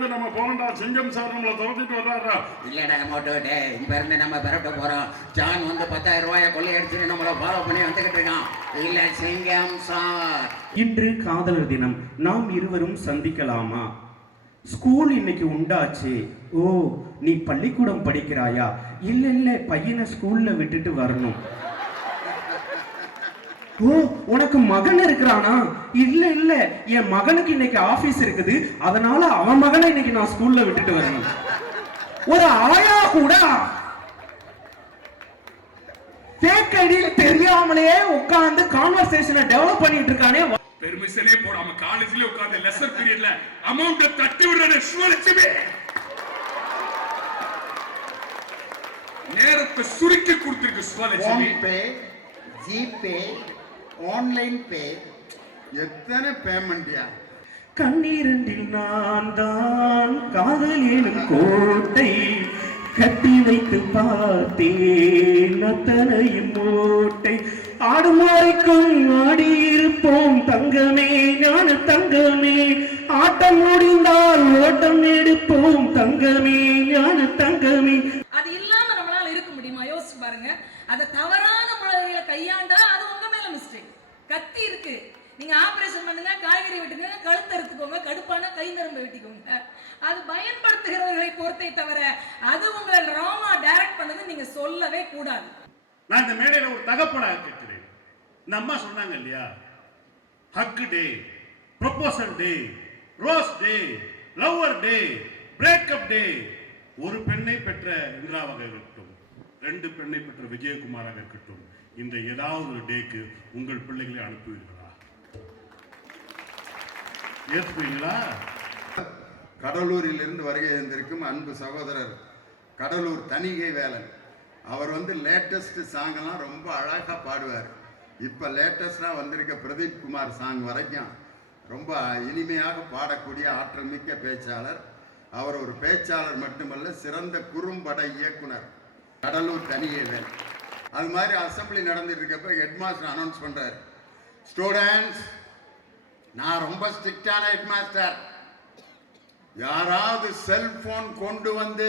இருந்து நம்ம போகண்டா. சிங்கம் சார் நம்மளை துரத்திட்டு வர்றாரா? இல்லடா மோட்டோ டே, இப்ப இருந்து நம்ம பரட்ட போறோம். ஜான் வந்து 10,000 ரூபாயை கொள்ளையடிச்சு நம்மளை ஃபாலோ பண்ணி வந்துகிட்டு இருக்கான். இல்ல சிங்கம் சார். இன்று காதலர் தினம். நாம் இருவரும் சந்திக்கலாமா? ஸ்கூல் இன்னைக்கு உண்டாச்சு. ஓ, நீ பள்ளிக்கூடம் படிக்கிறாயா? இல்ல இல்ல, பையனை ஸ்கூல்ல விட்டுட்டு வரணும். ஓ, உனக்கு மகன் இருக்கிறானா? இல்ல இல்ல, என் மகனுக்கு இன்னைக்கு ஆபீஸ் இருக்குது, அதனால அவன் மகனை இன்னைக்கு நான் ஸ்கூல்ல விட்டுட்டு வரணும். ஒரு ஆயா கூட ஃபேக் ஐடியில தெரியாமலே உட்கார்ந்து கான்வர்சேஷனை டெவலப் பண்ணிட்டு இருக்கானே. பெர்மிஷனே போடாம காலேஜ்ல உட்கார்ந்து லெசன் பீரியட்ல அமௌண்ட் தட்டி விடுற சுவலட்சுமி நேரத்தை சுருக்கி கொடுத்திருக்கு. சுவலட்சுமி பே, ஜிபே, ஆன்லைன் பே, எத்தனை பேமெண்ட்யா? கண்ணீரண்டில் நான் தான் காதல் எனும் கோட்டை கட்டி வைத்து பார்த்தேன் அத்தனையும் மூட்டை. ஆடும் வரைக்கும் ஆடியிருப்போம் தங்கமே, ஞான தங்கமே. ஆட்டம் முடிந்தால் ஓட்டம் எடுப்போம் தங்கமே, ஞான தங்கமே. அது இல்லாம நம்மளால இருக்க முடியுமா? யோசிச்சு பாருங்க. அதை தவறான முறையில கையாண்டா அது உங்க மேல மிஸ்டேக். கத்தி இருக்கு, நீங்க ஆபரேஷன் பண்ணுங்க, காய்கறி வெட்டுங்க, கழுத்து அறுத்துக்கோங்க, கடுப்பான கை நரம்பு வெட்டிக்கோங்க. அது பயன்படுத்துகிறவர்களை பொறுத்தே தவிர அது உங்களை ராமா டைரக்ட் பண்ணது நீங்க சொல்லவே கூடாது. நான் இந்த மேடையில ஒரு தகப்பனா கேட்கிறேன். இந்த அம்மா சொன்னாங்க இல்லையா, ஹக் டே, ப்ரொபோசல் டே, ரோஸ் டே, லவ்வர் டே, பிரேக்கப் டே. ஒரு பெண்ணை பெற்ற இந்திராவாக இருக்கட்டும், 2 பெண்ணை பெற்ற விஜயகுமாராக இருக்கட்டும், இந்த ஏதாவது ஒரு டேக்கு உங்கள் பிள்ளைகளை அனுப்புவீர்களா? ஏற்றுப்பீங்களா? கடலூரில் இருந்து வருகை இருந்திருக்கும் அன்பு சகோதரர் கடலூர் தணிகை வேலன். அவர் வந்து லேட்டஸ்ட் சாங்கெல்லாம் ரொம்ப அழகாக பாடுவார். இப்போ லேட்டஸ்டாக வந்திருக்க பிரதீப் குமார் சாங் வரைக்கும் ரொம்ப இனிமையாக பாடக்கூடிய ஆற்றல் மிக்க பேச்சாளர். அவர் ஒரு பேச்சாளர் மட்டுமல்ல, சிறந்த குறும்பட இயக்குனர். கடலூர் தணிகை வேலன். அது மாதிரி அசம்பிளி நடந்துட்டு இருக்கப்ப ஹெட்மாஸ்டர் அனௌன்ஸ் பண்றாரு, ஸ்டூடெண்ட்ஸ், நான் ரொம்ப ஸ்ட்ரிக்டான ஹெட்மாஸ்டர். யாராவது செல்போன் கொண்டு வந்து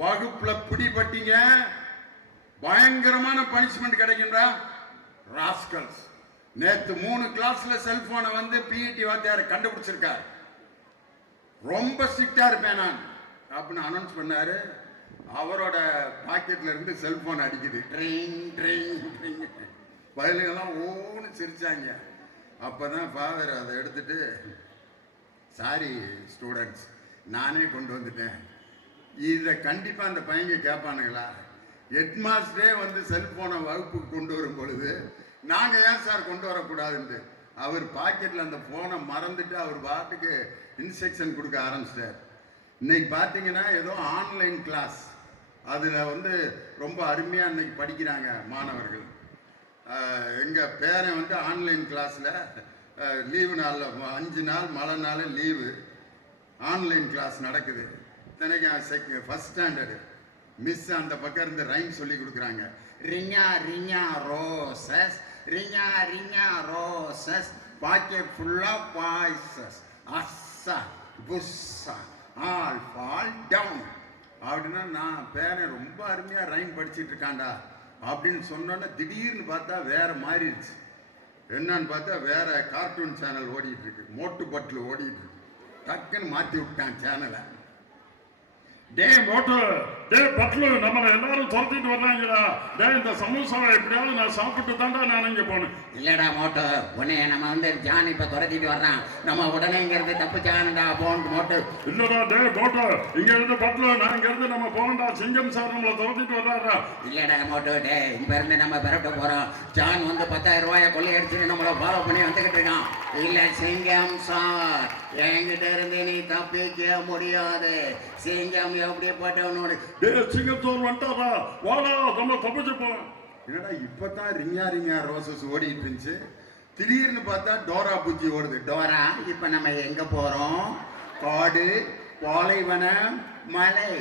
வகுப்புல பிடிபட்டீங்க, பயங்கரமான பனிஷ்மெண்ட் கிடைக்கும்டா ராஸ்கல்ஸ். நேத்து 3 கிளாஸ்ல செல்போனை வந்து பிஇடி வாத்தியார் கண்டுபிடிச்சிருக்காரு. ரொம்ப ஸ்ட்ரிக்டா இருப்பேன் நான் அப்படின்னு அனௌன்ஸ் பண்ணாரு. அவரோட பாக்கெட்ல இருந்து செல்போன் அடிக்குது, ட்ரிங் ட்ரிங் ட்ரிங். பயலுகெல்லாம் ஓன்னு சிரிச்சாங்க. அப்பதான் ஃபாதர் அதை எடுத்துட்டு, சாரி ஸ்டூடெண்ட்ஸ், நானே கொண்டு வந்துட்டேன். இதை கண்டிப்பா அந்த பையங்க கேட்பானுங்களா? ஹெட்மாஸ்டரே வந்து செல்போனை வகுப்புக்கு கொண்டு வரும் பொழுது நாங்க ஏன் சார் கொண்டு வரக்கூடாதுன்னு அவர் பாக்கெட்ல அந்த போனை மறந்துட்டு அவர் பாட்டுக்கு இன்ஸ்ட்ரக்ஷன் கொடுக்க ஆரம்பிச்சிட்டார். இன்னைக்கு பார்த்தீங்கன்னா ஏதோ ஆன்லைன் கிளாஸ், அதில் வந்து ரொம்ப அருமையாக இன்னைக்கு படிக்கிறாங்க மாணவர்கள். எங்கள் பேரன் வந்து ஆன்லைன் கிளாஸில் லீவு நாளில் 5 நாள் மழை நாள் லீவு ஆன்லைன் கிளாஸ் நடக்குது. இத்தனைக்கும் ஃபர்ஸ்ட் ஸ்டாண்டர்டு மிஸ் அந்த பக்கம் இருந்து ரைம் சொல்லி கொடுக்குறாங்க. ரிஞா ரிஞா ரோசஸ், ரிஞா ரிஞா ரோசஸ், பாக்கெட் ஃபுல்லாக பாய்சஸ், அஸ்ஸா புஸ்ஸா ஆல் ஃபால் டவுன் அப்படின்னா நான் பேரன் ரொம்ப அருமையாக ரைம் படிச்சுட்டு இருக்காண்டா அப்படின்னு சொன்னோன்னே திடீர்னு பார்த்தா வேற மாறிடுச்சு. என்னன்னு பார்த்தா வேற கார்ட்டூன் சேனல் ஓடிட்டு இருக்கு, மோட்டு பட்டில் ஓடிட்டு இருக்கு. டக்குன்னு மாற்றி விட்டான் சேனலை. டே மோட்டு, டே பட்லு, நம்மளை எல்லாரும் துரத்திட்டு வர்றாங்கடா. டே, இந்த சமோசாவை எப்படியாவது நான் சாப்பிட்டு தாண்டா நான் இங்கே போனேன். இல்லடா மோட்டோ, உடனே நம்ம வந்து ஜான் இப்போ துரத்திட்டு வர்றான், நம்ம உடனே இங்கிருந்து தப்பிச்சானுடா போன்னு மோட்டு. இல்லடா டே மோட்டு, இங்க இருந்து பட்லு, நான் இங்க இருந்து நம்ம போகண்டா. சிங்கம் சார் நம்மளை துரத்திட்டு வர்றாரா? இல்லடா மோட்டோ டே, இப்ப இருந்து நம்ம பரட்ட போறோம். ஜான் வந்து 10,000 ரூபாயை கொள்ளையடிச்சு நம்மளை ஃபாலோ பண்ணி வந்துகிட்டு இருக்கான். இல்ல சிங்கம் சார், என்கிட்ட இருந்து நீ தப்பிக்க முடியாது. சிங்கம் எப்படி போட்டவனோட சிங்கம் சார் வந்துட்டாரா? வாடா, நம்ம தப்பிச்சு போலாம். என்னடா இப்பதான் ரிங்கா ரிங்கா ரோசஸ் ஓடிட்டு இருந்துச்சு, திடீர்னு பார்த்தா டோரா பூச்சி ஓடுது. டோரா, இப்ப நம்ம எங்க போறோம்? காடு, பாலைவனம், மலை.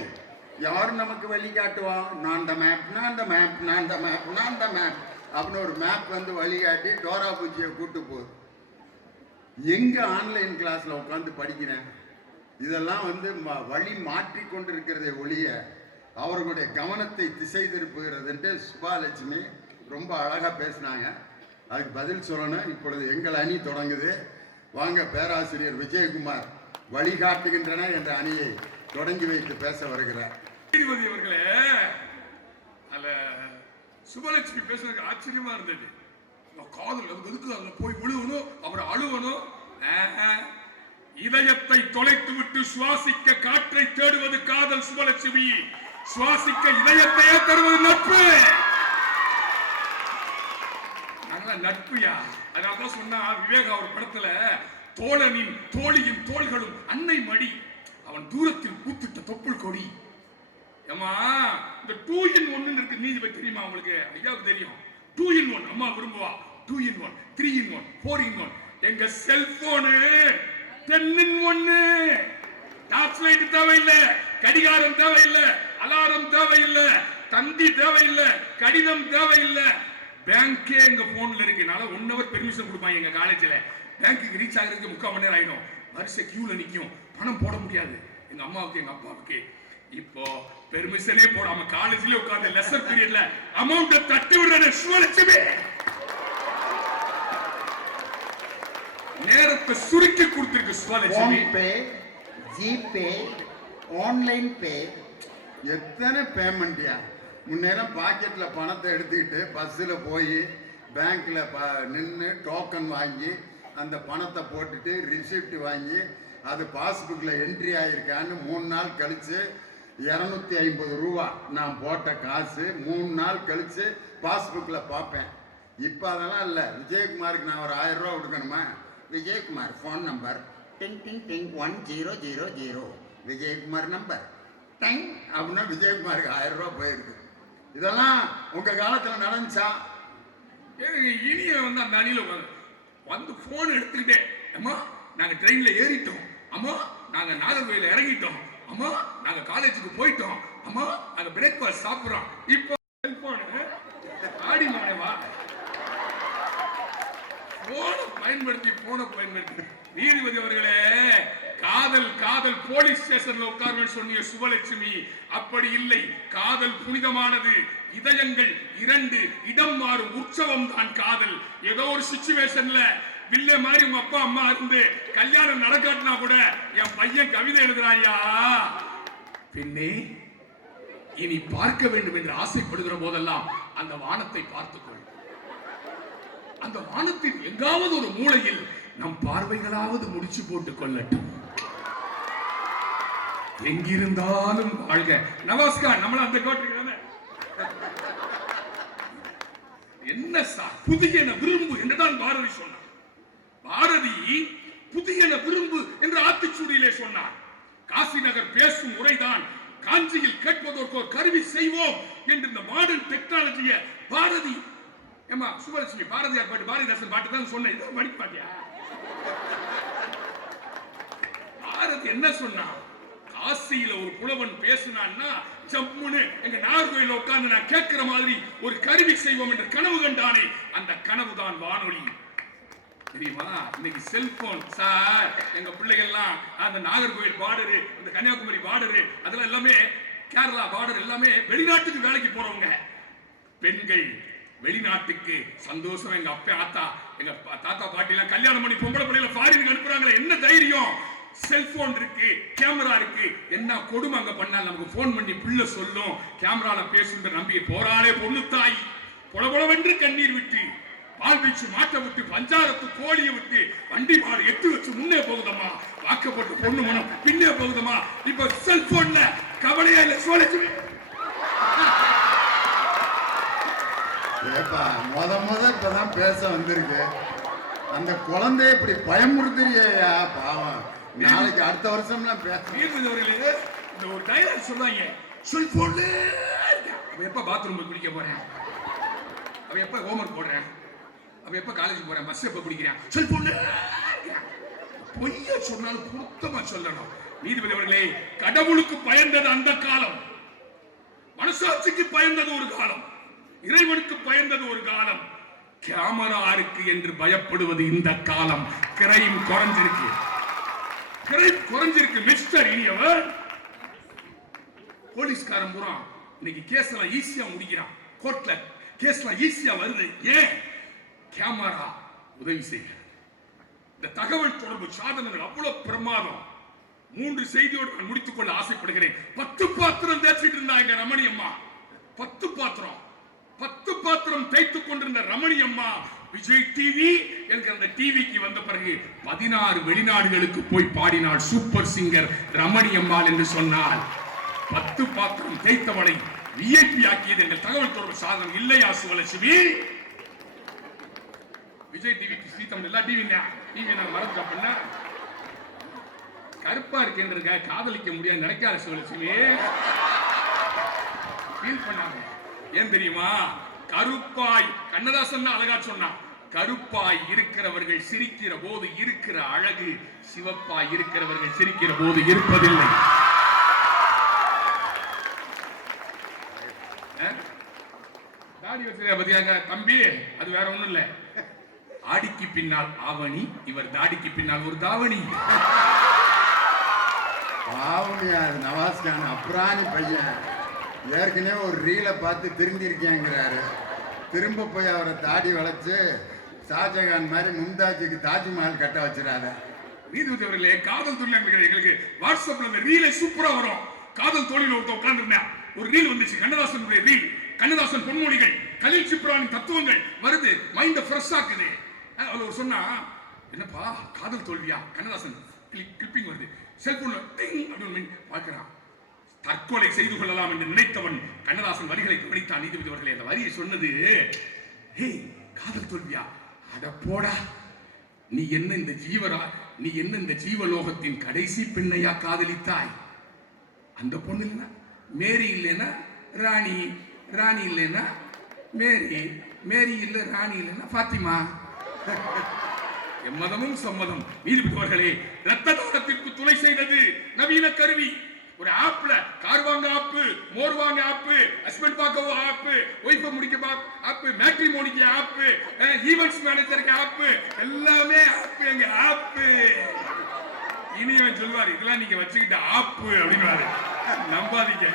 யாரு நமக்கு வழி காட்டுவா? நான் த மேப், நான் த மேப், நான் த மேப், நான் த மேப் அப்படின்னு ஒரு மேப் வந்து வழிகாட்டி டோரா பூச்சியை கூட்டு போகுது. எங்க ஆன்லைன் கிளாஸ்ல உட்காந்து படிக்கிறேன், இதெல்லாம் வந்து வழி மாற்றி கொண்டிருக்கிறதை ஒழிய அவர்களுடைய கவனத்தை திசை திருப்புகிறதுன்ட்டு சுபாலட்சுமி ரொம்ப அழகாக பேசினாங்க. அதுக்கு பதில் சொல்லணும். இப்பொழுது எங்கள் அணி தொடங்குது. வாங்க, பேராசிரியர் விஜயகுமார் வழிகாட்டுகின்றன என்ற அணியை தொடங்கி வைத்து பேச வருகிறார். நீதிபதி அவர்களே, அல்ல சுபலட்சுமி பேசுறதுக்கு ஆச்சரியமா இருந்தது. காதல் எதுக்கு அதுல போய் விழுவணும், அப்புறம் அழுவணும். இதயத்தை தொலைத்து விட்டு சுவாசிக்க காற்றை தேடுவது காதல் சுபலட்சுமி, சுவாசிக்க இதயத்தையே தருவது நட்பு. நட்புயா, அதனால்தான் சொன்னா விவேகா ஒரு படத்துல, தோழனின் தோழியின் தோள்களும் அன்னை மடி, அவன் தூரத்தில் பூத்திட்ட தொப்புள் கொடி. ஏமா, இந்த 2 in 1 இருக்கு நீதிபதி தெரியுமா உங்களுக்கு? ஐயாவுக்கு தெரியும். 2 in 1 அம்மா விரும்புவா. 2 in 1, 3 in 1, 4 in 1. எங்க செல்போனு 10 in 1. டார்ச் லைட் தேவையில்லை, கடிகாரம் தேவையில்லை, அலாரம் தேவையில்லை, தந்தி தேவையில்லை, கடிதம் தேவையில்லை. பேங்கே எங்க போன்ல இருக்குனால 1 hour பெர்மிஷன் கொடுப்பாங்க எங்க காலேஜ்ல. பேங்க்குக்கு ரீச் ஆகிறதுக்கு 3/4 மணி நேரம் ஆயிடும். வரிசை கியூல நிக்கும், பணம் போட முடியாது எங்க அம்மாவுக்கு எங்க அப்பாவுக்கு. இப்போ பெர்மிஷனே போடாம காலேஜ்ல உட்கார்ந்து லெசர் பீரியட்ல அமௌண்ட் தட்டி விடுற சுவலட்சுமி நேரத்தை சுருக்கி கொடுத்திருக்கு. சுவலட்சுமி பே, ஜிபே, ஆன்லைன் பே, எத்தனை பேமெண்ட்யா. முன்னேரம் பாக்கெட்ல பணத்தை எடுத்துக்கிட்டு பஸ்ஸில் போய் பேங்க்ல நின்று டோக்கன் வாங்கி அந்த பணத்தை போட்டுட்டு ரிசிப்ட் வாங்கி அது பாஸ்புக்கில் என்ட்ரி ஆகிருக்கான்னு 3 நாள் கழிச்சு 250 ரூபா நான் போட்ட காசு 3 நாள் கழிச்சு பாஸ்புக்கில் பார்ப்பேன். இப்போ அதெல்லாம் இல்லை. விஜயகுமாருக்கு நான் ஒரு 1000 ரூபா கொடுக்கணுமா? விஜயகுமார் ஃபோன் நம்பர் டிங் டிங் டிங் 1000. விஜயகுமார் நம்பர் டங் அப்படின்னா விஜயகுமாருக்கு 1000 ரூபா போயிருக்கு. இதெல்லாம் உங்க காலத்தில் நடந்துச்சா? இனிய வந்து அந்த அணியில வந்து போன் எடுத்துக்கிட்டே, அம்மா நாங்க ட்ரெயின்ல ஏறிட்டோம், அம்மா நாங்க நாகர்கோயில இறங்கிட்டோம், அம்மா நாங்க காலேஜுக்கு போயிட்டோம், அம்மா நாங்க பிரேக்ஃபாஸ்ட் சாப்பிடுறோம். இப்போ செல்போன் ஆடி மாடவா போனை பயன்படுத்தி நீதிபதி அவர்களே, காதல் போலீஸ் ஸ்டேஷன்ல உட்கார்ந்து சொன்னிய சுபலட்சுமி அப்படி இல்லை. காதல் புனிதமானது. இதயங்கள் 2 இடம் மாறும் உற்சவம் தான் காதல். ஏதோ ஒரு சிச்சுவேஷன்ல வில்ல மாதிரி உங்க அப்பா அம்மா இருந்து கல்யாணம் நடக்காட்டினா கூட என் பையன் கவிதை எழுதுறாயா, பின்னே இனி பார்க்க வேண்டும் என்று ஆசைப்படுகிற போதெல்லாம் அந்த வானத்தை பார்த்துக்கொள். அந்த வானத்தின் எங்காவது ஒரு மூலையில் நம் பார்வைகளாவது முடிச்சு போட்டுக் கொள்ளட்டும். எங்கிருந்தாலும் வாழ்க. நமஸ்கார். நம்மள அந்த கோட்டுக்கு என்ன புதியன விரும்பு என்றுதான் பாரதி சொன்னார். பாரதி புதியன விரும்பு என்று ஆத்திச்சூடியிலே சொன்னார். காசி நகர் பேசும் உரைதான் காஞ்சியில் கேட்பதற்கு ஒரு கருவி செய்வோம் என்று இந்த மாடர்ன் டெக்னாலஜியை பாரதி, ஏமா சுபலட்சுமி பாரதியார் பாட்டு பாரதிதாசன் பாட்டு தான் சொன்ன. இதை படிப்பாட்டியா? பாரதி என்ன சொன்னா? காசியில ஒரு புலவன் பேசினான்னா ஜம்முன்னு எங்க நாகர்கோயில உட்கார்ந்து நான் கேட்கிற மாதிரி ஒரு கருவி செய்வோம் என்று கனவு கண்டானே, அந்த கனவு தான் வானொலி. தெரியுமா? இன்னைக்கு செல்போன் சார், எங்க பிள்ளைகள்லாம் அந்த நாகர்கோயில் பார்டரு, இந்த கன்னியாகுமரி பார்டரு, அதெல்லாம் எல்லாமே கேரளா பார்டர், எல்லாமே வெளிநாட்டுக்கு வேலைக்கு போறவங்க பெண்கள். வெளிநாட்டுக்கு சந்தோஷம். எங்க அப்பா ஆத்தா, எங்க தாத்தா பாட்டி எல்லாம் கல்யாணம் பண்ணி பொம்பளை பிள்ளைகளை ஃபாரினுக்கு அனுப்புறாங்களே, என்ன தைரியம்? செல்போன் இருக்கு, கேமரா இருக்கு. என்ன கொடுமை அங்க பண்ணால் நமக்கு போன் பண்ணி பிள்ளை சொல்லும், கேமரால பேசுகிற நம்பி போறாளே பொண்ணு தாய். பொலபொலவென்று கண்ணீர் விட்டு, பால் வீச்சு மாட்ட விட்டு, பஞ்சாரத்து கோழியை விட்டு, வண்டி மாடு 8 வச்சு முன்னே போகுதம்மா, வாக்கப்பட்டு பொண்ணு மனம் பின்னே போகுதம்மா. இப்ப செல்போன்ல கவலையா இல்ல சுவலட்சுமி? இப்பதான் பேச வந்திருக்கு. அந்த குழந்தைய இப்படி பயமுறுத்துறியா? பாவம், நாளைக்கு அடுத்த வருஷம்லாம் பேசுறவர்களே இந்த ஒரு டைலாக் சொல்றாங்க. செல்போன்ல அவ எப்ப பாத்ரூம் குடிக்க போறேன், அவ எப்ப ஹோம்வொர்க் போடுறேன், அவ எப்ப காலேஜ் போறேன், பஸ் எப்ப குடிக்கிறேன், செல்போன்ல. பொய்ய சொன்னாலும் பொருத்தமா சொல்லணும். நீதிபதி அவர்களே, கடவுளுக்கு பயந்தது அந்த காலம், மனசாட்சிக்கு பயந்தது ஒரு காலம், இறைவனுக்கு பயந்தது ஒரு காலம், கேமரா இருக்கு என்று பயப்படுவது இந்த காலம். கிரைம் குறைஞ்சிருக்கு. கிரைம் குறைஞ்சிருக்கு மிஸ்டர் இனியவர். போலீஸ்காரன் பூரா இன்னைக்கு கேஸ் எல்லாம் ஈஸியா முடிக்கிறான். கோர்ட்ல கேஸ் எல்லாம் ஈஸியா வருது. ஏன்? கேமரா உதவி செய்ய. இந்த தகவல் தொடர்பு சாதனங்கள் அவ்வளவு பிரமாதம். 3 செய்தியோடு நான் முடித்துக் கொள்ள ஆசைப்படுகிறேன். 10 பாத்திரம் தேய்ச்சிட்டு இருந்தாங்க ரமணி அம்மா. 10 பாத்திரம் தேய்த்துக் கொண்டிருந்த ரமணி அம்மா விஜய் டிவி என்கிற அந்த டிவிக்கு வந்த பிறகு 16 வெளிநாடுகளுக்கு போய் பாடினாள். சூப்பர் சிங்கர் ரமணி அம்மாள் என்று சொன்னால் 10 பாத்திரம் தேய்த்தவளை விஐபி ஆக்கியது எங்கள் தகவல் தொடர்பு சாதனம் இல்லையா சுவலட்சுமி? விஜய் டிவிக்கு ஸ்ரீதம் எல்லா டிவி நான் மறந்து பண்ண கருப்பா இருக்கின்ற காதலிக்க முடியாது நினைக்காத சுவலட்சுமி. ஃபீல் பண்ணாங்க. ஏன் தெரியுமா? கருப்பாய் கண்ணதாசன் தான் அழகா சொன்னான். கருப்பாய் இருக்கிறவர்கள் சிரிக்கிற போது இருக்கிற அழகு சிவப்பாய் இருக்கிறவர்கள் சிரிக்கிற போது இருப்பதில்லை. தாடி வச்சிருக்க பத்தியாங்க தம்பி, அது வேற ஒண்ணும் இல்ல. ஆடிக்கு பின்னால் ஆவணி, இவர் தாடிக்கு பின்னால் ஒரு தாவணி. பாவனியா நவாஸ்கான் அப்ராணி பையன் ஏற்கனவே ஒரு ரீலை பார்த்து திருந்திருக்கேங்கிறாரு. திரும்ப போய் அவரை தாடி வளைச்சு ஷாஜகான் மாதிரி மும்தாஜுக்கு தாஜ்மஹால் கட்ட வச்சிடாத. நீதிபதி அவர்களே, காதல் தொழில் எங்களுக்கு வாட்ஸ்அப்ல இந்த ரீலை சூப்பரா வரும். காதல் தொழில் ஒருத்தர் உட்கார்ந்து ஒரு ரீல் வந்துச்சு, கண்ணதாசன் ரீல். கண்ணதாசன் பொன்மொழிகள், கலீல் சிப்ரானின் தத்துவங்கள் வருது, மைண்ட ஃப்ரெஷ் ஆக்குது. அவர் சொன்னா, என்னப்பா காதல் தோல்வியா? கண்ணதாசன் கிளிப்பிங் வருது, செல்போன்ல டிங் அப்படின்னு பார்க்கிறான். தற்கொலை செய்து கொள்ளலாம் என்று நினைத்தவன் கண்ணதாசன் வரிகளை கவனித்தான். நீதிபதி அவர்களே, அந்த வரியை சொன்னது, ஹே காதல் தோல்வியா? அட போடா, நீ என்ன இந்த ஜீவலோகத்தின் கடைசி பெண்ணையா காதலித்தாய்? அந்த பொண்ணு இல்லைன்னா மேரி, இல்லைன்னா ராணி, ராணி இல்லைன்னா மேரி, மேரி இல்ல ராணி இல்லைன்னா பாத்திமா. எம்மதமும் சம்மதம். நீதிபதி அவர்களே, ரத்த தானத்திற்கு துணை செய்தது நவீன கருவி. ஒரு ஆப்ல கார் வாங்க ஆப்பு, மோர் வாங்க ஆப்பு, ஹஸ்பண்ட் பார்க்க ஆப்பு, ஒய்ஃப முடிக்க ஆப்பு, மேட்ரிமோனிக்கு ஆப்பு, ஈவென்ட்ஸ் மேனேஜருக்கு ஆப்பு, எல்லாமே ஆப்பு. எங்க ஆப்பு இனியவன் சொல்வார், இதெல்லாம் நீங்க வச்சுக்கிட்ட ஆப்பு அப்படின்வாரு. நம்பாதீங்க.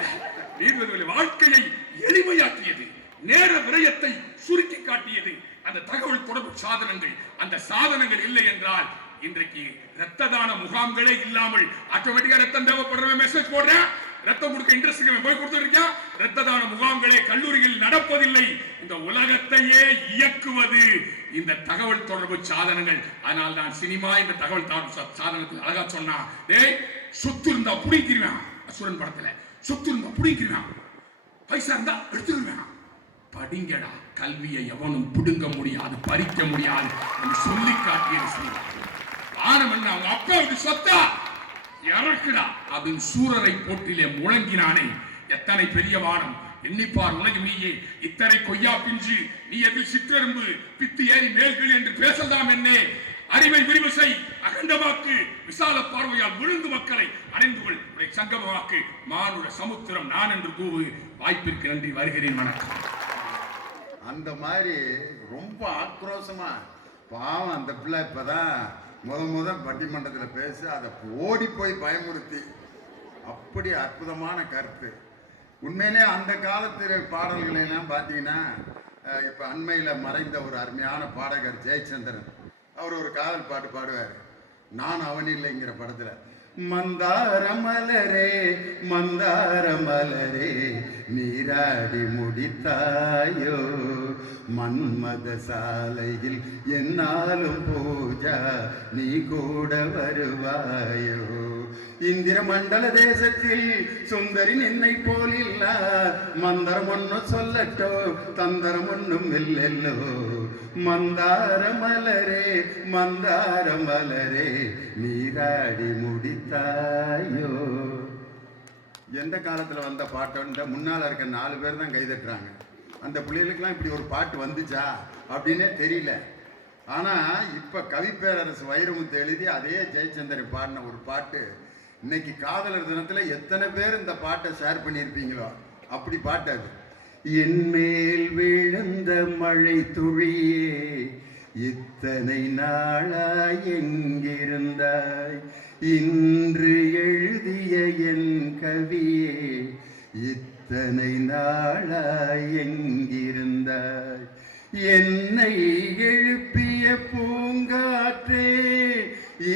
நீதிபதிகளின் வாழ்க்கையை எளிமையாக்கியது, நேர விரயத்தை சுருக்கி காட்டியது அந்த தகவல் தொடர்பு சாதனங்கள். அந்த சாதனங்கள் இல்லை என்றால் இன்றைக்கு ரத்த தான முகாம்களே இல்லாமல் ஆட்டோமேட்டிக்கா ரத்தம் தேவைப்படுற மெசேஜ் போடுறேன், ரத்தம் கொடுக்க இன்ட்ரெஸ்ட் போய் கொடுத்துருக்கேன். ரத்த தான முகாம்களே கல்லூரிகளில் நடப்பதில்லை. இந்த உலகத்தையே இயக்குவது இந்த தகவல் தொடர்பு சாதனங்கள். அதனால் தான் சினிமா இந்த தகவல் தொடர்பு சாதனத்தில் அழகா சொன்னா, டேய் சொத்து இருந்தா புடிக்கிருவேன். அசுரன் படத்துல சொத்து இருந்தா புடிக்கிருவேன், பைசா இருந்தா எடுத்துருவேன். படிங்கடா, கல்வியை எவனும் புடுங்க முடியாது, பறிக்க முடியாது என்று சொல்லி காட்டியது. ஆனம் என்ன, அவங்க அப்பாவுக்கு சொத்தா இறக்குடா அப்படின்னு சூரரை போட்டிலே முழங்கினானே, எத்தனை பெரிய வானம். எண்ணிப்பார் உலகம் நீயே, இத்தனை கொய்யா பிஞ்சு, நீ எதில் சிற்றெரும்பு, பித்து ஏறி மேல்கள் என்று பேசலாம். என்னே அறிவை விரிவு செய், அகண்டமாக்கு, விசால பார்வையால் விழுந்து மக்களை அடைந்து கொள், சங்கமமாக்கு, மானுட சமுத்திரம் நான் என்று கூவு. வாய்ப்பிற்கு நன்றி, வருகிறேன், வணக்கம். அந்த மாதிரி ரொம்ப ஆக்ரோஷமா பாவம் அந்த பிள்ளை இப்பதான் முத பட்டிமன்றத்தில் பேச அதை ஓடி போய் பயமுறுத்தி, அப்படி அற்புதமான கருத்து. உண்மையிலே அந்த காலத்து பாடல்களை எல்லாம் பார்த்தீங்கன்னா, இப்போ அண்மையில் மறைந்த ஒரு அருமையான பாடகர் ஜெயச்சந்திரன், அவர் ஒரு காதல் பாட்டு பாடுவார், நான் அவனில்லைங்கிற படத்தில். மந்தார மலரே மந்தார மலரே நீராடி முடித்தாயோ, மன்மத சாலையில் என்னாலும் பூஜா நீ கூட வருவாயோ, இந்திர மண்டல தேசத்தில் சுந்தரி நின்னை போலில்ல, மந்தரம் ஒன்னும் சொல்லட்டோ தந்தரம் ஒன்னும் இல்லெல்லோ, மந்தார மலரே மந்தார மலரே நீராடி முடித்தாயோ. எந்த காலத்தில் வந்த பாட்டோன்ற முன்னால் இருக்க 4 பேர் தான் கைதட்டுறாங்க. அந்த பிள்ளைகளுக்கெல்லாம் இப்படி ஒரு பாட்டு வந்துச்சா அப்படின்னே தெரியல. ஆனால் இப்போ கவிப்பேரரசு வைரமுத்து எழுதி அதே ஜெயச்சந்திரன் பாடின ஒரு பாட்டு இன்னைக்கு காதலர் தினத்தில் எத்தனை பேர் இந்த பாட்டை ஷேர் பண்ணியிருப்பீங்களோ, அப்படி பாட்டு அது. என் மேல் விழுந்த மழை துளியே இத்தனை நாளாய் எங்கிருந்தாய், இன்று எழுதிய என் கவியே இத்தனை நாளாய் எங்கிருந்தாய் என்னை எழுப்பிய பூங்காற்றே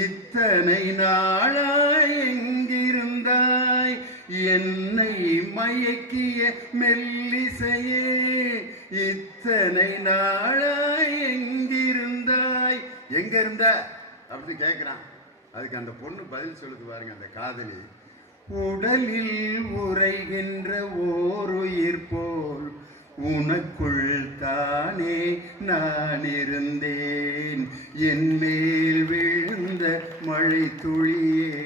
இத்தனை நாளாய் எங்கிருந்தாய் என்னை மயக்கிய மெல்லிசையே இத்தனை நாளாய் எங்கிருந்தாய் எங்க இருந்த அப்படின்னு கேட்கிறான். அதுக்கு அந்த பொண்ணு பதில் சொல்லுது பாருங்க, அந்த காதலி. உடலில் உறைகின்ற ஓருயிர் போல் உனக்குள் தானே நான் இருந்தேன் என் மேல் விழுந்த மழை துளியே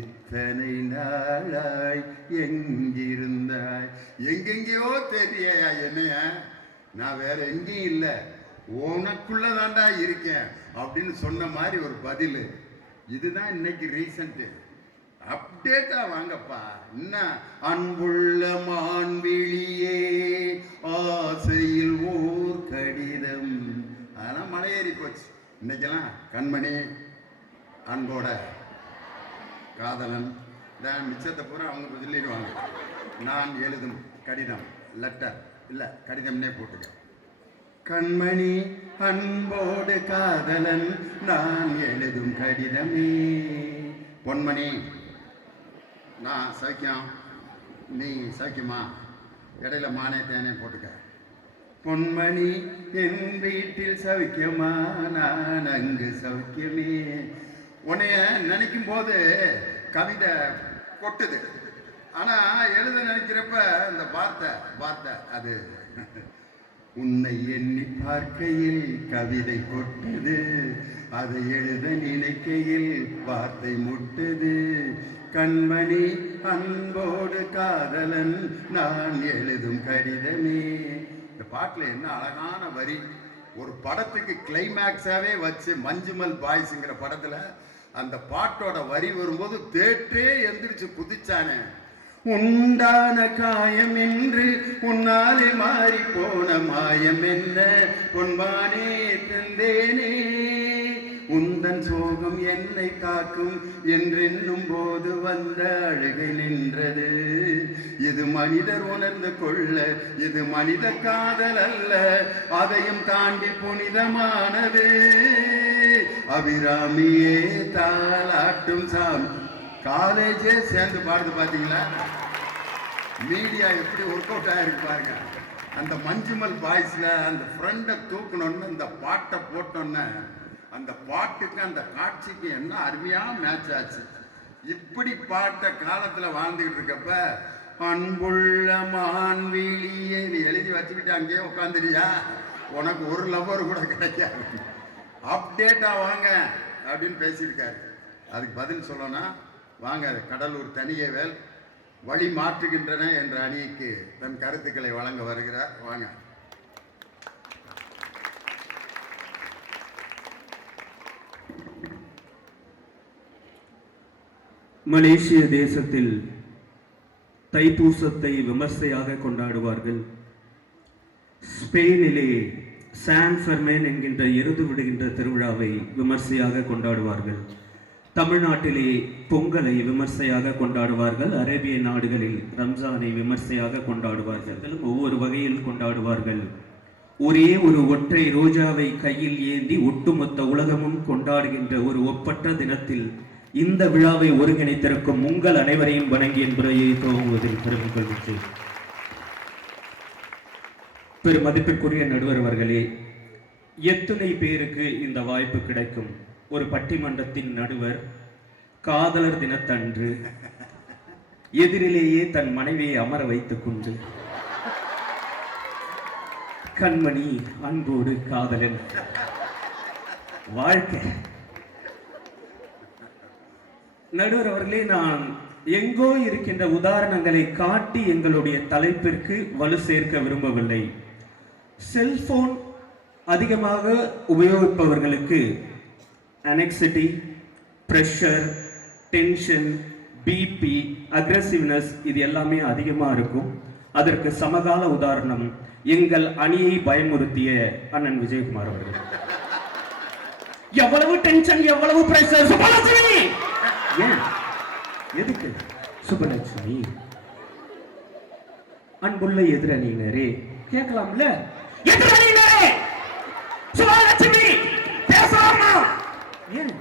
இத்தனை நாளாய் எங்கிருந்தாய். எங்கெங்கயோ தெரியயா என்னைய, நான் வேற எங்கேயும் இல்லை உனக்குள்ளதாண்டா இருக்கேன் அப்படின்னு சொன்ன மாதிரி ஒரு பதில். இதுதான் இன்னைக்கு ரீசன்ட் அப்டேட்டா வாங்கப்பா. என்ன அன்புள்ள மான்விழியே ஆசையில் ஓர் கடிதம், அதெல்லாம் மலையேறி போச்சு. இன்னைக்கெல்லாம் கண்மணி அன்போட காதலன் தான் மிச்சத்தை பூரா அவங்க சொல்லிடுவாங்க. நான் எழுதும் கடிதம், லெட்டர் இல்லை கடிதம்னே போட்டுக்க. கண்மணி அன்போடு காதலன் நான் எழுதும் கடிதமே. பொன்மணி நான் சௌக்கியம், நீ சௌக்கியமா, இடையில மானே தேனே போட்டுக்க. பொன்மணி என் வீட்டில் சௌக்கியமா, நான் அங்கு சௌக்கியமே. உன்னைய நினைக்கும் போது கவிதை கொட்டுது, ஆனா எழுத நினைக்கிறப்ப இந்த வார்த்தை அது உன்னை எண்ணி பார்க்கையில் கவிதை கொட்டுது, அதை எழுத நினைக்கையில் வார்த்தை முட்டுது. கண்மணி அன்போடு காதலன் நான் எழுதும் கடிதமே. இந்த பாட்டுல என்ன அழகான வரி. ஒரு படத்துக்கு கிளைமேக்ஸாவே வச்சு மஞ்சுமல் பாய்ஸ்ங்கிற படத்துல அந்த பாட்டோட வரி வரும்போது தேற்றே எந்திரிச்சு குதிச்சானே. உண்டான காயம் என்று உன்னாலே மாறி போன மாயம் என்ன பொன்பானே தந்தேனே, உந்தன் சோகம் என்னை காக்கும் என்றென்னும் போது வந்த அழுகை நின்றது. இது மனிதர் உணர்ந்து கொள்ள, இது மனித காதல் அல்ல, அதையும் தாண்டி புனிதமானது. அபிராமியே தாளாட்டும் சாமி. காலேஜே சேர்ந்து பாடுது பாத்தீங்களா? மீடியா எப்படி ஒர்க் அவுட் ஆயிருக்கு பாருங்க. அந்த மஞ்சுமல் பாய்ஸ்ல அந்த ஃப்ரெண்டை தூக்கணும்னு அந்த பாட்டை போட்டோன்னு அந்த பாட்டுக்கு அந்த காட்சிக்கு என்ன அருமையா மேட்ச் ஆச்சு. இப்படி பாட்ட காலத்துல வாழ்ந்துகிட்டு இருக்கப்ப அன்புள்ள மான்விழியே நீ எழுதி வச்சுக்கிட்டு அங்கேயே உட்காந்துறியா, உனக்கு ஒரு லவ்வர் கூட கிடைக்காது. அப்டேட்டா வாங்க அப்படின்னு பேசியிருக்காரு. அதுக்கு பதில் சொல்லணும் வாங்க. கடலூர் தனியவேல் வழி மாற்றுகின்றன என்ற அணிக்கு தன் கருத்துக்களை வழங்க வருகிறார். வாங்க. மலேசிய தேசத்தில் தைப்பூசத்தை விமர்சையாக கொண்டாடுவார்கள். ஸ்பெயினிலே சான் ஃபெர்மேன் என்கின்ற எருது விடுகின்ற திருவிழாவை விமர்சையாக கொண்டாடுவார்கள். தமிழ்நாட்டிலே பொங்கலை விமர்சையாக கொண்டாடுவார்கள். அரேபிய நாடுகளில் ரம்ஜானை விமர்சையாக கொண்டாடுவார்கள். ஒவ்வொரு வகையில் கொண்டாடுவார்கள். ஒரே ஒரு ஒற்றை ரோஜாவை கையில் ஏந்தி ஒட்டுமொத்த உலகமும் கொண்டாடுகின்ற ஒரு ஒப்பற்ற தினத்தில் இந்த விழாவை ஒருங்கிணைத்திருக்கும் உங்கள் அனைவரையும் வணங்கி என்பதையை துவங்குவதில் பெருமை கொள்கிறேன். பெருமதிப்பிற்குரிய நடுவர் அவர்களே, எத்தனை பேருக்கு இந்த வாய்ப்பு கிடைக்கும்? ஒரு பட்டிமன்றத்தின் நடுவர் காதலர் தினத்தன்று எதிரிலேயே தன் மனைவியை அமர வைத்துக் கொண்டு கண்மணி அன்போடு காதலன் வாழ்க்கை. நடுவர் அவர்களே, நான் எங்கோ இருக்கின்ற உதாரணங்களை காட்டி எங்களுடைய தலைப்பிற்கு வலு சேர்க்க விரும்பவில்லை. செல்போன் அதிகமாக உபயோகிப்பவர்களுக்கு anxiety, pressure, tension, BP, aggressiveness இது எல்லாமே அதிகமாக இருக்கும். அதற்கு சமகால உதாரணம் எங்கள் அணியை பயமுறுத்திய அண்ணன் விஜயகுமார் அவர்கள். எவ்வளவு டென்ஷன், எவ்வளவு பிரஷர், சுபாலட்சுமி ஏன் எதுக்கு? சுபலட்சுமி, அன்புள்ள எதிரணியினரே, கேட்கலாம்ல? எதிரணியினரே, சுபலட்சுமி பேசலாமா? ஏன்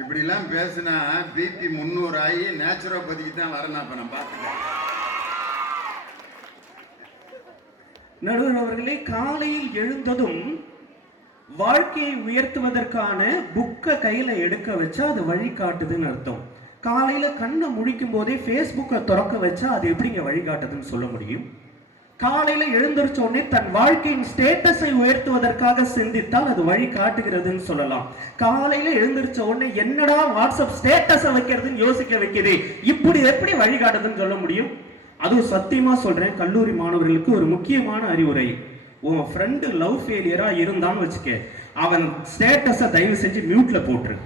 இப்படி எல்லாம் பேசினா பிபி 300 ஆகி நேச்சுரோபதிக்கு தான் வரணும். அப்ப நான் பார்த்துட்டேன். நடுவர் அவர்களே, காலையில் எழுந்ததும் வாழ்க்கையை உயர்த்துவதற்கான புக்கை கையில எடுக்க வச்சா அது வழிகாட்டுதுன்னு அர்த்தம். காலையில கண்ணை முழிக்கும் போதே ஃபேஸ்புக்கை திறக்க வச்சா அது எப்படிங்க வழிகாட்டுதுன்னு சொல்ல முடியும்? காலையில எழுந்திருச்ச உடனே தன் வாழ்க்கையின் ஸ்டேட்டஸை உயர்த்துவதற்காக சிந்தித்தால் அது வழி காட்டுகிறதுன்னு சொல்லலாம். காலையில எழுந்திருச்ச உடனே என்னடா வாட்ஸ்அப் ஸ்டேட்டஸை வைக்கிறதுன்னு யோசிக்க வைக்குது, இப்படி எப்படி வழி காட்டுதுன்னு சொல்ல முடியும்? அதுவும் சத்தியமா சொல்றேன், கல்லூரி மாணவர்களுக்கு ஒரு முக்கியமான அறிவுரை. உன் ஃப்ரெண்டு லவ் ஃபெயிலியரா இருந்தான்னு வச்சுக்க, அவன் ஸ்டேட்டஸை தயவு செஞ்சு மியூட்ல போட்டுரு.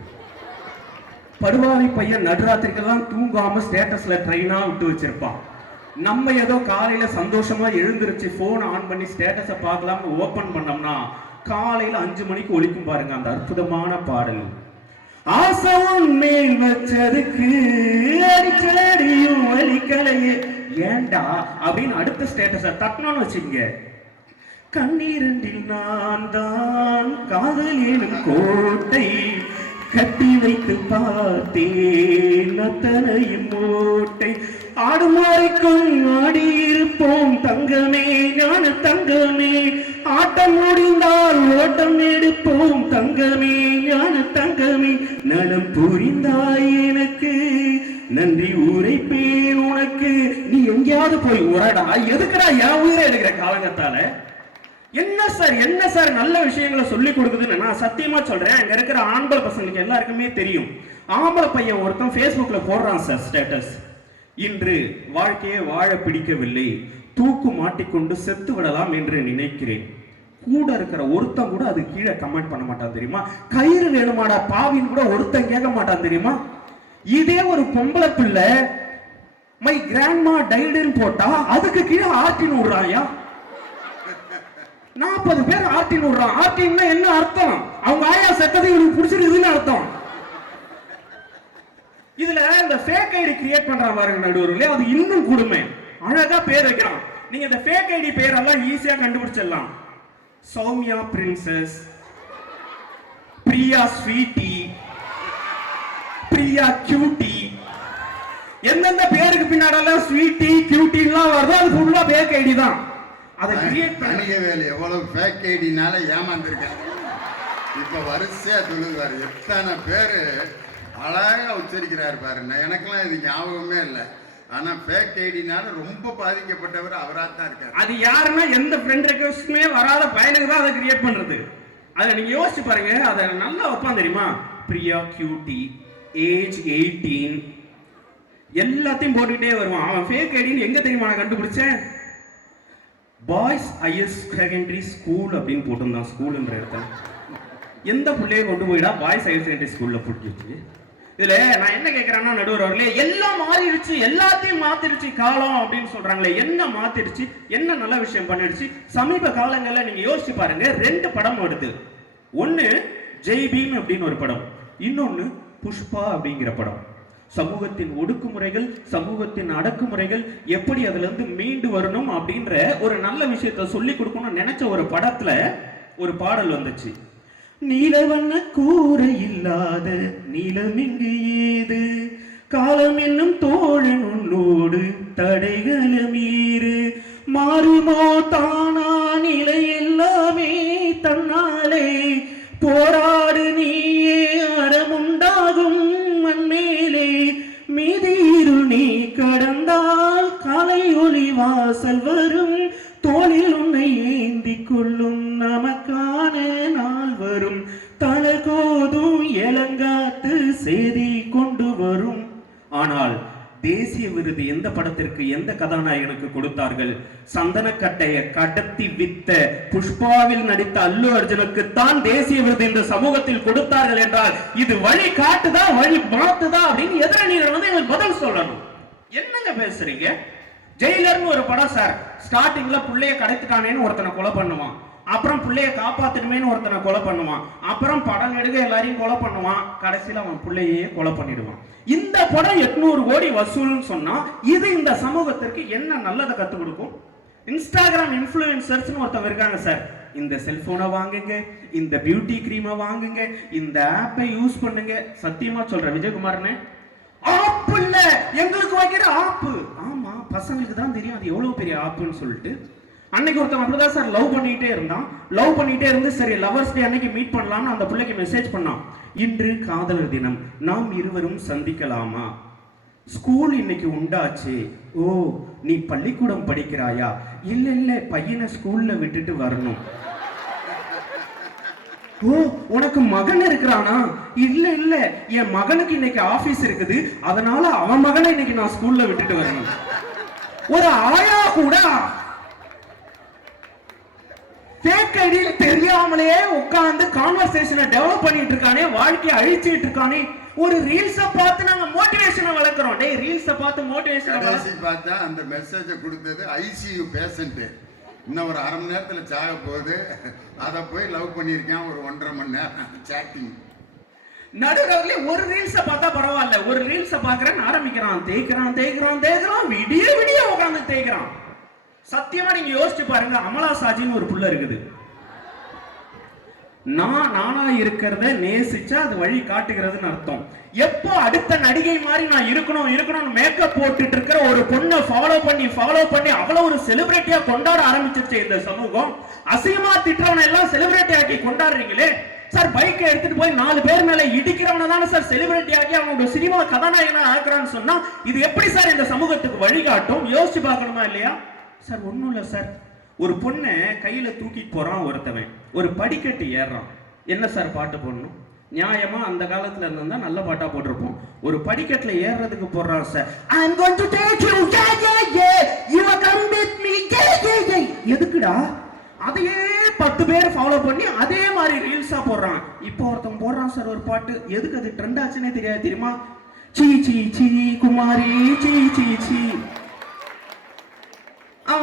படுவாவி பையன் நடுராத்திரிக்கெல்லாம் தூங்காம ஸ்டேட்டஸ்ல ட்ரெயினா விட்டு வச்சிருப்பான். நம்ம ஏதோ காலையில சந்தோஷமா எழுந்திருச்சு போன் ஆன் பண்ணி ஸ்டேட்டஸை பார்க்கலாம்னு ஓபன் பண்ணோம்னா காலையில 5 மணிக்கு ஒலிக்கும் பாருங்க அந்த அற்புதமான பாடல். ஆசவன் மேல் வச்சதுக்கு அடிச்சடியும் வலிக்கலையே ஏண்டா அப்படின்னு அடுத்த ஸ்டேட்டஸை தட்டணும்னு வச்சுக்கங்க. கண்ணீரண்டில் நான் தான் காதல் எனும் கோட்டை கட்டி வைத்து பார்த்தேன் அத்தனையும் மூட்டை ஆடும் வரைக்கும் ஆடியிருப்போம் தங்கமே ஞான தங்கமே ஆட்டம் முடிந்தால் ஓட்டம் எடுப்போம் தங்கமே ஞான தங்கமே நலம் புரிந்தாய் எனக்கு நன்றி உரைப்பேன் உனக்கு. நீ எங்கேயாவது போய் உரடா, எதுக்குடா என் உயிரை எடுக்கிற காலங்கத்தால? என்ன சார் நல்ல விஷயங்களை சொல்லி கொடுக்குதுன்னு நான் சத்தியமா சொல்றேன். அங்க இருக்கிற ஆண்களை பசங்களுக்கு எல்லாருக்குமே தெரியும். ஆம்பளை பையன் ஒருத்தன் Facebookல போடுறான் சார் ஸ்டேட்டஸ், இன்று வாழ்க்கையை வாழ பிடிக்கவில்லை, தூக்கு மாட்டிக்கொண்டு செத்து விடலாம் என்று நினைக்கிறேன். கூட இருக்கிற ஒருத்தன் கூட அது கீழே கமெண்ட் பண்ண மாட்டான் தெரியுமா? கயிறு வேணுமாடா பாவின்னு கூட ஒருத்தன் கேட்க மாட்டான் தெரியுமா? இதே ஒரு பொம்பளை பிள்ளை மை கிராண்ட்மா டைடுன்னு போட்டா அதுக்கு கீழே ஆர்டின் விடுறாயா. 40 பேர் ஆர்டின் விடுறான். ஆர்டின்னா என்ன அர்த்தம்? அவங்க ஆயா செத்தது இவனுக்கு பிடிச்சிருக்குதுன்னு அர்த்தம். இதுல இந்த ஃபேக் ஐடி கிரியேட் பண்றான் பாருங்க நடுவர்களே, அது இன்னும் கொடுமை. அழகா பேர் வைக்கிறான். நீங்க இந்த ஃபேக் ஐடி பேரெல்லாம் ஈஸியா கண்டுபிடிச்சிடலாம். Soumya princess, Priya sweetie, Priya cutie, எந்தெந்த பேருக்கு பின்னாடெல்லாம் ஸ்வீட்டி கியூட்டி எல்லாம் வருதோ அது ஃபுல்லா ஃபேக் ஐடி தான். அதை கிரியேட் பண்ணிக்க வேலை எவ்வளவு ஃபேக் ஐடினால ஏமாந்துருக்கேன். இப்ப வரிசையா சொல்லுவாரு, எத்தனை பேரு அழகா உச்சரிக்கிறாரு பாருங்க. எனக்கெல்லாம் இது ஞாபகமே இல்லை. ஆனா ஃபேக் ஐடினால ரொம்ப பாதிக்கப்பட்டவர் அவரா தான் இருக்காரு. அது யாருன்னா எந்த ஃப்ரெண்ட் ரெக்வெஸ்ட்மே வராத பையனுக்கு தான் அதை கிரியேட் பண்றது. அதை நீங்க யோசிச்சு பாருங்க. அதை நல்லா வைப்பான் தெரியுமா? பிரியா கியூட்டி, ஏஜ் 18 எல்லாத்தையும் போட்டுக்கிட்டே வருவான். அவன் ஃபேக் ஐடின்னு எங்க தெரியுமா நான் கண்டுபிடிச்சேன்? பாய்ஸ் ஹையர் செகண்டரி ஸ்கூல் அப்படின்னு போட்டிருந்தான். ஸ்கூல்ன்ற இடத்துல எந்த பிள்ளையை கொண்டு போயிடா பாய்ஸ் ஹையர் செகண்டரி ஸ்கூல்ல போட்டுச்சு. இதுல நான் என்ன கேட்கிறேன்னா நடுவர் அவர்களே, எல்லாம் மாறிடுச்சு, எல்லாத்தையும் மாத்திடுச்சு காலம் அப்படின்னு சொல்றாங்களே, என்ன மாத்திடுச்சு, என்ன நல்ல விஷயம் பண்ணிடுச்சு? சமீப காலங்கள்ல நீங்க யோசிச்சு பாருங்க, 2 படம் வருது. ஒன்னு ஜெய் பீம் அப்படின்னு ஒரு படம், இன்னொன்னு புஷ்பா அப்படிங்கிற படம். சமூகத்தின் ஒடுக்குமுறைகள், சமூகத்தின் அடக்குமுறைகள் எப்படி அதுல இருந்து மீண்டு வரணும் அப்படின்ற ஒரு நல்ல விஷயத்த சொல்லி கொடுக்கணும்னு நினைச்ச ஒரு படத்துல ஒரு பாடல் வந்துச்சு. நீலவண்ண கூரை இல்லாத நீலம் இங்கு ஏது, காலம் என்னும் தோழன் உன்னோடு தடைகள மீறு, மாறுமோ தானா நிலை எல்லாமே தன்னாலே, போராடு நீயே அறமுண்டாகும் மண்மேலே, மீதீரு நீ கடந்தால் காலை ஒளி வாசல் வரும், தோளில் உன்னை ஏந்தி கொள்ளும் நமக்கான நாள் வரும், தலகோதும் இளங்காத்து செய்தி கொண்டு வரும். ஆனால் தேசிய விருது எந்த படத்திற்கு எந்த கதாநாயகனுக்கு கொடுத்தார்கள்? சந்தனக்கட்டையை கடத்தி வித்த புஷ்பாவில் நடித்த அல்லு அர்ஜுனுக்கு தான் தேசிய விருது இந்த சமூகத்தில் கொடுத்தார்கள் என்றால் இது வழி காட்டுதா வழி மாத்துதா அப்படின்னு எதிரணிகள் வந்து எங்களுக்கு பதில் சொல்லணும். என்னங்க பேசுறீங்க? ஜெயிலர்னு ஒரு படம் சார். ஸ்டார்டிங்ல புள்ளைய கடத்திட்டானேன்னு ஒருத்தனை கொலை பண்ணுவான். அப்புறம் பிள்ளைய காப்பாத்தணுமேனு ஒருத்தனை கொலை பண்ணுவான், அப்புறம் படம் எடுக்க எல்லாரையும் கொலை பண்ணுவான், கடைசியில அவன் பிள்ளையே கொலை பண்ணிடுவான். இந்த படம் 800 கோடி வசூல்னு சொன்னா இது இந்த சமூகத்திற்கு என்ன நல்லதை கத்துக் கொடுக்கும்? இன்ஸ்டாகிராம் இன்ஃப்ளூயன்சர்ஸ்னு ஒருத்தவங்க இருக்காங்க சார், இந்த செல்போனை வாங்குங்க, இந்த பியூட்டி கிரீமை வாங்குங்க, இந்த ஆப்பை யூஸ் பண்ணுங்க. சத்தியமா சொல்றேன் விஜயகுமார்னே, ஆப் இல்ல எங்களுக்கு வைக்கிற ஆப்பு. ஆமா, பசங்களுக்கு தான் தெரியும் அது எவ்வளவு பெரிய ஆப்புன்னு சொல்லிட்டு. அன்னைக்கு ஒருத்தன் அப்படிதான் சார் லவ் பண்ணிட்டே இருந்தான். லவ் பண்ணிட்டே இருந்து சரி லவர்ஸ் டே அன்னைக்கு மீட் பண்ணலாம்னு அந்த பிள்ளைக்கு மெசேஜ் பண்ணான். இன்று காதலர் தினம், நாம் இருவரும் சந்திக்கலாமா? ஸ்கூல் இன்னைக்கு உண்டாச்சு. ஓ, நீ பள்ளிக்கூடம் படிக்கிறாயா? இல்ல இல்ல, பையனை ஸ்கூல்ல விட்டுட்டு வரணும். ஓ, உனக்கு மகன் இருக்கிறானா? இல்ல இல்ல, என் மகனுக்கு இன்னைக்கு ஆபீஸ் இருக்குது, அதனால அவன் மகனை இன்னைக்கு நான் ஸ்கூல்ல விட்டுட்டு வரணும். ஒரு ஆயா கூட ஃபேக் ஐடியில தெரியாமலே உட்கார்ந்து கான்வர்சேஷனை டெவலப் பண்ணிட்டு இருக்கானே, வாழ்க்கையை அழிச்சிட்டு இருக்கானே. ஒரு ரீல்ஸ பார்த்து நாங்க மோட்டிவேஷனை வளர்க்கிறோம். டேய், ரீல்ஸ பார்த்து மோட்டிவேஷனை பார்த்தா அந்த மெசேஜை கொடுத்தது ஐசியூ பேஷண்ட், இன்னும் ஒரு அரை மணி நேரத்தில் சாக போகுது, அதை போய் லவ் பண்ணியிருக்கேன் ஒரு 1.5 மணி நேரம் சாட்டிங். நடுவுல ஒரு ரீல்ஸ பார்த்தா பரவாயில்ல, ஒரு ரீல்ஸ பாக்குறேன்னு ஆரம்பிக்கிறான், தேய்க்கிறான் தேய்க்கிறான் தேய்க்கிறான், விடிய விடிய உட்காந்து தேய்க்கிறான். சத்தியமா நீங்க யோசிச்சு பாருங்க, அமலா சாஜின்னு ஒரு புள்ள இருக்குது. நானா இருக்கிறத நேசிச்சா அது வழி காட்டுகிறதுன்னு அர்த்தம். எப்போ அடுத்த நடிகை மாதிரி நான் இருக்கணும் மேக்கப் போட்டுட்டு இருக்கிற ஒரு பொண்ணை ஃபாலோ பண்ணி அவ்வளவு ஒரு செலிபிரிட்டியா கொண்டாட ஆரம்பிச்சிருச்சு இந்த சமூகம். அசிங்கமா திட்டுறவனை எல்லாம் செலிபிரிட்டி ஆக்கி கொண்டாடுறீங்களே சார். பைக்கை எடுத்துட்டு போய் 4 பேர் மேல இடிக்கிறவன தானே சார் செலிபிரிட்டி ஆக்கி அவனோட சினிமா கதாநாயகனா ஆக்குறான்னு சொன்னா இது எப்படி சார் இந்த சமூகத்துக்கு வழிகாட்டும்? யோசிச்சு பார்க்கணுமா இல்லையா சார்? ஒண்ணும் இல்ல சார், ஒரு பொண்ணை கையில தூக்கிட்டு போறான் ஒருத்தவன், ஒரு படிக்கட்டு ஏறான். என்ன சார் பாட்டு போடணும்? நியாயமா அந்த காலத்துல இருந்தா நல்ல பாட்டா போட்டிருப்போம். ஒரு படிக்கட்டுல ஏறதுக்கு போடுறான் sir. I'm going to take you, yeah, you come with me, yeah. எதுக்குடா? அதையே 10 பேர் ஃபாலோ பண்ணி அதே மாதிரி ரீல்ஸா போடுறான். இப்போ ஒருத்தன் போடுறான் சார் ஒரு பாட்டு, எதுக்கு அது ட்ரெண்ட் ஆச்சுன்னே தெரியாது தெரியுமா? சீ சீ சீ குமாரி சீ சீ சீ.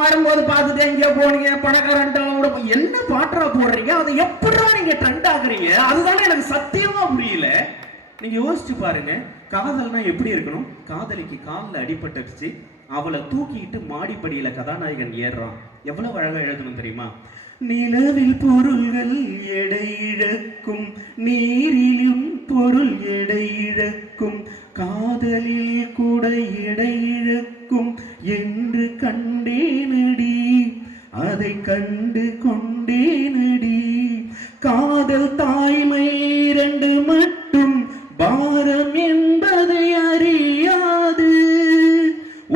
வரும்போது பார்த்துட்டு எங்கேயோ போனீங்க பணக்காரன்ட்ட என்ன பாட்டா போடுறீங்க, அதை எப்படா நீங்க ட்ரெண்ட் ஆகுறீங்க? அதுதானே எனக்கு சத்தியமா புரியல. நீங்க யோசிச்சு பாருங்க, காதல்னா எப்படி இருக்கணும்? காதலிக்கு காலில் அடிபட்டுச்சு, அவளை தூக்கிட்டு மாடிப்படியில கதாநாயகன் ஏறுறான். எவ்வளவு அழகா எழுதணும் தெரியுமா? நிலவில் பொருள்கள் எடை இழக்கும், நீரிலும் பொருள் எடை இழக்கும், காதலில் கூட எடை இழக்கும் என்று கண்டேனடி, அதை கண்டு கொண்டேனடி. காதல் தாய்மை 2 மட்டும் பாரம் என்பதை அறியாது,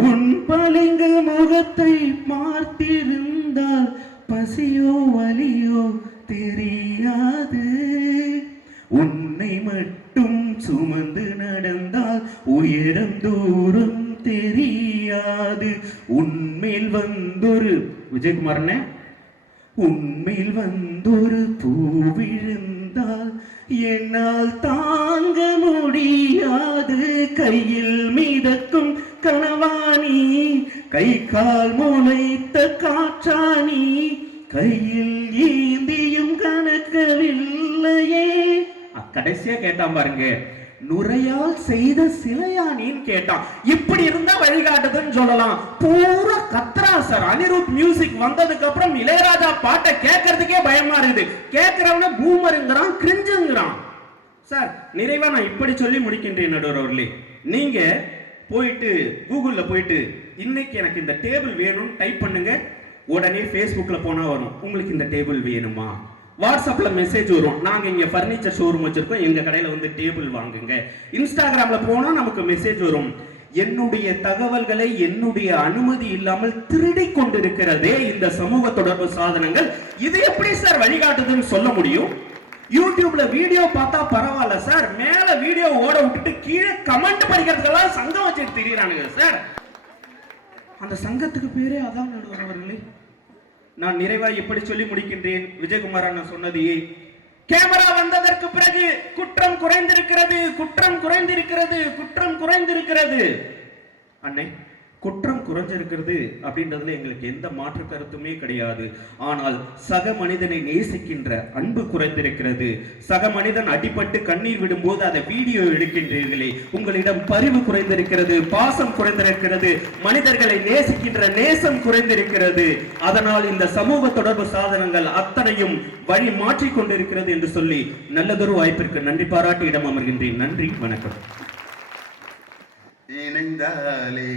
உன் பளிங்கு முகத்தை பார்த்திருந்தால் பசியோ வலியோ தெரியாது, உன்னை மட்டும் சுமந்து நடந்தால் உயரம் தூரம் தெரியாது. உன்மேல் வந்தொரு விஜயகுமாரனே, உன்மேல் வந்தொரு பூ விழுந்தால் என்னால் தாங்க முடியாது, கையில் மிதக்கும் கனவாணி, கை கால் முளைத்த காற்றாணி, கையில் ஏந்தியும் கணக்கவில்லையே. கடைசியா கேட்டான் பாருங்க, நுரையால் செய்த சிலையானின்னு கேட்டான். இப்படி இருந்தா வழிகாட்டுதுன்னு சொல்லலாம். பூரா கத்ரா சார். அனிருத் மியூசிக் வந்ததுக்கு அப்புறம் இளையராஜா பாட்டை கேட்கறதுக்கே பயமா இருக்குது. கேட்கிறவன பூமருங்கிறான், கிரிஞ்சுங்கிறான். சார் நிறைவா நான் இப்படி சொல்லி முடிக்கின்றேன் நடுவர் அவர்களே, நீங்க போயிட்டு கூகுள்ல போயிட்டு இன்னைக்கு எனக்கு இந்த டேபிள் வேணும்னு டைப் பண்ணுங்க, உடனே Facebookல போனா வரும் உங்களுக்கு இந்த டேபிள் வேணுமா. வாட்ஸ்அப்ல மெசேஜ் வரும், நாங்க இங்க பர்னிச்சர் ஷோரூம் வச்சிருக்கோம், எங்க கடையில வந்து டேபிள் வாங்குங்க. இன்ஸ்டாகிராம்ல போனா நமக்கு மெசேஜ் வரும், என்னுடைய தகவல்களை என்னுடைய அனுமதி இல்லாமல் திருடி கொண்டிருக்கிறதே இந்த சமூக தொடர்பு சாதனங்கள். இது எப்படி சார் வழிகாட்டுதுன்னு சொல்ல முடியும்? யூடியூப்ல வீடியோ பார்த்தா பரவாயில்ல சார், மேல வீடியோ ஓட விட்டுட்டு கீழே கமெண்ட் படிக்கிறதுக்கெல்லாம் சங்கம் வச்சுட்டு திரியறானுங்க சார். அந்த சங்கத்துக்கு பேரே அதான் நடுவர்களே. நான் நிறைவா இப்படி சொல்லி முடிக்கின்றேன். விஜயகுமார் சொன்னது, கேமரா வந்ததற்கு பிறகு குற்றம் குறைந்திருக்கிறது, குற்றம் குறைந்திருக்கிறது, குற்றம் குறைந்திருக்கிறது. அன்னை குற்றம் குறைஞ்சிருக்கிறது அப்படின்றதுல எங்களுக்கு எந்த மாற்று கருத்துமே கிடையாது. ஆனால் சக மனிதனை நேசிக்கின்ற அன்பு குறைந்திருக்கிறது. சக மனிதன் அடிபட்டு கண்ணீர் விடும்போது அதை வீடியோ எடுக்கின்றீர்களே, உங்களிடம் பரிவு குறைந்திருக்கிறது, பாசம் குறைந்திருக்கிறது, மனிதர்களை நேசிக்கின்ற நேசம் குறைந்திருக்கிறது. அதனால் இந்த சமூக தொடர்பு சாதனங்கள் அத்தனையும் வழி மாற்றிக் கொண்டிருக்கிறது என்று சொல்லி நல்லதொரு வாய்ப்பிற்கு நன்றி பாராட்டி இடம் அமர்கின்றேன். நன்றி, வணக்கம். இணைந்தாலே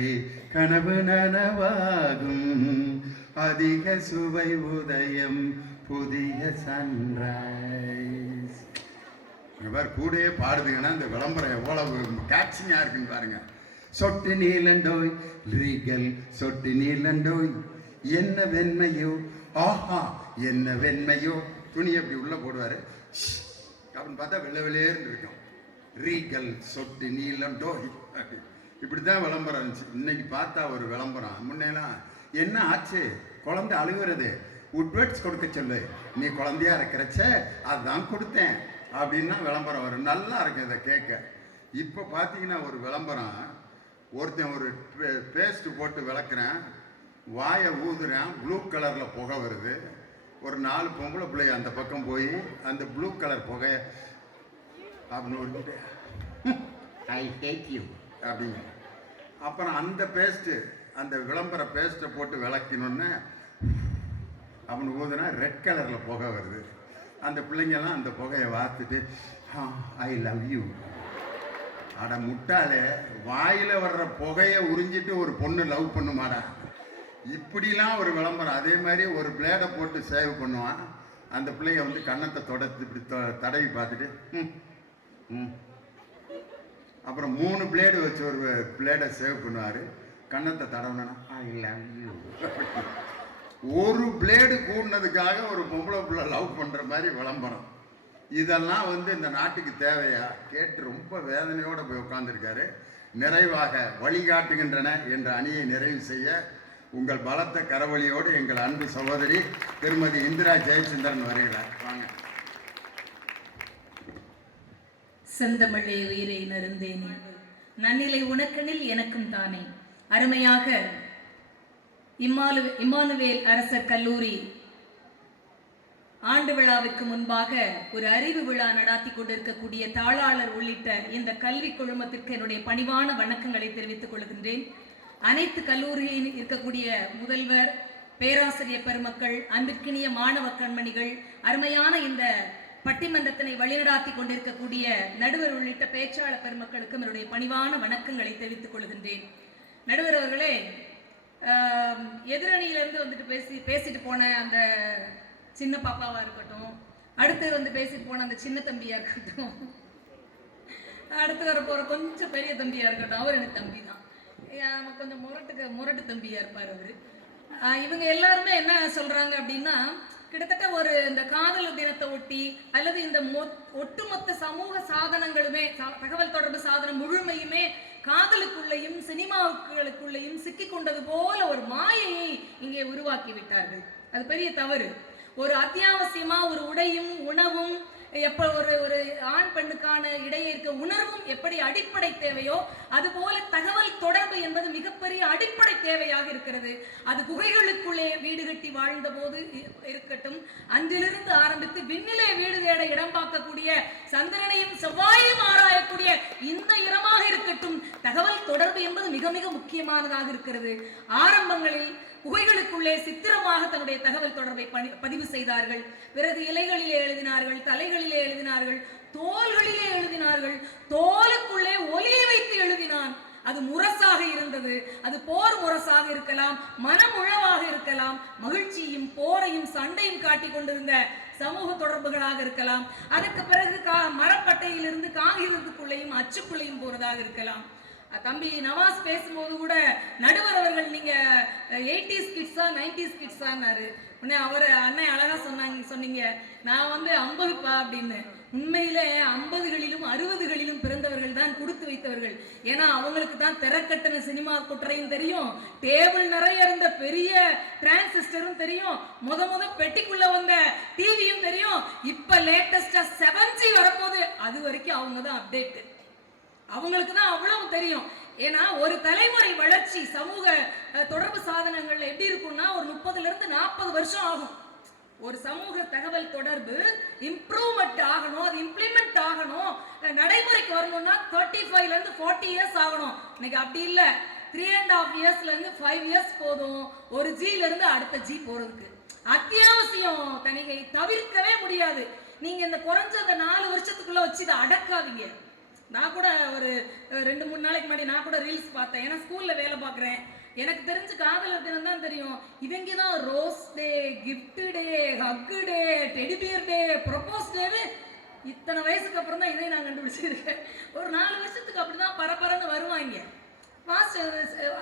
கனவு நனவாகும், அதிக சுவை உதயம் புதிய சன்ரைஸ். கூடயே பாடுதுங்கன்னா இந்த விளம்பரம் எவ்வளவு கேட்சிங்கா இருக்குன்னு பாருங்க. சொட்டு நீலண்டோய் ரீகல், சொட்டு நீலண்டோய் என்ன வெண்மையோ, ஆஹா என்ன வெண்மையோ. துணி அப்படி உள்ள போடுவாரு, அப்படின்னு பார்த்தா வெள்ளை வெளியேன்னு இருக்கும். ரீகல் சொட்டு நீலண்டோய், இப்படிதான் விளம்பரம் இருந்துச்சு. இன்னைக்கு பார்த்தா ஒரு விளம்பரம். முன்னெல்லாம் என்ன ஆச்சு, குழந்தை அழுகிறது, உட்வெட்ஸ் கொடுக்க சொல்லு, நீ குழந்தையா இருக்கிறச்ச அதுதான் கொடுத்தேன் அப்படின்னா விளம்பரம் வரும். நல்லா இருக்கு இதை கேட்க. இப்போ பார்த்தீங்கன்னா ஒரு விளம்பரம், ஒருத்தன் ஒரு பேஸ்ட் போட்டு விளக்குறேன், வாயை ஊதுறேன், ப்ளூ கலரில் புகை வருது. ஒரு 4 பொம்பளை பிள்ளை அந்த பக்கம் போய் அந்த ப்ளூ கலர் புகை அப்படின்னு ஒரு ஐ ஹேட் யூ அப்படிங்க. அப்புறம் அந்த பேஸ்ட்டு, அந்த விளம்பர பேஸ்ட்டை போட்டு விளக்கினோன்னே அவனு ஊதுனா ரெட் கலரில் புகை வருது. அந்த பிள்ளைங்கெல்லாம் அந்த புகையை வாத்துட்டு ஐ லவ் யூ. அட முட்டாளே, வாயில் வர்ற புகையை உறிஞ்சிட்டு ஒரு பொண்ணு லவ் பண்ணுமாடா? இப்படிலாம் ஒரு விளம்பரம். அதே மாதிரி ஒரு பிளேடை போட்டு சேவ் பண்ணுவான். அந்த பிள்ளைய வந்து கன்னத்தை தொடர்த்து இப்படி தடவி பார்த்துட்டு அப்புறம் 3 பிளேடு வச்சு ஒரு பிளேடை சேவ் பண்ணுவார். கன்னத்தை தடவுனா ஐ லவ் யூ. ஒரு பிளேடு கூடினதுக்காக ஒரு பொம்பளை பிள்ளை லவ் பண்ணுற மாதிரி விளம்பரம். இதெல்லாம் வந்து இந்த நாட்டுக்கு தேவையா? கேட்டு ரொம்ப வேதனையோடு போய் உட்கார்ந்துருக்காரு. நிறைவாக வழிகாட்டுகின்றன என்ற அணியை நிறைவு செய்ய உங்கள் பலத்த கரவழியோடு எங்கள் அன்பு சகோதரி திருமதி இந்திரா ஜெயச்சந்திரன் வருகிறார். வாங்க. செந்தமிழே உயிரை நருந்தேனே, நன்னிலை உனக்கெனில் எனக்கும் தானே. அருமையாக இம்மானுவேல் அரசர் கல்லூரி ஆண்டு விழாவுக்கு முன்பாக ஒரு அறிவு விழா நடாத்தி கொண்டிருக்கக்கூடிய தாளாளர் உள்ளிட்ட இந்த கல்வி குழுமத்திற்கு என்னுடைய பணிவான வணக்கங்களை தெரிவித்துக் கொள்கின்றேன். அனைத்து கல்லூரியில் இருக்கக்கூடிய முதல்வர், பேராசிரியர் பெருமக்கள், அன்பிற்கினிய மாணவ கண்மணிகள், அருமையான இந்த பட்டிமன்றத்தினை வழிநடாத்தி கொண்டிருக்கக்கூடிய நடுவர் உள்ளிட்ட பேச்சாளர் பெருமக்களுக்கும் என்னுடைய பணிவான வணக்கங்களை தெரிவித்துக் கொள்கின்றேன். நடுவர் அவர்களே, எதிரணியிலிருந்து வந்துட்டு பேசிட்டு போன அந்த சின்ன பாப்பாவா இருக்கட்டும், அடுத்து வந்து பேசிட்டு போன அந்த சின்ன தம்பியா இருக்கட்டும், அடுத்து வர போற கொஞ்சம் பெரிய தம்பியா இருக்கட்டும், அவர் எனக்கு தம்பி தான், கொஞ்சம் முரட்டு தம்பியா இருப்பார் அவரு. இவங்க எல்லாருமே என்ன சொல்றாங்க அப்படின்னா, கிட்டத்தட்ட ஒரு இந்த காதல் தினத்தை ஒட்டி அல்லது இந்த ஒட்டுமொத்த சமூக சாதனங்களுமே, தகவல் தொடர்பு சாதனம் முழுமையுமே காதலுக்குள்ளேயும் சினிமாவுக்குள்ளேயும் சிக்கி கொண்டது போல ஒரு மாயையை இங்கே உருவாக்கி விட்டார்கள். அது பெரிய தவறு. ஒரு அத்தியாவசியமா ஒரு உடையும் உணவும், எப்ப ஒரு ஆண் பெண்ணுக்கான இடையே இருக்க உணர்வும் எப்படி அடிப்படை தேவையோ அதுபோல தகவல் தொடர்பு என்பது மிகப்பெரிய அடிப்படை தேவையாக இருக்கிறது. அது குகைகளுக்குள்ளே வீடு கட்டி வாழ்ந்த போது இருக்கட்டும், அன்றிலிருந்து ஆரம்பித்து விண்ணிலே வீடு தேட இடம் பார்க்கக்கூடிய, சந்திரனையும் செவ்வாயையும் ஆராயக்கூடிய இந்த இடமாக இருக்கட்டும், தகவல் தொடர்பு என்பது மிக மிக முக்கியமானதாக இருக்கிறது. ஆரம்பங்களில் குகைகளுக்குள்ளே சித்திரமாக தன்னுடைய தகவல் தொடர்பை பதிவு செய்தார்கள். பிறகு இலைகளிலே எழுதினார்கள், தலைகளிலே எழுதினார்கள், தோள்களிலே எழுதினார்கள். தோலுக்குள்ளே ஒலியை வைத்து எழுதினான். அது முரசாக இருந்தது. அது போர் முரசாக இருக்கலாம், மனமுழவாக இருக்கலாம், மகிழ்ச்சியும் போரையும் சண்டையும் காட்டிக் கொண்டிருந்த சமூக தொடர்புகளாக இருக்கலாம். அதற்கு பிறகு மரப்பட்டையிலிருந்து காகிதத்துக்குள்ளேயும் அச்சுக்குள்ளேயும் போறதாக இருக்கலாம். தம்பி நவாஸ் பேசும்போது கூட நடுவர் அவர்கள் நீங்க 80s கிட்ஸா 90s கிட்ஸான்னாரு. உடனே அவர் அண்ணன் அழகா சொன்னீங்க, நான் வந்து 50பா அப்படின்னு. உண்மையிலே 50களிலும் 60களிலும் பிறந்தவர்கள் தான் கொடுத்து வைத்தவர்கள். ஏன்னா அவங்களுக்கு தான் திறக்கட்டன சினிமா குற்றையும் தெரியும், டேபிள் நிறைய இருந்த பெரிய டிரான்சிஸ்டரும் தெரியும், முத பெட்டிக்குள்ள வந்த டிவியும் தெரியும். இப்ப லேட்டஸ்டா 7G வரப்போது, அது வரைக்கும் அவங்க தான் அப்டேட். அவங்களுக்கு தான் அவ்வளவு தெரியும். ஏன்னா ஒரு தலைமுறை வளர்ச்சி சமூக தொடர்பு சாதனங்கள்ல எப்படி இருக்கும்னா ஒரு 30ல இருந்து 40 வருஷம் ஆகும். ஒரு சமூக தகவல் தொடர்பு இம்ப்ரூவ்மெண்ட் ஆகணும், அது இம்ப்ளிமெண்ட் ஆகணும், நடைமுறைக்கு வரணும்னா 35ல இருந்து 40 இயர்ஸ் ஆகணும். இன்னைக்கு அப்படி இல்ல, 3.5 இயர்ஸ்ல இருந்து 5 இயர்ஸ் போதும் ஒரு ஜில இருந்து அடுத்த ஜி போறதுக்கு. அத்தியாவசியம் தனிகை, தவிர்க்கவே முடியாது. நீங்க இந்த குறைஞ்ச அந்த 4 வருஷத்துக்குள்ள வச்சு இதை அடக்காதீங்க. நான் கூட ஒரு 2-3 நாளைக்கு முன்னாடி நான் கூட ரீல்ஸ் பார்த்தேன். ஏன்னா ஸ்கூல்ல வேலை பார்க்குறேன். எனக்கு தெரிஞ்சு காதலர் தினம் தான் தெரியும். இவங்க தான் ரோஸ் டே, கிஃப்ட் டே, ஹக் டே, டெடிபியர் டே, ப்ரொபோஸ் டேன்னு இத்தனை வயசுக்கு அப்புறம் தான் இதை நான் கண்டுபிடிச்சிருக்கேன். ஒரு 4 வருஷத்துக்கு அப்படிதான் பரபரன்னு வருவாங்க.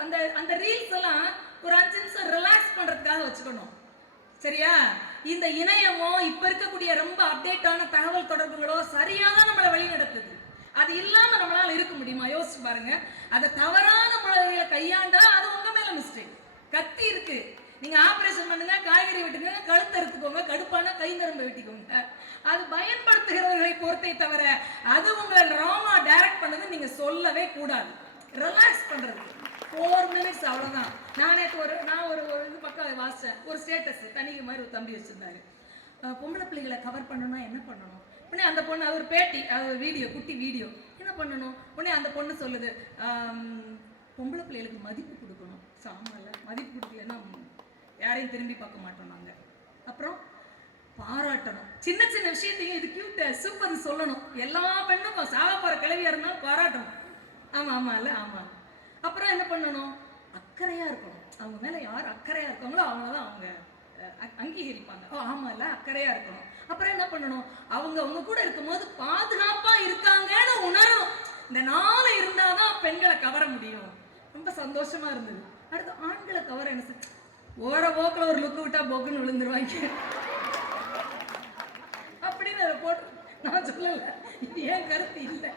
அந்த அந்த ரீல்ஸ் எல்லாம் ஒரு 5 நிமிஷம் ரிலாக்ஸ் பண்றதுக்காக வச்சுக்கணும். சரியா? இந்த இணையமோ இப்ப இருக்கக்கூடிய ரொம்ப அப்டேட்டான தகவல் தொடர்புகளோ சரியாதான் நம்மளை வழி நடத்துது. அது இல்லாம நம்மளால இருக்க முடியுமா? யோசிச்சு பாருங்க. அதை தவறான முறையில கையாண்டா அது உங்க மேல மிஸ்டேக். கத்தி இருக்கு, நீங்க ஆபரேஷன் பண்ணுங்க, காய்கறி வெட்டுங்க, கழுத்து அறுத்துக்கோங்க, கடுப்பான கை நரம்பு வெட்டிக்கோங்க. அது பயன்படுத்துகிறவர்களை பொறுத்தே தவிர அது உங்களை ராமா டைரக்ட் பண்ணது நீங்க சொல்லவே கூடாது. ரிலாக்ஸ் பண்றது 4 minutes அவ்வளவுதான். நான் ஒரு இது பக்கம் வாசிச்சேன். ஒரு ஸ்டேட்டஸ் தனிக்கு மாதிரி ஒரு தம்பி வச்சிருந்தாரு. பொம்பளை பிள்ளைகளை கவர் பண்ணணும்னா என்ன பண்ணணும்? உடனே அந்த பொண்ணு, அது ஒரு பேட்டி, அது ஒரு வீடியோ, குட்டி வீடியோ, என்ன பண்ணணும்? உடனே அந்த பொண்ணு சொல்லுது, பொம்பளை பிள்ளைகளுக்கு மதிப்பு கொடுக்கணும். சாமல்ல, மதிப்பு கொடுக்கலன்னா யாரையும் திரும்பி பார்க்க மாட்டோம் நாங்க. அப்புறம் பாராட்டணும், சின்ன சின்ன விஷயத்தையும் இது கியூட் சூப்பர் சொல்லணும். எல்லா பெண்ணும் சாக போற கிளவியா இருந்தாலும் பாராட்டணும். ஆமா ஆமா இல்ல, ஆமா. அப்புறம் என்ன பண்ணணும்? அக்கறையா இருக்கணும். அவங்க மேல யார் அக்கறையா இருக்காங்களோ அவங்களதான் அவங்க அங்கீகரிப்பாங்க. ஆமா இல்ல, அக்கறையா இருக்கணும். அப்புறம் என்ன பண்ணணும்? அவங்க உங்க கூட இருக்கும்போது பாதுகாப்பா இருக்காங்கன்னு உணரணும். இந்த 4 இருந்தாதான் பெண்களை கவர முடியும். ரொம்ப சந்தோஷமா இருந்தது. அடுத்து ஆண்களை கவர என்ன? ஓர போக்கில் ஒரு லுக்கு விட்டா போக்குன்னு விழுந்துருவாங்க அப்படின்னு அதை போட்டு நான் சொல்லல, இது ஏன் கருத்து இல்லை.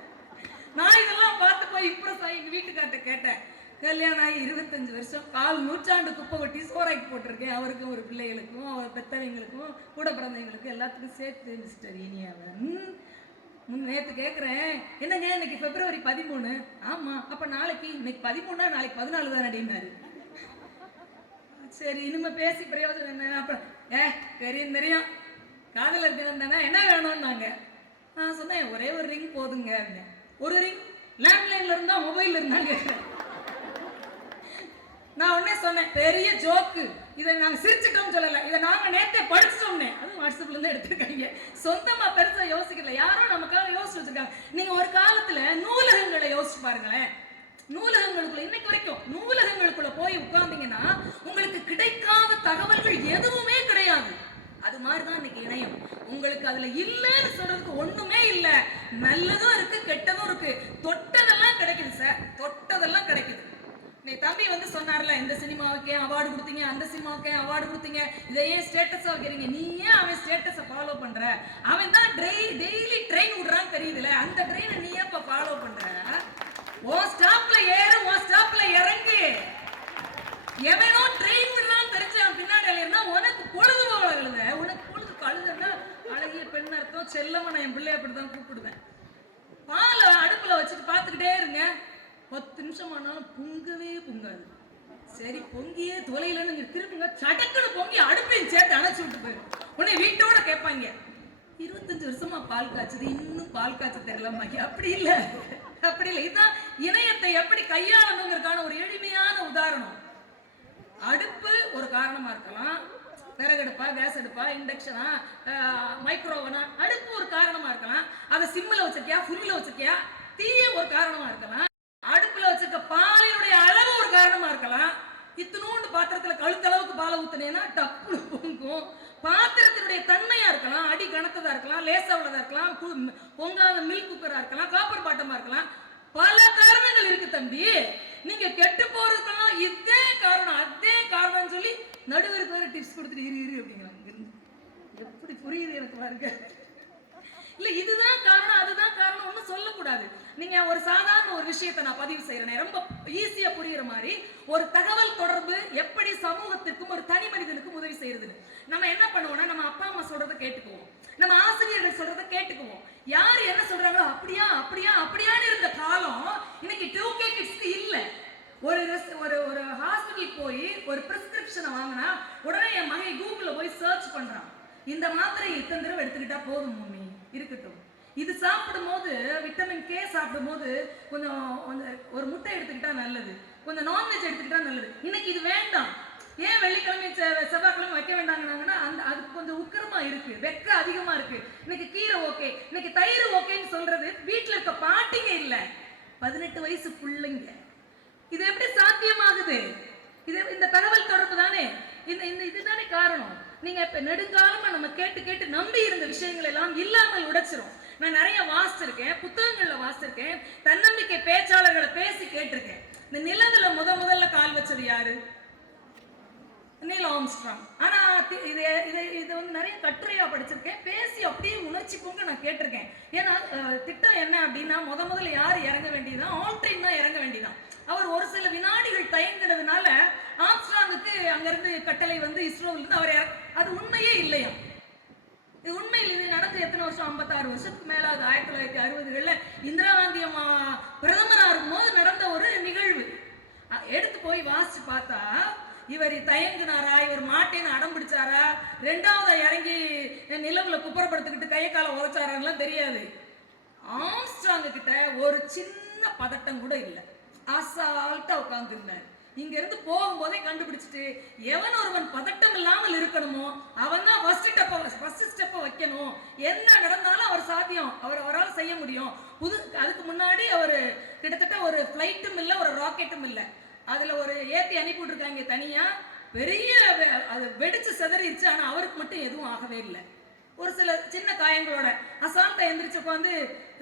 நான் இதெல்லாம் பார்த்து போய் இம்ப்ரெஸ் ஆகி எங்க வீட்டுக்கார்ட்ட கேட்டேன். கல்யாணம் ஆகி 25 வருஷம், 1/4 நூற்றாண்டு குப்பை கொட்டி சோறாக்கி போட்டிருக்கேன். அவருக்கும் ஒரு பிள்ளைகளுக்கும் அவர் பெத்தவங்களுக்கும் கூட பிறந்தவங்களுக்கும் எல்லாத்துக்கும் சேர்த்து மிஸ்டர் இனியாவன். நேற்று கேட்குறேன், என்னங்க இன்னைக்கு February 13? ஆமா. அப்ப நாளைக்கு இன்னைக்கு 13னா நாளைக்கு 14 தானே அப்படின்னாரு. சரி, இனிமே பேசி பிரயோஜனம் என்ன? அப்புறம் தெரியும் காதலர் தினம் தானே, என்ன வேணும்னாங்க. நான் சொன்னேன், ஒரே ஒரு ரிங் போதுங்க. ஒரு ரிங் லேண்ட்லைன்ல இருந்தா மொபைல் இருந்தாங்க. நான் உடனே சொன்னேன், பெரிய ஜோக்கு, இதை நாங்க சிரிச்சுட்டோம் சொல்லல, இதை நாங்க நேத்தே படிச்சிட்டோம்னே. அதுவும் வாட்ஸ்அப்ல இருந்து எடுத்துருக்காங்க. சொந்தமா பெருசா யோசிக்கல, யாரோ நமக்காக யோசிச்சு வச்சிருக்காங்க. நீங்க ஒரு காலத்துல நூலகங்களை யோசிச்சு பாருங்களேன். நூலகங்களுக்குள்ள இன்னைக்கு வரைக்கும் நூலகங்களுக்குள்ள போய் உட்கார்ந்தீங்கன்னா உங்களுக்கு கிடைக்காத தகவல்கள் எதுவுமே கிடையாது. அது மாதிரிதான் இன்னைக்கு இணையம். உங்களுக்கு அதுல இல்லைன்னு சொல்றதுக்கு ஒண்ணுமே இல்ல. நல்லதும் இருக்கு, கெட்டதும் இருக்கு. தொட்டதெல்லாம் கிடைக்குது சார், தொட்டதெல்லாம் கிடைக்குது. நீ தம்பி வந்து சொன்னார்ல, இந்த சினிமாவுக்கு ஏன் அவார்டு கொடுத்தீங்க, அந்த சினிமாவுக்கு ஏன் அவார்டு கொடுத்தீங்க, இதை ஏன் ஸ்டேட்டஸா வைக்கிறீங்க? நீ ஏன் அவன் ஸ்டேட்டஸை ஃபாலோ பண்ற? அவன் தான் டெய்லி ட்ரெயின் விடுறான்னு தெரியுதுல, அந்த ட்ரெயினை நீ ஏன் இப்ப ஃபாலோ பண்ற? உன் ஸ்டாப்ல ஏறு, உன் ஸ்டாப்ல இறங்கு. எவனோ ட்ரெயின் விடுறான்னு தெரிஞ்சு அவன் பின்னாடி இருந்தா உனக்கு பொழுது போகல. உனக்கு பொழுது கழுதுன்னா அழகிய பெண் அர்த்தம். செல்லமா நான் என் பிள்ளைய அப்படிதான் கூப்பிடுவேன். பாலை அடுப்புல வச்சுட்டு பார்த்துக்கிட்டே இருங்க. 10 நிமிஷம் ஆனாலும் பொங்கவே பொங்காது. சரி, பொங்கியே தொலைலன்னு நீங்க திரும்புங்க, சடக்குன்னு பொங்கி அடுப்பையும் சேர்த்து அணைச்சு விட்டு போயிடும். உடனே வீட்டோட கேட்பாங்க, 25 வருஷமா பால் காய்ச்சது, இன்னும் பால் காய்ச்ச தெரியலமா? அப்படி இல்லை, அப்படி இல்லை. இதுதான் இணையத்தை எப்படி கையாளணுங்கிறதுக்கான ஒரு எளிமையான உதாரணம். அடுப்பு ஒரு காரணமா இருக்கலாம், விறகடுப்பா, கேஸ் அடுப்பா, இண்டக்ஷனா, மைக்ரோவனா, அடுப்பு ஒரு காரணமா இருக்கலாம். அதை சிம்மில் வச்சிருக்கியா, ஃபுல்லில் வச்சிருக்கியா, தீய ஒரு காரணமா இருக்கலாம். அடுப்புல வச்சிருக்க பாலினுடைய அளவு ஒரு காரணமா இருக்கலாம். இத்தினூண்டு பாத்திரத்துல கழுத்தளவுக்கு பாலை ஊத்துனேன்னா டப்பு பொங்கும். பாத்திரத்தினுடைய தன்மையா இருக்கலாம், அடி கனத்ததா இருக்கலாம், லேசா உள்ளதா இருக்கலாம், பொங்காத மில்க் குக்கரா இருக்கலாம், காப்பர் பாட்டமா இருக்கலாம். பல காரணங்கள் இருக்கு தம்பி. நீங்க கெட்டு போறதுக்கெல்லாம் இதே காரணம் அதே காரணம் சொல்லி நடுவருக்கு வேற டிப்ஸ் கொடுத்துட்டு இரு அப்படிங்கிறாங்க. எப்படி புரியுது எனக்கு பாருங்க. இல்ல இதுதான் காரணம் அதுதான் காரணம் ஒன்னும் சொல்லக்கூடாது. நீங்க ஒரு சாதாரண ஒரு விஷயத்தை நான் பதிவு செய்யறேன், ரொம்ப ஈஸியா புரியுற மாதிரி. ஒரு தகவல் தொடர்பு எப்படி சமூகத்திற்கும் ஒரு தனி மனிதனுக்கும் உதவி செய்யறதுன்னு நம்ம என்ன பண்ணுவோம்னா, நம்ம அப்பா அம்மா சொல்றதை கேட்டுக்குவோம். நம்ம ஆசிரியர்கள் சொல்றதை கேட்டுக்குவோம். யார் என்ன சொல்றாங்களோ அப்படியா அப்படியா அப்படியான்னு இருந்த காலம் இன்னைக்கு 2K கிட்ஸ்க்கு இல்ல. ஒரு ஹாஸ்பிட்டலுக்கு போய் ஒரு பிரிஸ்கிரிப்ஷனை வாங்கினா உடனே என் மகன் கூகுள்ல போய் சர்ச் பண்றான். இந்த மாத்திரை இத்தனை தடவை எடுத்துக்கிட்டா போதும் மம்மி, இருக்கட்டும். இது சாப்பிடும்போது விட்டமின் கே சாப்பிடும்போது கொஞ்சம் ஒரு முட்டை எடுத்துக்கிட்டா நல்லது, கொஞ்சம் நான்வெஜ் எடுத்துக்கிட்டா நல்லது. இன்னைக்கு இது வேண்டாம். ஏன் வெள்ளிக்கிழமை செவ்வாய்க்கிழமை வைக்க வேண்டாங்கன்னா அதுக்கு கொஞ்சம் உக்கிரமா இருக்கு, வெக்க அதிகமா இருக்கு. இன்னைக்கு கீரை ஓகே, இன்னைக்கு தயிர் ஓகேன்னு சொல்றது வீட்டுல இருக்க பாட்டிங்க இல்ல, 18 வயசு பிள்ளைங்க. இது எப்படி சாத்தியமாகுது? இந்த தகவல் தொடர்பு தானே, இதுதானே காரணம். நீங்க இப்ப நெடுங்காலமா நம்ம கேட்டு கேட்டு நம்பி இருந்த விஷயங்கள் எல்லாம் இல்லாமல் உடைச்சிரும். நான் நிறைய வாசிச்சிருக்கேன், புத்தகங்கள்ல வாசிச்சிருக்கேன், தன்னம்பிக்கை பேச்சாளர்களை பேசி கேட்டிருக்கேன். இந்த நிலவுல முதல்ல கால் வச்சது யாரு? Neil Armstrong. ஆனா இது வந்து நிறைய கட்டுரையா படிச்சிருக்கேன், பேசி அப்படியே உணர்ச்சி பொங்க நான் கேட்டிருக்கேன். ஏன்னா திட்டம் என்ன அப்படின்னா முதல்ல யார் இறங்க வேண்டியதான்? ஆல்ட்ரின் தான் இறங்க வேண்டியதான். அவர் ஒரு சில வினாடிகள் தயங்கினதுனால ஆம்ஸ்ட்ராங்குக்கு அங்கிருந்து கட்டளை வந்து இஸ்ரோவில் இருந்து அவர் அது உண்மையே இல்லையா? இது உண்மையில் இது நடந்து எத்தனை வருஷம்? 56 வருஷத்துக்கு மேல. அது 1960களில் இந்திரா காந்தி அம்மா பிரதமராக இருக்கும்போது நடந்த ஒரு நிகழ்வு. எடுத்து போய் வாசிச்சு பார்த்தா இவர் தயங்குனாரா, இவர் மாட்டேன்னு அடம் பிடிச்சாரா, 2வது இறங்கி நிலவுல குப்புறப்படுத்திக்கிட்டு கையை காலை உதைச்சாரான்லாம் தெரியாது. ஆம்ஸ்ட்ராங் கிட்ட ஒரு சின்ன பதட்டம் கூட இல்லை, அசால்ட்டா உட்கார்ந்து இருந்தார். இங்க இருந்து போகும்போதே கண்டுபிடிச்சிட்டு எவன் ஒருவன் பதட்டம் இல்லாமல் இருக்கணுமோ அவன் தான் ஃபர்ஸ்ட் ஸ்டெப்பை வைக்கணும். என்ன நடந்தாலும் அவர் சாத்தியம், அவரால் செய்ய முடியும். அதுக்கு முன்னாடி அவர் கிட்டத்தட்ட ஒரு ஃபிளைட்டும் இல்லை, ஒரு ராக்கெட்டும் இல்லை. அதுல ஒரு ஏத்தி அனுப்பி விட்டுருக்காங்க தனியா, பெரிய அது வெடிச்சு செதறிடுச்சு. ஆனா அவருக்கு மட்டும் எதுவும் ஆகவே இல்லை. ஒரு சில சின்ன காயங்களோட அசால்ட்டா எந்திரிச்சு உட்காந்து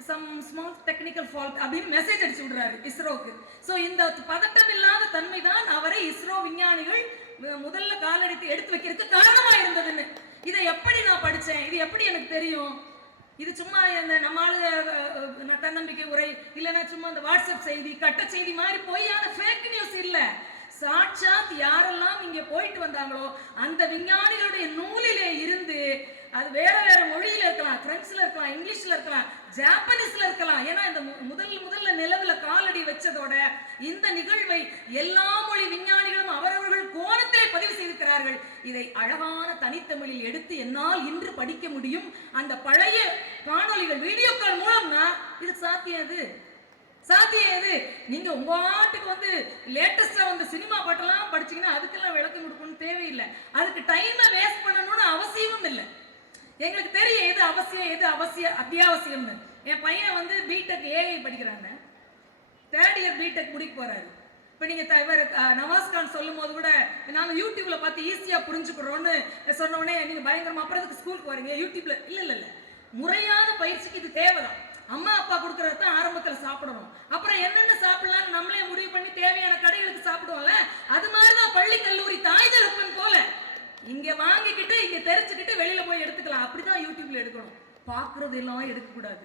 சம் ஸ்மால் டெக்னிக்கல் ஃபால்ட் அப்படின்னு மெசேஜ் அடிச்சு விடுறாரு இஸ்ரோக்கு. ஸோ இந்த பதட்டம் இல்லாத தன்மை தான் அவரை இஸ்ரோ விஞ்ஞானிகள் முதல்ல காலெடுத்து எடுத்து வைக்கிறதுக்கு காரணமா இருந்ததுன்னு. இதை எப்படி நான் படிச்சேன், இது எப்படி எனக்கு தெரியும்? இது சும்மா இந்த நம்மளால தன்னம்பிக்கை உரை இல்லைன்னா சும்மா இந்த வாட்ஸ்அப் செய்தி கட்ட செய்தி மாதிரி பொய்யான ஃபேக் நியூஸ் இல்ல. சாட்சாத் யாரெல்லாம் இங்க போயிட்டு வந்தாங்களோ அந்த விஞ்ஞானிகளுடைய நூலிலே இருந்து, அது வேற வேற மொழியில இருக்கலாம், பிரெஞ்சுல இருக்கலாம், இங்கிலீஷ்ல இருக்கலாம், ஜாப்பனீஸ்ல இருக்கலாம். ஏன்னா இந்த முதல்ல நிலவுல காலடி வச்சதோட இந்த நிகழ்வை எல்லா மொழி விஞ்ஞானிகளும் அவரவர்கள் கோணத்தை பதிவு செய்திருக்கிறார்கள். இதை அழகான தனித்தமிழில் எடுத்து என்னால் இன்று படிக்க முடியும். அந்த பழைய காணொளிகள் வீடியோக்கள் மூலம்னா இது சாத்தியம் எது? நீங்க உங்க நாட்டுக்கு வந்து லேட்டஸ்டா வந்து சினிமா பாட்டெல்லாம் படிச்சீங்கன்னா அதுக்கெல்லாம் விளக்கம் கொடுக்கணும்னு தேவையில்லை. அதுக்கு டைமை வேஸ்ட் பண்ணணும்னு அவசியமும் இல்லை. எங்களுக்கு தெரியும் எது அவசியம் எது அத்தியாவசியம்னு. என் பையன் வந்து பிடெக் ஏஐ படிக்கிறாங்க, 3rd இயர் பிடெக் முடிக்க போறாரு. இப்போ நீங்க நவாஸ்கான் சொல்லும் போது கூட நாங்க யூடியூப்ல பார்த்து ஈஸியா புரிஞ்சுக்கிறோம்னு சொன்ன உடனே நீங்க பயங்கரமா அப்புறம் அதுக்கு ஸ்கூலுக்கு வரீங்க யூடியூப்ல. இல்ல முறையான பயிற்சிக்கு இது தேவைதான். அம்மா அப்பா கொடுக்கறது தான் ஆரம்பத்துல சாப்பிடணும், அப்புறம் என்னென்ன சாப்பிடலாம்னு நம்மளே முடிவு பண்ணி தேவையான கடைகளுக்கு சாப்பிடுவோம்ல. அது மாதிரிதான் பள்ளி கல்லூரி தாய் தகப்பன் போல இங்க வாங்கிக்கிட்டு இங்க தெரிச்சுக்கிட்டு வெளியில போய் எடுத்துக்கலாம். அப்படிதான் யூடியூப்ல எடுக்கணும். பாக்குறது எல்லாம் எடுக்க கூடாது,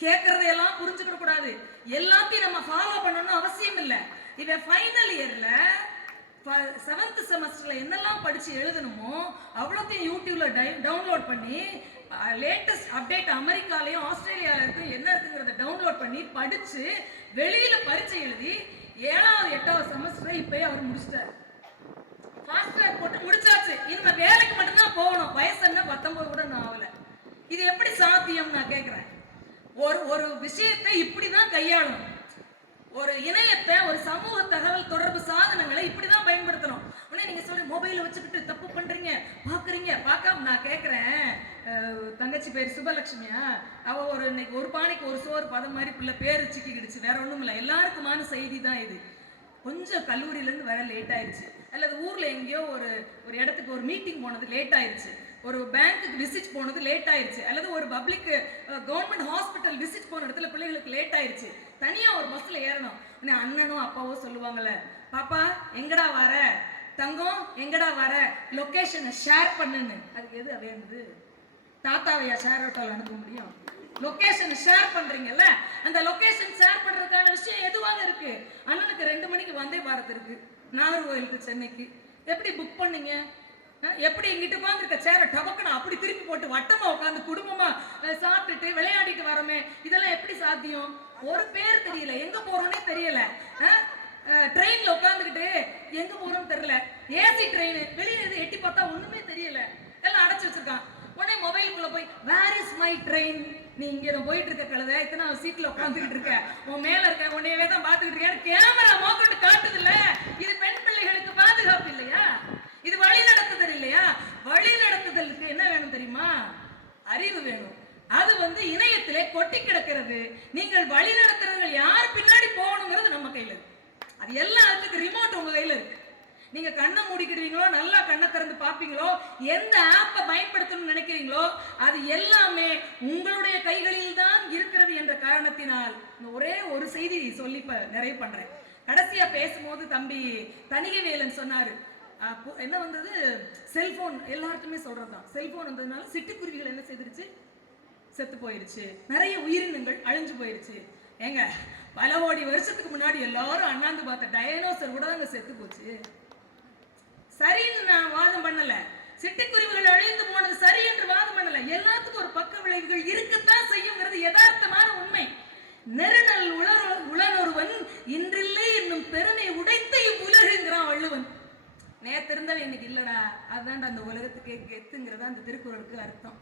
கேட்கறதையெல்லாம் புரிஞ்சுக்க கூடாது. எல்லாத்தையும் நம்ம ஃபாலோ பண்ணணும்னு அவசியம் இல்லை. இவன் ஃபைனல் இயர்ல 7th செமஸ்டர்ல என்னெல்லாம் படிச்சு எழுதணுமோ அவ்வளோத்தையும் யூடியூப்ல டவுன்லோட் பண்ணி லேட்டஸ்ட் அப்டேட் அமெரிக்காலையும் ஆஸ்திரேலியால இருக்கும் என்ன இருக்குங்கிறத டவுன்லோட் பண்ணி படிச்சு வெளியில பரீட்சை எழுதி 7வது 8வது செமஸ்டரை இப்பயே அவர் முடிச்சிட்டாரு. ஃபாஸ்ட் ட்ராக் போட்டு முடிச்சாச்சு. இனிமே வேலைக்கு மட்டும்தான் போகணும். வயசு என்ன 19 கூட நான் ஆகல. இது எப்படி சாத்தியம் நான் கேட்கிறேன். ஒரு விஷயத்தை இப்படிதான் கையாளணும். ஒரு இணையத்தை, ஒரு சமூக தகவல் தொடர்பு சாதனங்களை இப்படிதான் பயன்படுத்தணும். உடனே நீங்க சொல்லி மொபைல வச்சுக்கிட்டு தப்பு பண்றீங்க பாக்குறீங்க பார்க்காம. நான் கேட்கிறேன், தங்கச்சி பேர் சுபலட்சுமியா, அவ இன்னைக்கு ஒரு பானைக்கு ஒரு சோறு பதம் மாதிரி பிள்ளை பேரு சிக்கிக்கிடுச்சு, வேற ஒண்ணும் இல்லை. எல்லாருக்குமான செய்தி தான் இது. கொஞ்சம் கல்லூரியில இருந்து வர லேட் ஆயிடுச்சு, அல்லது ஊர்ல எங்கேயோ ஒரு இடத்துக்கு ஒரு மீட்டிங் போனது லேட் ஆயிடுச்சு, ஒரு பேங்க்குக்கு விசிட் போனது லேட் ஆயிடுச்சு, அல்லது ஒரு பப்ளிக் கவர்மெண்ட் ஹாஸ்பிட்டல் விசிட் போன இடத்துல பிள்ளைகளுக்கு லேட் ஆயிடுச்சு. தனியா ஒரு பஸ்ல ஏறணும். அண்ணனும் அப்பாவோ சொல்லுவாங்கல்ல, பாப்பா எங்கடா வர, தங்கம் எங்கடா வர, லொகேஷனை ஷேர் பண்ணுன்னு. அதுக்கு எது வேணுது? தாத்தாவையா ஷேர் ஆட்டோல அனுப்ப முடியும்? லொகேஷன் ஷேர் பண்றீங்கல்ல, அந்த லொகேஷன் ஷேர் பண்றதுக்கான விஷயம் எதுவாக இருக்கு? அண்ணனுக்கு 2 மணிக்கு வந்தே பாரத் இருக்கு நாகர்கோவில் டு சென்னைக்கு. எப்படி புக் பண்ணீங்க? எப்படி இங்கிட்டு உட்கார்ந்து இருக்க சேர டபக்குன்னு அப்படி திருப்பி போட்டு வட்டமா உட்காந்து குடும்பமா சாப்பிட்டுட்டு விளையாடிட்டு வரோமே, இதெல்லாம் எப்படி சாத்தியம்? ஒரு பேர் தெரியல, எங்க போறோம்னே தெரியல. ட்ரெயின்ல உட்காந்துக்கிட்டு எங்க போறோம் தெரியல, ஏசி ட்ரெயின், வெளியில எது எட்டி பார்த்தா ஒண்ணுமே தெரியல, எல்லாம் அடைச்சு வச்சிருக்கான். உடனே மொபைலுக்குள்ள போய் வேர் இஸ் மை ட்ரெயின், நீ இங்க போயிட்டு இருக்க கழுத, இத்தனை சீட்ல உட்காந்துக்கிட்டு இருக்க, உன் மேல இருக்க உன்னையவே தான் பாத்துக்கிட்டு இருக்கேன், கேமரா மோக்கட்டு காட்டுது இல்ல. இது பெண் பிள்ளைகளுக்கு பாதுகாப்பு இல்லையா? இது வழி நடத்துதல் இல்லையா? வழி நடத்துதலுக்கு என்ன வேணும் தெரியுமா? அறிவு வேணும். அது இணையத்திலே கொட்டி கிடக்கிறது. நீங்கள் வழி நடத்துறவர்கள் யார் பின்னாடி போகணுங்கிறது நம்ம கையில இருக்கு. அது எல்லாத்துக்கும் ரிமோட் உங்க கையில இருக்கு. நீங்க கண்ணை மூடிக்கிடுவீங்களோ, நல்லா கண்ணை திறந்து பார்ப்பீங்களோ, எந்த ஆப்பை பயன்படுத்தணும்னு நினைக்கிறீங்களோ அது எல்லாமே உங்களுடைய கைகளில் தான் இருக்கிறது என்ற காரணத்தினால் ஒரே ஒரு செய்தி சொல்லி நிறைவு பண்றேன். கடைசியா பேசும்போது தம்பி தணிகைவேலன் சொன்னாரு, என்ன வந்தது, செல்போன் எல்லாருக்குமே சொல்றதுதான். செல்போன் வந்ததுனால சிட்டுக்குருவிகள் என்ன செய்திருச்சு, செத்து போயிருச்சு, நிறைய உயிரினங்கள் அழிஞ்சு போயிருச்சு. ஏங்க, பல கோடி வருஷத்துக்கு முன்னாடி எல்லாரும் அண்ணாந்து பார்த்த டைனோசர் கூட அங்க செத்து போச்சு. சரின்னு நான் வாதம் பண்ணல, சிட்டுக்குருவிகள் அழிந்து போனது சரி என்று வாதம் பண்ணல. எல்லாத்துக்கும் ஒரு பக்க விளைவுகள் இருக்கத்தான் செய்யுங்கிறது யதார்த்தமான உண்மை. நெருநல் உளனொருவன் இன்றில்லை என்னும் பெருமை உடைத்த இவ்வுலகுங்கிறான் வள்ளுவன். நேத்து இருந்தவன் இன்னைக்கு இல்லடா, அதுதான் அந்த உலகத்துக்கே கெத்துங்கிறதா அந்த திருக்குறளுக்கு அர்த்தம்.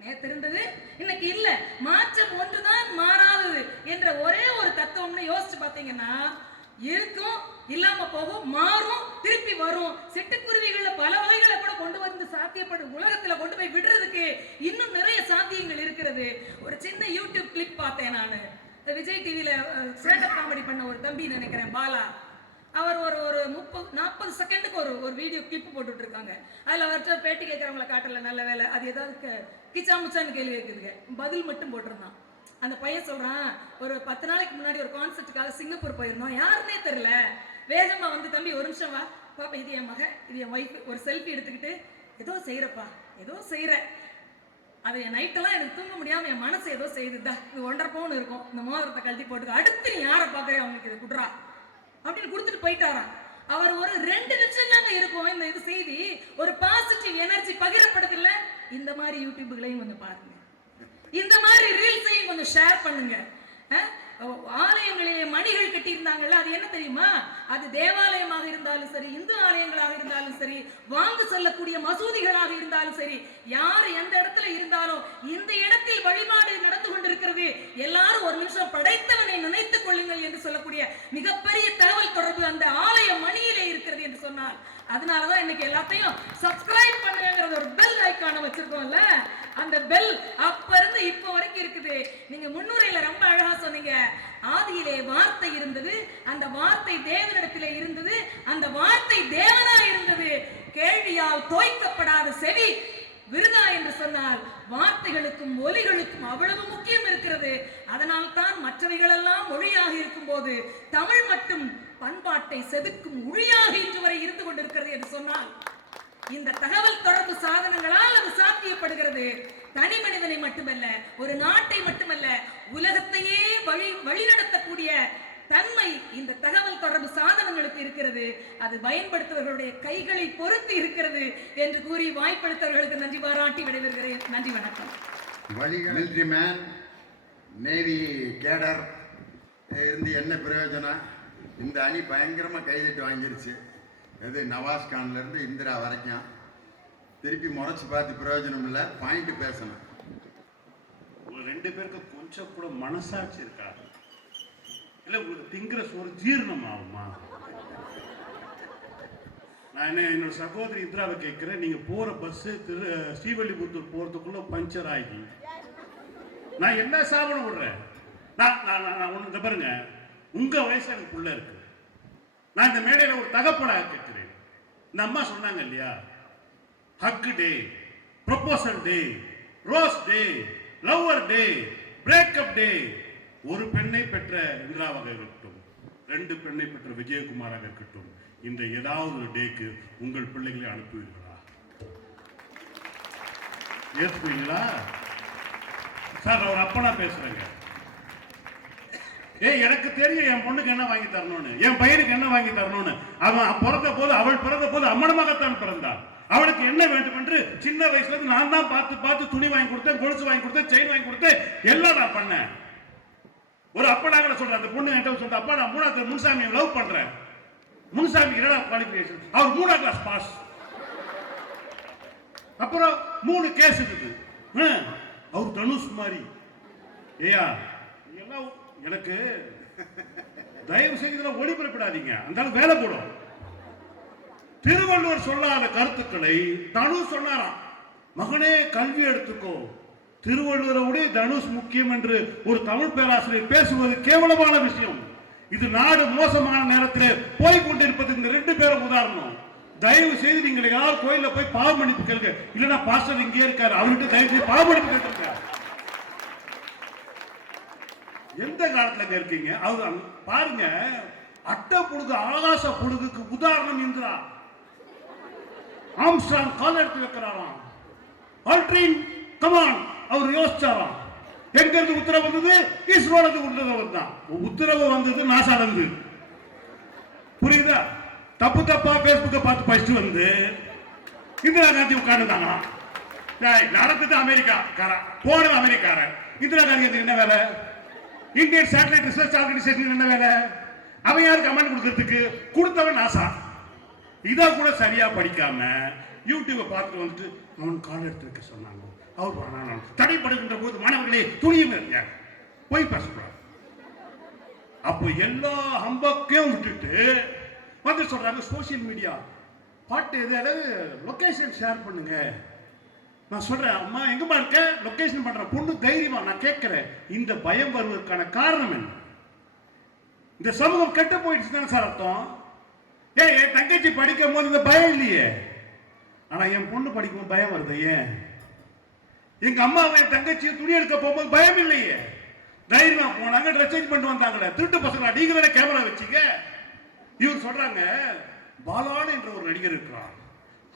நேத்து இருந்தது இன்னைக்கு இல்ல, மாற்றம் ஒன்றுதான் மாறாதது என்ற ஒரே ஒரு தத்துவம்னு யோசிச்சு பாத்தீங்கன்னா, இருக்கும், இல்லாம போகும், மாறும், திருப்பி வரும். சிட்டுக்குருவிகள்ல பல வகைகளை கூட கொண்டு வந்து சாத்தியப்படும் உலகத்துல கொண்டு போய் விடுறதுக்கு இன்னும் நிறைய சாத்தியங்கள் இருக்கிறது. ஒரு சின்ன யூடியூப் கிளிப் பார்த்தேன் நானு. விஜய் டிவில ஸ்டாண்டப் காமெடி பண்ண ஒரு தம்பி நினைக்கிறேன், பாலா, அவர் ஒரு 30-40 செகண்டுக்கு ஒரு வீடியோ கிளிப் போட்டுட்டு இருக்காங்க. அதுல அவர்கிட்ட பேட்டி கேட்கறவங்களை காட்டல, நல்ல வேலை, அது ஏதாவது கிச்சா முச்சான்னு கேள்வி கேட்குதுங்க, பதில் மட்டும் போட்டிருந்தான். அந்த பையன் சொல்றான், ஒரு 10 நாளைக்கு முன்னாடி ஒரு கான்செப்டுக்காக சிங்கப்பூர் போயிருந்தோம், யாருன்னே தெரியல, வேகமா தம்பி ஒரு நிமிஷம் வா பாப்பா, இது என் மகன், இது என் ஒய்ஃப், ஒரு செல்ஃபி எடுத்துக்கிட்டு ஏதோ செய்யறப்பா, ஏதோ செய்யற, அது என் நைட்டெல்லாம் எனக்கு தூங்க முடியாம என் மனசு ஏதோ செய்யுதுதா, இது 1.5 பவுன் இருக்கும், இந்த மோதிரத்தை கழட்டி போட்டுக்க, அடுத்து நீ யாரை பாக்குறேன் அவங்களுக்கு இது குடுறா அப்படின்னு கொடுத்துட்டு போயிட்டாராம். அவர் ஒரு 2 நிமிஷம் தாங்க இருக்கும் இந்த இது செய்தி, ஒரு பாசிட்டிவ் எனர்ஜி பகிரப்படுதுல்ல. இந்த மாதிரி யூடியூப்களையும் பாருங்க, இந்த மாதிரி ரீல்ஸையும் கொஞ்சம் ஷேர் பண்ணுங்க. ஆலயங்களிலே மணிகள் கட்டி இருந்தாங்கல்ல, அது என்ன தெரியுமா? அது தேவாலயமாக இருந்தாலும் சரி, இந்து ஆலயங்களாக இருந்தாலும் சரி, வாங்க சொல்லக்கூடிய மசூதிகளாக இருந்தாலும் சரி, யார் எந்த இடத்துல இருந்தாலும் இந்த இடத்தில் வழிபாடு நடந்து கொண்டிருக்கிறது, எல்லாரும் ஒரு நிமிஷம் படைத்தவனை நினைத்துக் கொள்ளுங்கள் என்று சொல்லக்கூடிய மிகப்பெரிய தகவல் தொடர்பு அந்த ஆலய மணியிலே இருக்கிறது என்று சொன்னால், அதனாலதான் இன்னைக்கு எல்லாத்தையும் சப்ஸ்கிரைப் பண்ணுங்கிறது ஒரு பெல் ஐக்கான வச்சிருக்கோம்ல, அந்த பெல் அப்ப இருந்து இப்ப வரைக்கும் இருக்குது. நீங்க முன்னுரையில ரொம்ப அழகா சொன்னீங்க, ஆதியிலே வார்த்தை இருந்தது, அந்த வார்த்தை தேவனிடத்திலே இருந்தது, அந்த வார்த்தை தேவனா இருந்தது, கேள்வியால் தோய்க்கப்படாத செவி விருதா என்று சொன்னால் வார்த்தைகளுக்கும் ஒலிகளுக்கும் அவ்வளவு முக்கியம் இருக்கிறது. அதனால் தான் மற்றவைகள் எல்லாம் மொழியாக இருக்கும் போது தமிழ் மட்டும் பண்பாட்டை செதுக்கும் மொழியாக இன்று வரை இருந்து கொண்டிருக்கிறது என்று சொன்னால், இந்த தகவல் தொடர்பு சாதனங்களால் அது சாத்தியப்படுகிறது. தனி மனிதனை மட்டுமல்ல, ஒரு நாட்டை மட்டுமல்ல, உலகத்தையே வழிநடத்தக்கூடிய தன்மை இந்த தகவல் தொடர்பு சாதனங்களுக்கு இருக்கிறது. அது பயன்படுத்துவர்களுடைய கைகளை பொறுத்து இருக்கிறது என்று கூறி வாய்ப்பளித்தவர்களுக்கு நன்றி பாராட்டி விடைபெறுகிறேன். நன்றி, வணக்கம். மிலிட்ரி மேன், நேவி கேடர் இருந்து என்ன பிரயோஜனம்? இந்த அணி பயங்கரமாக கைதட்டு வாங்கிருச்சு. இது நவாஸ்கான்ல இருந்து இந்திரா வரைக்கும் திருப்பி முறைச்சு பார்த்து பிரயோஜனம் இல்லை. பாயிண்ட் பேசணும். ஒரு 2 பேருக்கு கொஞ்சம் கூட மனசாட்சி இருக்கா? இல்லை உங்களுக்கு திங்கிற சோறு ஜீரணம் ஆகுமா? நான் என்னோட சகோதரி இந்திராவை கேட்கிறேன், நீங்க போற பஸ் ஸ்ரீவல்லிபுத்தூர் போறதுக்குள்ள பஞ்சர் ஆகி நான் என்ன சாப்பிட விடுறேன்? நான் ஒன்று பாருங்க, உங்க வயசு எனக்கு புள்ள இருக்கு. நான் இந்த மேடையில் ஒரு தகப்பனாக கேட்கிறேன். இந்த அம்மா சொன்னாங்க இல்லையா, ஹக் டே, ப்ரொபோசல் டே, ரோஸ் டே, லவ்வர் டே, பிரேக்கப் டே. ஒரு பெண்ணை பெற்ற இந்திராவாக இருக்கட்டும், 2 பெண்ணை பெற்ற விஜயகுமாராக இருக்கட்டும், இந்த ஏதாவது ஒரு டேக்கு உங்கள் பிள்ளைகளை அனுப்புவீர்களா? ஏற்றுக்குவீங்களா? சார், அவர் அப்பனா பேசுறேங்க. எனக்கு தெரியும் என் பொண்ணுக்கு என்ன வாங்கி தரணும்னு, என் பையனுக்கு என்ன வாங்கி தரணும்னு. அவன் பிறந்த போது, அவள் பிறந்த போது அம்மனமாகத்தான் பிறந்தாள். அவளுக்கு என்ன வேண்டும் என்று சின்ன வயசுல இருந்து நான் தான் பார்த்து பார்த்து துணி வாங்கி கொடுத்தேன், கொலுசு வாங்கி கொடுத்தேன், செயின் வாங்கி கொடுத்தேன், எல்லாம் நான் பண்ணேன். ஒரு அப்பனாக சொல்றேன், அந்த பொண்ணு என்கிட்ட சொல்றேன், அப்பா நான் 3வது முன்சாமியை லவ் பண்றேன். முன்சாமி என்னடா குவாலிஃபிகேஷன்? அவர் 3ஆம் கிளாஸ் பாஸ். அப்புறம் 3 கேஸ் இருக்குது. அவர் தனுஷ் மாதிரி. ஏயா எல்லாம் எனக்கு தயவு செய்து ஒளிபரப்பிடாதீங்க, அந்த வேலை போடும். திருவள்ளுவர் சொல்லாத கருத்துக்களை தனுஷ் சொன்னாராம். மகனே கல்வி எடுத்துக்கோ, திருவள்ளுவரோட தனுஷ் முக்கியம் என்று ஒரு தமிழ் பேராசிரியர் பேசுவது கேவலமான விஷயம். இது நாடு மோசமான நேரத்தில் போய் கொண்டிருப்பது இந்த 2 பேரும் உதாரணம். தயவு செய்து நீங்கள் யாராவது கோயில போய் பாவ மன்னிப்பு கேளுங்க, இல்லைன்னா பாஸ்டர் இங்கே இருக்காரு, அவர்கிட்ட தயவு செய்து பாவ மன்னிப்பு கேட்டுருங்க. எந்த காலத்துல இருக்கீங்க? அவர் பாருங்க, அட்ட புழுகு ஆகாச புழுகுக்கு உதாரணம் இந்திரா. ஆம்ஸ்ட்ராங் கால் எடுத்து வைக்கிறாராம். ஆல்ட்ரின் கமான் அவர் யோசிச்சாராம். எங்க இருந்து உத்தரவு வந்தது? இஸ்ரோல உத்தரவு தான். உத்தரவு வந்தது நாசால இருந்து. புரியுதா? தப்பு தப்பா பேஸ்புக்கை பார்த்து படிச்சுட்டு வந்து இந்திரா காந்தி உட்கார்ந்துட்டாங்க. நடக்குது அமெரிக்கா போனது அமெரிக்காரன். இந்திரா காந்தி என்ன வேலை? இந்தியன் சேட்டலைட் ரிசர்ச் ஆர்கனைசேஷன் என்ன வேலை? அவன் யாரு கமெண்ட் கொடுக்கறதுக்கு? கொடுத்தவன் நாசா. இதை கூட சரியா படிக்காம யூடியூபை பார்த்துட்டு வந்துட்டு அவன் கால் எடுத்து வைக்க சொன்னாங்க, அவர் தடைப்படுகின்ற போது மாணவர்களே துணியும் இருங்க, போய் பேசக்கூடாது. அப்போ எல்லா ஹம்பக்கையும் விட்டுட்டு வந்து சொல்றாங்க சோசியல் மீடியா பாட்டு எதாவது லொகேஷன் ஷேர் பண்ணுங்க. நான் சொல்றேன், அம்மா எங்கம்மா இருக்க? லொகேஷன் பண்ற பொண்ணு தைரியமா. நான் கேட்கிறேன், இந்த பயம் வருவதற்கான காரணம் என்ன? இந்த சமூகம் கெட்டு போயிடுச்சு தானே சார் அர்த்தம்? என் தங்கச்சி படிக்கும் போது இந்த பயம் இல்லையே, ஆனா என் பொண்ணு படிக்கும் பயம் வருது. ஏன்? எங்க அம்மாவை என் தங்கச்சியை துணி எடுக்க போகும்போது பயம் இல்லையே, தைரியமா போனாங்க, ட்ரெஸ் சேஞ்ச் பண்ணிட்டு வந்தாங்களே. திருட்டு பசங்களா நீங்களே கேமரா வச்சுக்க. இவர் சொல்றாங்க, பாலான் என்ற ஒரு நடிகர் இருக்கிறார்,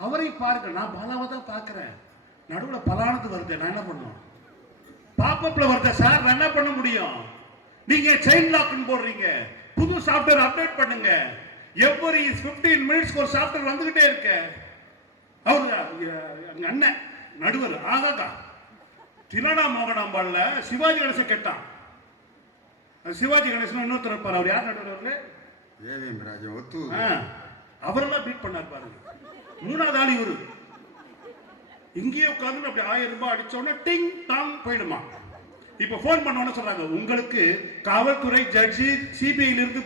அவரை பாருங்க. நான் பாலாவை தான் பாக்குறேன், நடுவில் பலானது வருது, நான் என்ன பண்ணும்? பாப்பப்ல வருது சார், நான் என்ன பண்ண முடியும்? நீங்க சைல்ட் லாக்னு போடுறீங்க, புது சாஃப்ட்வேர் அப்டேட் பண்ணுங்க. எவ்வரி 15 மினிட்ஸ்க்கு ஒரு சாஃப்ட்வேர் வந்துகிட்டே இருக்க. அவரு அண்ணன் நடுவர் ஆகாக்கா திலனா மோகனாம்பாள்ல சிவாஜி கணேசன் கேட்டான். சிவாஜி கணேசன் இன்னொருத்தர் இருப்பார், அவர் யார் நடுவர்? அவரெல்லாம் பீட் பண்ணார் பாருங்க. 3வது ஆள் இவரு. இங்கேயே உட்கார்ந்து அப்படி 1000 ரூபாய் அடிச்சோன்னா டிங் டாங் போயிடுமா. இப்ப போன் பண்ணோன்னு சொல்றாங்க, உங்களுக்கு காவல்துறை ஜட்ஜி சிபிஐ இருந்து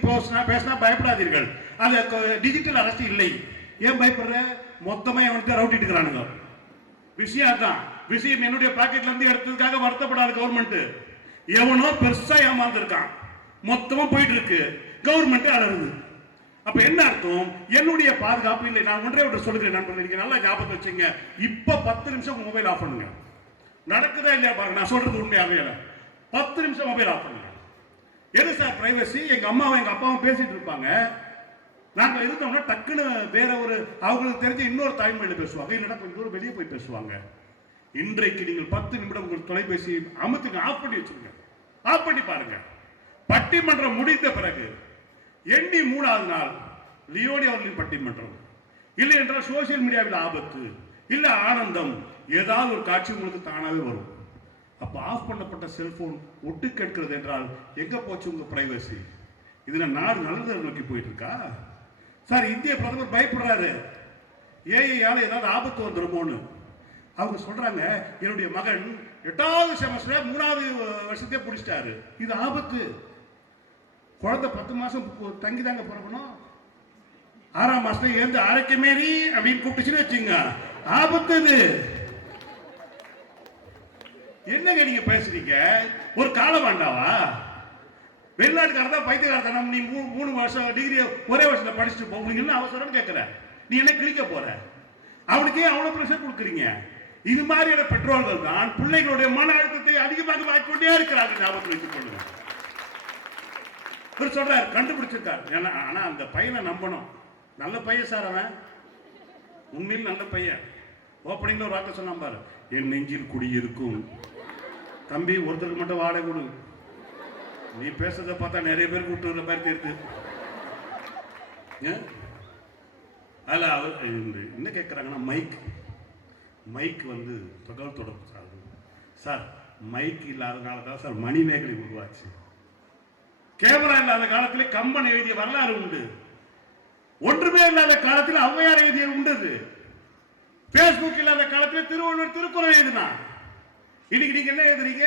பேசினா பயப்படாதீர்கள், அது டிஜிட்டல் அரெஸ்ட் இல்லை. ஏன் பயப்படுற? மொத்தமா அவனுக்கு ரவுட்டிட்டு இருக்கிறானுங்க. விஷயம் தான். விஷயம் என்னுடைய பாக்கெட்ல இருந்து எடுத்ததுக்காக வருத்தப்படாது கவர்மெண்ட். எவனோ பெருசா ஏமாந்து இருக்கான், மொத்தமா போயிட்டு இருக்கு, கவர்மெண்ட் அலறுது. அப்ப என்ன அர்த்தம்? என்னுடைய பாதுகாப்பு இல்லை. நான் ஒன்றே ஒன்று சொல்லுகிறேன் நண்பர்கள், நீங்க நல்லா ஞாபகம் வச்சுங்க. இப்ப 10 நிமிஷம் மொபைல் ஆஃப் பண்ணுங்க. நடக்குதா இல்லையா பாருங்க, நான் சொல்றது உண்மையாவே இல்லை. 10 நிமிஷம் மொபைல் ஆஃப் பண்ணுங்க. எது சார் பிரைவசி? எங்க அம்மாவும் எங்க அப்பாவும் பேசிட்டு இருப்பாங்க, நாங்க இருந்தோம்னா டக்குன்னு வேற ஒரு அவங்களுக்கு தெரிஞ்ச இன்னொரு தாய்மொழியில பேசுவாங்க, இல்லைன்னா கொஞ்சம் தூரம் வெளியே போய் பேசுவாங்க. இன்றைக்கு நீங்கள் 10 நிமிடம் உங்கள் தொலைபேசி அமுத்துங்க, ஆஃப் பண்ணி வச்சுருங்க, ஆஃப் பண்ணி பாருங்க. பட்டிமன்றம் முடிந்த பிறகு எண்ணி 3வது நாள் லியோனி அவர்களின் பட்டிமன்றம், இல்லை என்றால் சோசியல் மீடியாவில் ஆபத்து, இல்ல ஆனந்தம், ஏதாவது ஒரு காட்சி உங்களுக்கு தானாவே வரும். அப்ப ஆஃப் பண்ணப்பட்ட செல்போன் ஒட்டு கேட்கிறது என்றால் எங்க போச்சு உங்க பிரைவசி? இதுல நாடு நல்லதை நோக்கி போயிட்டு இருக்கா? சார், இந்திய பிரதமர் பயப்படுறாரு, ஏஐயால ஏதாவது ஆபத்து வந்துருமோன்னு. அவங்க சொல்றாங்க, என்னுடைய மகன் 8வது செமஸ்டர் 3வது வருஷத்தையே பிடிச்சிட்டாரு, இது ஆபத்து. குழந்தை 10 மாசம் தங்கி தாங்க பிறக்கணும், 6ஆம் மாசத்துல ஏந்து அரைக்க மாரி அப்படின்னு கூப்பிட்டுச்சுன்னு வச்சுங்க, ஆபத்து. இது என்னங்க நீங்க பேசுறீங்க? ஒரு காலம் வேண்டாவா? வெளிநாட்டுக்காரர் தான் பைத்தியக்காரத்தனம். நீ 3 வருஷம் டிகிரி ஒரே வருஷத்துல படிச்சுட்டு போக என்ன அவசரம்னு கேட்கிற? நீ என்ன கிழிக்க போற? அவனுக்கே அவ்வளவு பிரஷர் கொடுக்குறீங்க. இது மாதிரியான பெற்றோர்கள் தான் பிள்ளைகளுடைய மன அழுத்தத்தை அதிகமாக வாங்கிக்கொண்டே இருக்கிறார்கள். ஞாபகத்தில் வைத்துக் கொள்ளுங்க. இவர் சொல்றாரு, கண்டுபிடிச்சிருக்காரு. ஆனா அந்த பையனை நம்பணும். நல்ல பையன் சார், அவன் உண்மையில் நல்ல பையன். ஓப்பனிங்ல ஒரு வார்த்தை சொன்னான் பாரு, என் நெஞ்சில் குடி இருக்கும் தம்பி, ஒருத்தருக்கு மட்டும் வாடகை கொடு, நீ பேசுறத பார்த்தா நிறைய பேர் கூப்பிட்டு வர மாதிரி தெரியுது. அதில் அவர் என்ன கேட்குறாங்கன்னா மைக் வந்து தகவல் தொடர்பு சார் மைக் இல்லாதனால தான் சார் மணிமேகலை உருவாச்சு. கேமரா இல்லாத காலத்தில் கம்பன் எழுதிய வரலாறு உண்டு. ஒன்றுமே இல்லாத காலத்தில் ஔவையார் எழுதிய உண்டு. பேஸ்புக் இல்லாத காலத்தில் திருவள்ளுவர் திருக்குறள் எழுதினா. இன்னைக்கு நீங்க என்ன எழுதுறீங்க?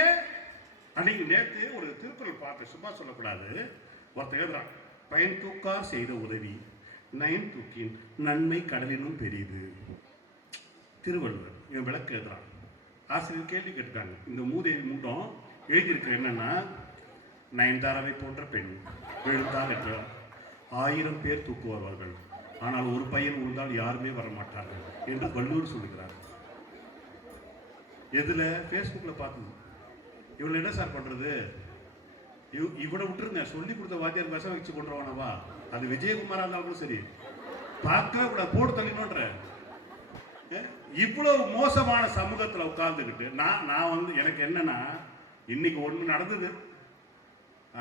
அன்னைக்கு நேற்று ஒரு திருக்குறள் பார்த்து சும்மா சொல்லக்கூடாது. ஒருத்தர் எழுதுறான், பயன் தூக்கார் செய்த உதவி நயன் தூக்கின் நன்மை கடலினும் பெரியது. திருவள்ளுவர் இவன் விளக்கு எழுதுறான். ஆசிரியர் கேள்வி கேட்டுட்டாங்க, இந்த மூதேவி மூட்டம் எழுதியிருக்க என்னன்னா, நயன்தாராவை போன்ற பெண் விழுந்தால் என்றால் 1000 பேர் தூக்குவார்கள், ஆனால் ஒரு பையன் விழுந்தால் யாருமே வரமாட்டார்கள் என்று வள்ளுவர் சொல்லுகிறார். எதுல? பேஸ்புக்ல பார்த்தது. இவனை என்ன சார் பண்றது? இவனை விட்டுருங்க, சொல்லி கொடுத்த வாத்தியார் விஷம் வச்சு கொண்டுருவானவா? அது விஜயகுமாரா இருந்தாலும் சரி, பார்க்கவே கூட போட்டு தள்ளினோன்ற. இவ்வளவு மோசமான சமூகத்துல உட்கார்ந்துக்கிட்டு நான் வந்து எனக்கு என்னன்னா, இன்னைக்கு ஒண்ணு நடந்தது.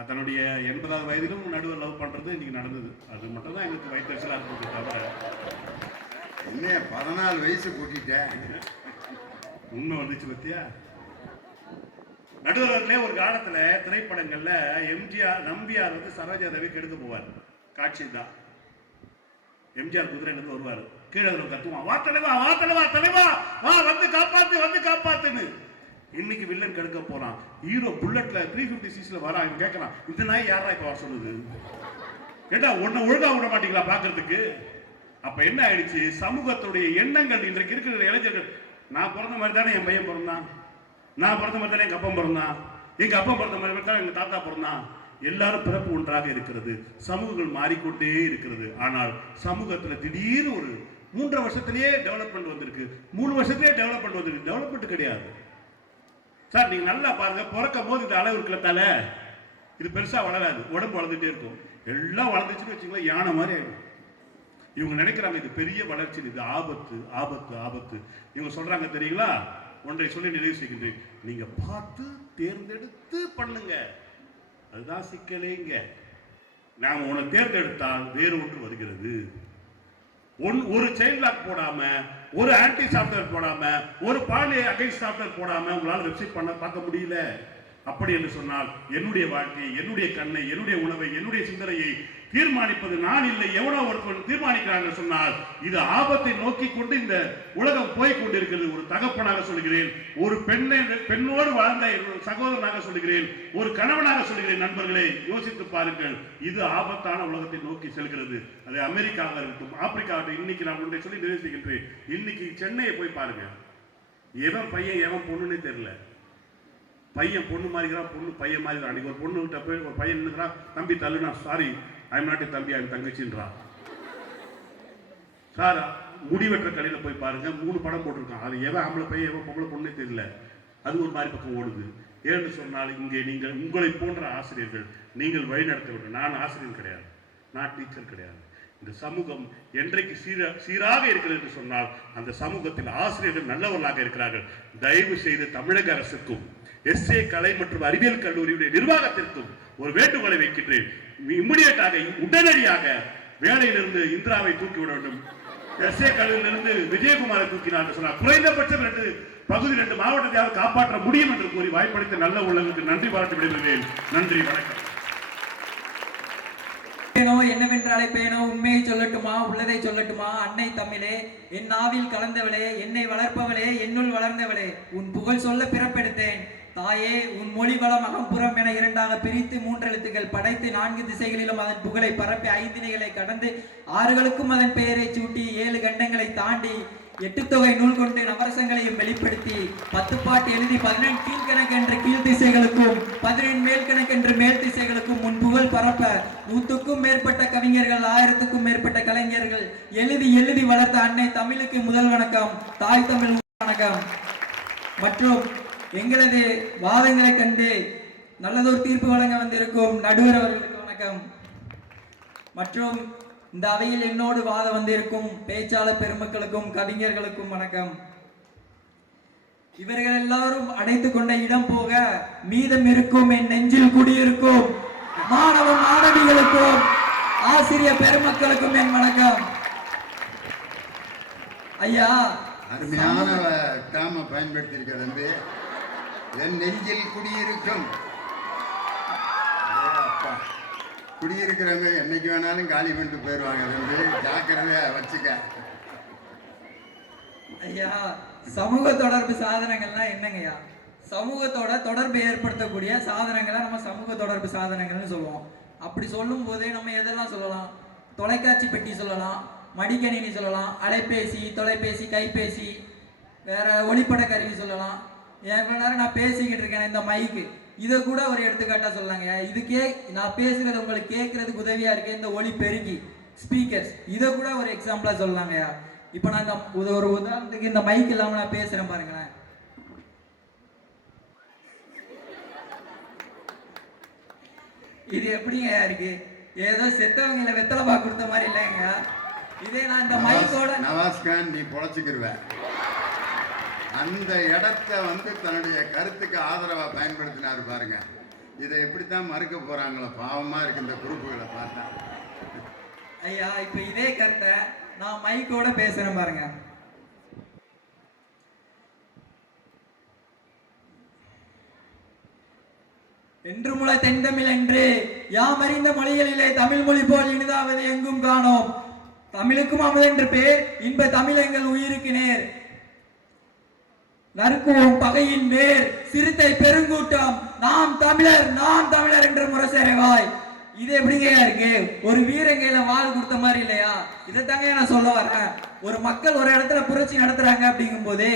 தன்னுடைய 80வது வயதிலும் நடுவர் லவ் பண்றது இன்னைக்கு நடந்தது. அது மட்டும் தான் எங்களுக்கு வயிற்றுச்சலா இருக்கு. தவிர என்ன 14 வயசு கூட்டிட்டேன், உண்மை வந்துச்சு பத்தியா? நடுவர்களே ஒரு காலத்துல திரைப்படங்கள்ல எம்ஜிஆர் நம்பியார் வந்து சரோஜா தேவி கெடுக்க போவார். காட்சி தான், எம்ஜிஆர் குதிரையிலிருந்து வருவார், கீழே கத்துவான், வா தலைவா வா தலைவா தலைவா வா, வந்து காப்பாத்து வந்து காப்பாத்துன்னு. இன்னைக்கு வில்லன் கெடுக்க போறான், ஹீரோ புல்லட்ல 350cc வரா. இவன் கேட்கறான், இந்த நாய் யாரா இப்ப வர சொல்லுது? ஏண்டா உன்னை ஒழுங்கா விட மாட்டீங்களா பாக்குறதுக்கு? அப்ப என்ன ஆயிடுச்சு, சமூகத்துடைய எண்ணங்கள் இன்றைக்கு இருக்கிற இளைஞர்கள், நான் பிறந்த மாதிரி தானே என் பையன் பிறந்தான், நான் பிறந்த மாதிரி தானே எங்க அப்பா பிறந்தான், எங்க அப்பா பிறந்த மாதிரி தான் எங்க தாத்தா பிறந்தான். எல்லாரும் பிறப்பு ஒன்றாக இருக்கிறது, சமூகங்கள் மாறிக்கொண்டே இருக்கிறது. ஆனால் சமூகத்துல திடீர்னு ஒரு 3 வருஷத்திலேயே டெவலப்மெண்ட் வந்திருக்கு, 3 வருஷத்திலேயே டெவலப்மெண்ட் வந்திருக்கு. டெவலப்மெண்ட் கிடையாது சார். நீங்க நல்லா பாருங்க, பிறக்கும் போது இந்த அளவு இருக்குல்ல தலை, இது பெருசா வளராது, உடம்பு வளர்ந்துட்டே இருக்கும். எல்லாம் வளர்ந்துச்சுன்னு வச்சுங்களேன், யானை மாதிரி ஆயிடும். இவங்க நினைக்கிறாங்க இது பெரிய வளர்ச்சி, இது ஆபத்து ஆபத்து ஆபத்து. இவங்க சொல்றாங்க தெரியுங்களா, ஒன்றை சொல்லி நிறைவு செய்கின்றேன், நீங்க பார்த்து தேர்ந்தெடுத்து பண்ணுங்க, அதுதான் சிக்கலேங்க. நாம உன்னை தேர்ந்தெடுத்தால் வேறு ஒன்று வருகிறது. ஒரு சைல்ட் லாக் போடாம, ஒரு ஆன்டி சாஃப்ட்வேர் போடாம, ஒரு பாலி அகைன்ஸ்ட் சாஃப்ட்வேர் போடாம உங்களால் வெப்சைட் பண்ண பார்க்க முடியல. அப்படி என்று சொன்னால் என்னுடைய வாழ்க்கையை, என்னுடைய கண்ணை, என்னுடைய உணவை, என்னுடைய சிந்தனையை தீர்மானிப்பது நான் இல்லை, எவனோ ஒருவன் தீர்மானிக்கிறாங்க சொன்னால் இது ஆபத்தை நோக்கி கொண்டு இந்த உலகம் போய் கொண்டிருக்கிறது. ஒரு தகப்பனாக சொல்கிறேன், ஒரு பெண்ணோடு வாழ்ந்த சகோதரனாக சொல்கிறேன், ஒரு கணவனாக சொல்கிறேன். நண்பர்களே, யோசித்து பாருங்கள், இது ஆபத்தான உலகத்தை நோக்கி செல்கிறது. அது அமெரிக்காவாக இருக்கட்டும், ஆப்பிரிக்காவாகட்டும். இன்னைக்கு நான் ஒன்றை சொல்லி நிறைவு செய்கின்றேன். இன்னைக்கு சென்னையை போய் பாருங்க, எவன் பையன் எவன் பொண்ணுன்னே தெரியல. பையன் பொண்ணு மாறிக்கிறான், பொண்ணு பையன் மாறிக்கிறான். அன்னைக்கு ஒரு பொண்ணு கிட்ட போய் ஒரு பையன் நின்றுக்கிறான், தம்பி தள்ளுனா, சாரி ஐம் நாட் தம்பி ஐம் தங்கச்சின்றான். சார் முடிவெற்ற கடையில் போய் பாருங்க, 3 படம் போட்டிருக்கான். அது எவன் ஆம்பளை பையன் எவன் பொம்பளை பொண்ணே தெரியல. அது ஒரு மாதிரி பக்கம் ஓடுது. ஏன்னு சொன்னால், இங்கே நீங்கள் உங்களை போன்ற ஆசிரியர்கள் நீங்கள் வழிநடத்த வேண்டும். நான் ஆசிரியர் கிடையாது, நான் டீச்சர் கிடையாது. இந்த சமூகம் என்றைக்கு சீராக இருக்கிறது என்று சொன்னால், அந்த சமூகத்தில் ஆசிரியர்கள் நல்லவர்களாக இருக்கிறார்கள். தயவு செய்து தமிழக அரசுக்கும் எஸ்ஏ கலை மற்றும் அறிவியல் கல்லூரியுடைய நிர்வாகத்திற்கும் ஒரு வேண்டுகோளை வைக்கின்றேன். இம்மிடியேட்டாக உடனடியாக வேலையிலிருந்து இந்திராவை தூக்கிவிட வேண்டும். எஸ்ஏ கல்லூரியிலிருந்து விஜயகுமாரை தூக்கினார் சொன்னார். குறைந்தபட்சம் 2 மாவட்டத்தையாவது காப்பாற்ற முடியும் என்று கூறி வாய்ப்பளித்த நல்ல உள்ளவர்களுக்கு நன்றி பாராட்டி விடைபெறுகிறேன். நன்றி, வணக்கம். என்னவென்று அழைப்பேனோ, உண்மையை சொல்லட்டுமா, உள்ளதை சொல்லட்டுமா? அன்னை தமிழே, என் நாவில் கலந்தவளே, என்னை வளர்ப்பவளே, என்னுள் வளர்ந்தவளே, உன் புகழ் சொல்ல பிறப்பெடுத்தேன். தாயே, உன் மொழி வளம் அகம்புறம் என 2ஆக பிரித்து 3 எழுத்துக்கள் படைத்து 4 திசைகளிலும் அதன் புகழை பரப்பி 5 திணைகளை கடந்து 6களுக்கும் அதன் பெயரை சூட்டி 7 கண்டங்களை தாண்டி 8 தொகை நூல் கொண்டு நவரசங்களையும் வெளிப்படுத்தி 10 பாட்டு எழுதி 18 கீழ்கணக்கு என்ற கீழ் திசைகளுக்கும் 18 மேல்கணக்கு என்ற மேல் திசைகளுக்கும் முன் புகழ் பரப்ப 100க்கும் மேற்பட்ட கவிஞர்கள், 1000க்கும் மேற்பட்ட கலைஞர்கள் எழுதி வளர்த்த அன்னை தமிழுக்கு முதல் வணக்கம். தாய் தமிழ் வணக்கம். மற்றும் எங்களது வாதங்களை கண்டு நல்லதொரு தீர்ப்பு வழங்க வந்திருக்கும் நடுவர் அவர்களுக்கு வணக்கம். மற்றும் இந்த அவையில் என்னோடு வாத வந்திருக்கும் பேச்சாளர் பெருமக்களுக்கும் கவிஞர்களுக்கும் வணக்கம். இவர்கள் எல்லாரும் அடைத்து கொண்ட இடம் போக மீதம் இருக்கும் என் நெஞ்சில் குடியிருக்கும் மாணவ மாணவிகளுக்கும் ஆசிரியர் பெருமக்களுக்கும் என் வணக்கம். ஐயா, அருமையான டேர்மை பயன்படுத்தி இருக்க தம்பி. என் நெஞ்சில் குடியிருக்கும். அப்பா, குடியிருக்கிறவங்க என்னைக்கு வேணாலும் காலி பண்ணிட்டு போயிடுவாங்க தம்பி, ஜாக்கிரதையா வச்சுக்க. ஐயா, சமூக தொடர்பு சாதனங்கள்லாம் என்னங்கய்யா? சமூகத்தோட தொடர்பு ஏற்படுத்தக்கூடிய சாதனங்களை நம்ம சமூக தொடர்பு சாதனங்கள்னு சொல்லுவோம். அப்படி சொல்லும் போதே நம்ம எதெல்லாம் சொல்லலாம்? தொலைக்காட்சி பெட்டி சொல்லலாம், மடிக்கணினி சொல்லலாம், அலைபேசி, தொலைபேசி, கைபேசி, வேற ஒளிப்பட கருவி சொல்லலாம். எவ்வளோ நேரம் நான் பேசிக்கிட்டு இருக்கேன், இந்த மைக்கு, இதை கூட ஒரு எடுத்துக்காட்டா சொல்லாங்க. இதுக்கே நான் பேசுறது உங்களுக்கு கேட்கறதுக்கு உதவியா இருக்கு இந்த ஒளி பெருக்கி, ஸ்பீக்கர்ஸ், இதை கூட ஒரு எக்ஸாம்பிளா சொல்லலாங்கய்யா. இப்போ நான் இந்த ஒரு உதாரணத்துக்கு இந்த மைக் இல்லாம நான் பேசுறேன் பாருங்களேன். இது எப்படிங்க இருக்கு? ஏதோ செத்தவங்களை வெத்தலை பாக்கு கொடுத்த மாதிரி இல்லைங்க. இதே நான் இந்த மைக்கோட நவாஸ்கான் நீ பொழைச்சிக்கிருவ. அந்த இடத்த வந்து தன்னுடைய கருத்துக்கு ஆதரவா பயன்படுத்தினாரு பாருங்க. இதை எப்படித்தான் மறுக்க போறாங்களோ, பாவமா இருக்கு இந்த குரூப்புகளை பார்த்தா. ஐயா, இப்ப இதே கருத்தை நான் மைக்கோட பேசுறேன் பாருங்க. என்று முளை தென்தமிழ் என்று யாமறிந்த மொழிகளிலே தமிழ் மொழி போல் இனிதாவது எங்கும் காணோம். தமிழுக்கும் அமுதென்று பேர், இன்ப தமிழ் எங்கள் உயிருக்கு நேர். நறுக்குவோம் பகையின் வேர், சிறுத்தை பெருங்கூட்டம், நாம் தமிழர் நாம் தமிழர் என்று முரசறைவாய். இது எப்படிங்க இருக்கு? ஒரு வீரங்கையில வாள் கொடுத்த மாதிரி இல்லையா? இதைத்தாங்க நான் சொல்ல வரேன். ஒரு மக்கள் ஒரு இடத்துல புரட்சி நடத்துறாங்க அப்படிங்கும் போது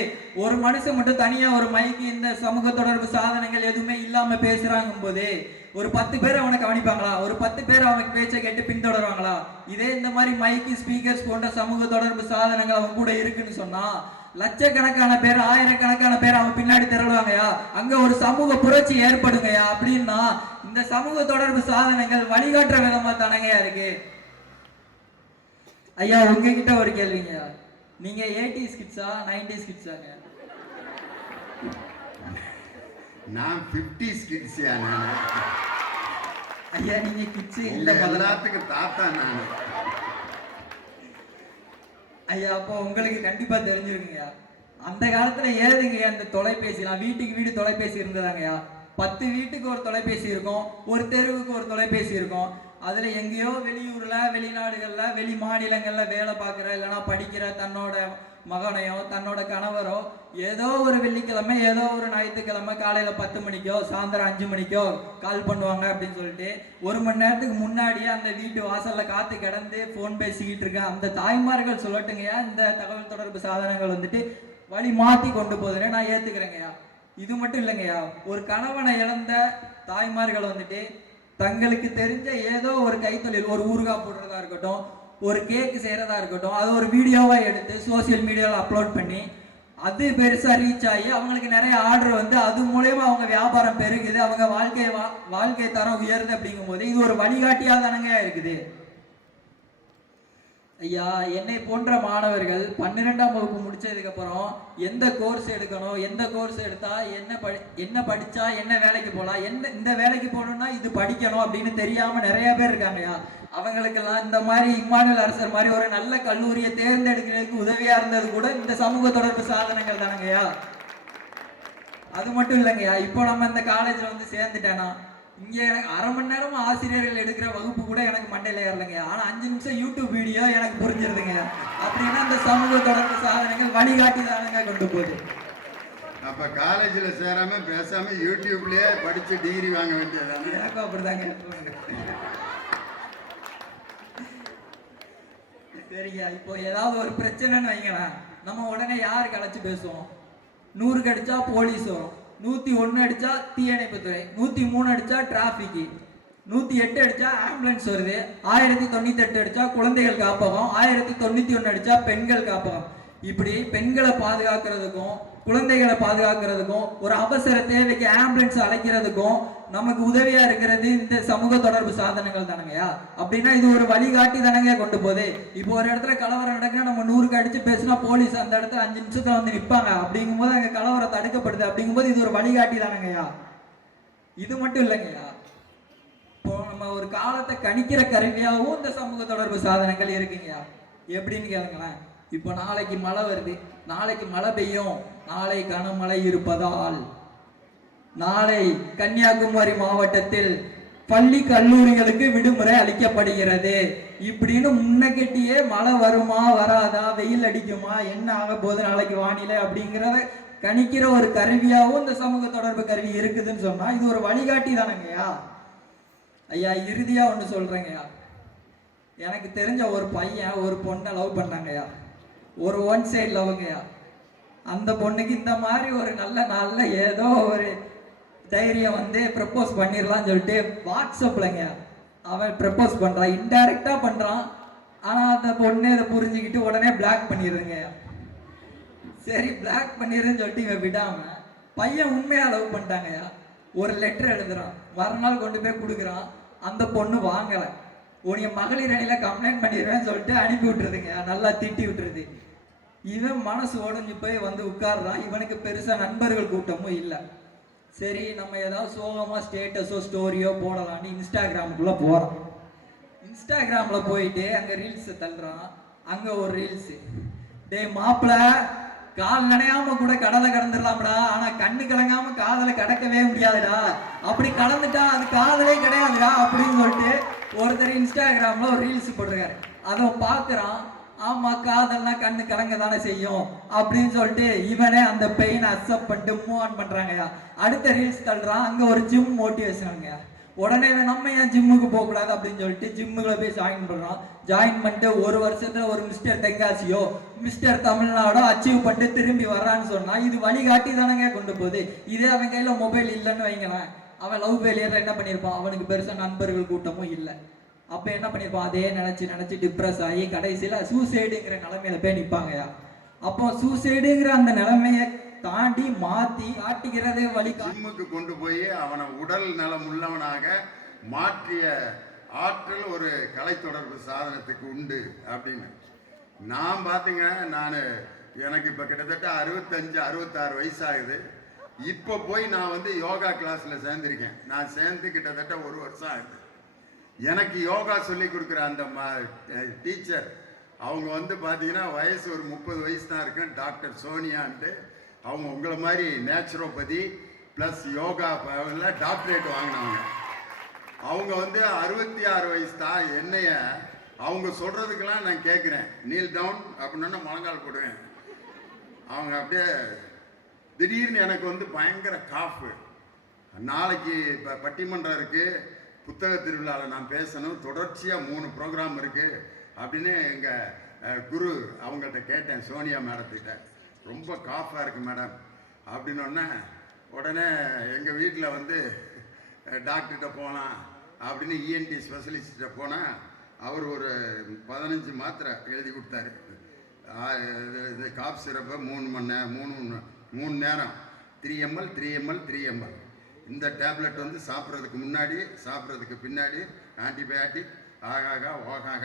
ஒரு மனுஷன் மட்டும் தனியா ஒரு மைக்கு இந்த சமூக தொடர்பு சாதனங்கள் எதுவுமே இல்லாம பேசுறாங்க போது ஒரு 10 பேர் அவனை கவனிப்பாங்களா? ஒரு 10 பேர் அவனுக்கு பேச்சை கேட்டு பின்தொடருவாங்களா? இதே இந்த மாதிரி மைக்கு, ஸ்பீக்கர்ஸ் போன்ற சமூக தொடர்பு சாதனங்கள் அவங்க கூட இருக்குன்னு சொன்னா லட்சக்கணக்கான பேர், ஆயிரக்கணக்கான பேர் அவன் பின்னாடி திரளுவாங்கயா. அங்க ஒரு சமூக புரட்சி ஏற்படுங்கயா. அப்படின்னா இந்த சமூக தொடர்பு சாதனங்கள் வழிகாட்டுற விதமா தானங்கயா இருக்கு. ஐயா, உங்ககிட்ட ஒரு கேள்விங்க. நீங்க 80s கிட்ஸா 90s கிட்ஸாங்க? நான் 50s கிட்ஸியா? நான் ஐயா, நீங்க கிட்ஸ் இல்ல, எல்லாத்துக்கும் தாத்தா நான். ஐயா, அப்போ உங்களுக்கு கண்டிப்பா தெரிஞ்சிருக்குங்கய்யா. அந்த காலத்துல ஏதுங்க அந்த தொலைபேசி, நான் வீட்டுக்கு வீடு தொலைபேசி இருந்ததாங்கய்யா. 10 வீட்டுக்கு ஒரு தொலைபேசி இருக்கும், ஒரு தெருவுக்கு ஒரு தொலைபேசி இருக்கும். அதுல எங்கேயோ வெளியூர்ல, வெளிநாடுகள்ல, வெளி மாநிலங்கள்ல வேலை பார்க்குற இல்லைன்னா படிக்கிற தன்னோட மகனையோ தன்னோட கணவரோ ஏதோ ஒரு வெள்ளிக்கிழமை, ஏதோ ஒரு ஞாயிற்றுக்கிழமை காலையில 10 மணிக்கோ சாயந்தரம் 5 மணிக்கோ கால் பண்ணுவாங்க அப்படின்னு சொல்லிட்டு 1 மணி நேரத்துக்கு முன்னாடியே அந்த வீட்டு வாசல்ல காத்து கிடந்து போன் பேசிக்கிட்டு இருக்க அந்த தாய்மார்கள் சொல்லட்டுங்கய்யா, இந்த தகவல் தொடர்பு சாதனங்கள் வந்துட்டு வழி மாத்தி கொண்டு போகுதுன்னு நான் ஏத்துக்கிறேங்கய்யா. இது மட்டும் இல்லைங்கய்யா, ஒரு கணவனை இழந்த தாய்மார்கள் வந்துட்டு தங்களுக்கு தெரிஞ்ச ஏதோ ஒரு கைத்தொழில், ஒரு ஊறுகாய் போடுறதா இருக்கட்டும், ஒரு கேக்கு செய்யறதா இருக்கட்டும், அது ஒரு வீடியோவா எடுத்து சோசியல் மீடியாவில் அப்லோட் பண்ணி அது பெருசா ரீச் ஆகி அவங்களுக்கு நிறைய ஆர்டர் வந்து அது மூலயமா அவங்க வியாபாரம் பெருகுது, அவங்க வாழ்க்கை தரம் உயருது. அப்படிங்கும் போது இது ஒரு வழிகாட்டியா தானங்க இருக்குது. ஐயா, என்னை போன்ற மாணவர்கள் 12ஆம் வகுப்பு முடிச்சதுக்கு அப்புறம் எந்த கோர்ஸ் எடுக்கணும், எந்த கோர்ஸ் எடுத்தா என்ன படிச்சா என்ன வேலைக்கு போகலாம், இந்த வேலைக்கு போகணும்னா இது படிக்கணும் அப்படின்னு தெரியாம நிறைய பேர் இருக்காங்கய்யா. அவங்களுக்கெல்லாம் இந்த மாதிரி இம்மானுவேல் அரசர் மாதிரி ஒரு நல்ல கல்லூரியை தேர்ந்தெடுக்கிறதுக்கு உதவியா இருந்தது கூட இந்த சமூக தொடர்பு சாதனங்கள் தானங்கய்யா. அது மட்டும் இல்லைங்கய்யா, இப்போ நம்ம இந்த காலேஜ்ல வந்து சேர்ந்துட்டேன்னா இங்க எனக்கு 1/2 மணி நேரம் ஆசிரியர்கள் எடுக்கிற வகுப்பு கூட எனக்கு மண்டையில ஏறலைங்க. ஆனா 5 நிமிஷம் யூடியூப் வீடியோ எனக்கு புரிஞ்சிருதுங்க. அப்படின்னா இந்த சமூக தொடர்பு சாதனங்கள் வழிகாட்டி தானங்க கொண்டு போகுது. அப்ப காலேஜ்ல சேராம பேசாம யூடியூப்லயே படிச்சு டிகிரி வாங்க வேண்டியதானே? எனக்கும் அப்படிதாங்க. சரிங்க, இப்போ ஏதாவது ஒரு பிரச்சனைன்னு வைங்களேன், நம்ம உடனே யாருக்கு அழைச்சு பேசுவோம்? 100 அடிச்சா போலீஸ் வரும், 101 அடிச்சா தீயணைப்புத்துறை, 103 அடிச்சா டிராபிக், 108 அடிச்சா ஆம்புலன்ஸ் வருது, 1098 அடிச்சா குழந்தைகள் காப்பகம், 1091 அடிச்சா பெண்கள் காப்பகம். இப்படி பெண்களை பாதுகாக்கிறதுக்கும் குழந்தைகளை பாதுகாக்கிறதுக்கும் ஒரு அவசர தேவைக்கு ஆம்புலன்ஸ் அழைக்கிறதுக்கும் நமக்கு உதவியா இருக்கிறது இந்த சமூக தொடர்பு சாதனங்கள் தானங்கய்யா. அப்படின்னா இது ஒரு வழிகாட்டி தானங்க கொண்டு போகுது. இப்போ ஒரு இடத்துல கலவரம் நடக்குன்னா நம்ம 100க்கு அடிச்சு பேசினா போலீஸ் அந்த இடத்துல 5 நிமிஷத்துல வந்து நிற்பாங்க. அப்படிங்கும்போது அங்க கலவரம் தடுக்கப்படுது. அப்படிங்கும்போது இது ஒரு வழிகாட்டி தானங்கய்யா. இது மட்டும் இல்லைங்கய்யா, இப்போ நம்ம ஒரு காலத்தை கணிக்கிற கருவியாகவும் இந்த சமூக தொடர்பு சாதனங்கள் இருக்குங்கய்யா. எப்படின்னு கேளுங்களேன். இப்போ நாளைக்கு மழை வருது, நாளைக்கு மழை பெய்யும், நாளை கனமழை இருப்பதால் நாளை கன்னியாகுமரி மாவட்டத்தில் பள்ளி கல்லூரிகளுக்கு விடுமுறை அளிக்கப்படுகிறது இப்படின்னு முன்னக்கிட்டியே மழை வருமா வராதா, வெயில் அடிக்குமா, என்ன ஆக போகுது நாளைக்கு வானிலை அப்படிங்கிறத கணிக்கிற ஒரு கருவியாகவும் இந்த சமூக தொடர்பு கருவி இருக்குதுன்னு சொன்னா இது ஒரு வழிகாட்டி தானங்கய்யா. ஐயா, இறுதியா ஒன்று சொல்றேங்கய்யா. எனக்கு தெரிஞ்ச ஒரு பையன் ஒரு பொண்ணை லவ் பண்ணாங்கய்யா. ஒரு ஒன் சைடு லவ்ங்கய்யா. அந்த பொண்ணுக்கு இந்த மாதிரி ஒரு நல்ல நாளில் ஏதோ ஒரு தைரியம் வந்து ப்ரப்போஸ் பண்ணிடலாம்னு சொல்லிட்டு வாட்ஸ்அப்லங்க அவன் ப்ரப்போஸ் பண்ணுறான். இன்டைரக்டாக பண்ணுறான். ஆனால் அந்த பொண்ணு அதை புரிஞ்சுக்கிட்டு உடனே பிளாக் பண்ணிடுதுங்க. சரி பிளாக் பண்ணிடுறேன்னு சொல்லிட்டு இவன் விடாமல் பையன் உண்மையாக லவ் பண்ணிட்டாங்கய்யா. ஒரு லெட்டர் எழுதுறான், மறுநாள் கொண்டு போய் கொடுக்குறான். அந்த பொண்ணு வாங்கலை. உன்னைய மகளிர் அணியில் கம்ப்ளைண்ட் பண்ணிடுவேன்னு சொல்லிட்டு அனுப்பி விட்டுருதுங்க. நல்லா திட்டி விட்டுருது. இவன் மனசு உடஞ்சி போய் வந்து உட்கார்றான். இவனுக்கு பெருசாக நண்பர்கள் கூட்டமும் இல்லை. சரி நம்ம ஏதாவது சோகமாக ஸ்டேட்டஸோ ஸ்டோரியோ போடலான்னு இன்ஸ்டாகிராமுக்குள்ளே போகிறான். இன்ஸ்டாகிராமில் போயிட்டு அங்கே ரீல்ஸை தள்ளுறான். அங்கே ஒரு ரீல்ஸு, டே மாப்பிள்ள கால் நனையாம கூட கடலை கடந்துடலாம்டா, ஆனா கண்ணு கலங்காம காதலை கடக்கவே முடியாதுடா, அப்படி கடந்துட்டா அது காதலே கிடையாதுடா அப்படின்னு சொல்லிட்டு ஒருத்தர் இன்ஸ்டாகிராம்ல ஒரு ரீல்ஸ் போட்டிருக்காரு. அதை பார்க்குறான். ஆமா காதல்னா கண்ணு கலங்க தானே செய்யும் அப்படின்னு சொல்லிட்டு இவனே அந்த பெயினை அக்செப்ட் பண்ணிட்டு மூவ் ஆன் பண்றாங்கய்யா. அடுத்த ரீல்ஸ் தள்ளுறான். அங்க ஒரு ஜிம் மோட்டிவேஷனுங்க. உடனே நம்ம ஏன் ஜிம்முக்கு போகக்கூடாது அப்படின்னு சொல்லிட்டு ஜிம்முக்குள்ள போய் ஜாயின் பண்ணுறான். ஜாயின் பண்ணிட்டு ஒரு வருஷத்துல ஒரு மிஸ்டர் தெங்காசியோ மிஸ்டர் தமிழ்நாடோ அச்சீவ் பண்ணிட்டு திரும்பி வர்றான்னு சொன்னா இது வழிகாட்டி தானங்க கொண்டு போகுது. இதே அவன் கையில மொபைல் இல்லைன்னு வைங்களேன், அவன் லவ் ஃபெயிலியர்ல என்ன பண்ணியிருப்பான், அவனுக்கு பெருசா நண்பர்கள் கூட்டமும் இல்லை. அப்ப என்ன பண்ணியிருப்பான், அதே நினைச்சு டிப்ரெஸ் ஆகி கடைசியில சூசைடுங்கிற நிலைமையில போய் நிற்பாங்கயா. அப்போ சூசைடுங்கிற அந்த நிலைமையை தாண்டி மாத்தி காட்டுகிறதே வழி. ஜிம்முக்கு கொண்டு போய் அவனை உடல் நலம் உள்ளவனாக மாற்றிய ஆற்றல் ஒரு கலை தொடர்பு சாதனத்துக்கு உண்டு அப்படின்னு நான் பார்த்துங்க. எனக்கு இப்போ கிட்டத்தட்ட 65-66 வயசாகுது. இப்போ போய் நான் வந்து யோகா கிளாஸில் சேர்ந்துருக்கேன். நான் சேர்ந்து கிட்டத்தட்ட 1 வருஷம் ஆகுது. எனக்கு யோகா சொல்லி கொடுக்குற அந்த டீச்சர் அவங்க வந்து பார்த்தீங்கன்னா வயசு ஒரு 30 வயசு தான் இருக்குன்னு டாக்டர் சோனியான்ட்டு. அவங்க உங்களை மாதிரி நேச்சுரோபதி ப்ளஸ் யோகா டாக்டரேட் வாங்கினவங்க. அவங்க வந்து 66 வயசு தான். என்னைய அவங்க சொல்கிறதுக்கெல்லாம் நான் கேட்குறேன், நீல் டவுன் அப்படின்னா முழங்கால் போடுவேன். அவங்க அப்படியே திடீர்னு எனக்கு வந்து பயங்கர காஃபு. நாளைக்கு இப்போ பட்டிமன்றம் இருக்குது, புத்தக திருவிழாவில் நான் பேசணும், தொடர்ச்சியாக 3 ப்ரோக்ராம் இருக்குது அப்படின்னு எங்கள் குரு அவங்கள்ட்ட கேட்டேன், சோனியா மேடத்திட்ட. ரொம்ப காஃபாக இருக்குது மேடம் அப்படின்னோடனே உடனே எங்கள் வீட்டில் வந்து டாக்டர்கிட்ட போகலாம் அப்படின்னு இஎன்டி ஸ்பெஷலிஸ்ட்டை போனால் அவர் ஒரு 15 மாத்திரை எழுதி கொடுத்தாரு. இது காஃப் சிரப்பை 3 நேரம் 3 ml 3 ml 3 ml. இந்த டேப்லெட் வந்து சாப்பிட்றதுக்கு முன்னாடி சாப்பிட்றதுக்கு பின்னாடி ஆன்டிபயாட்டிக் ஆகாக ஓகாக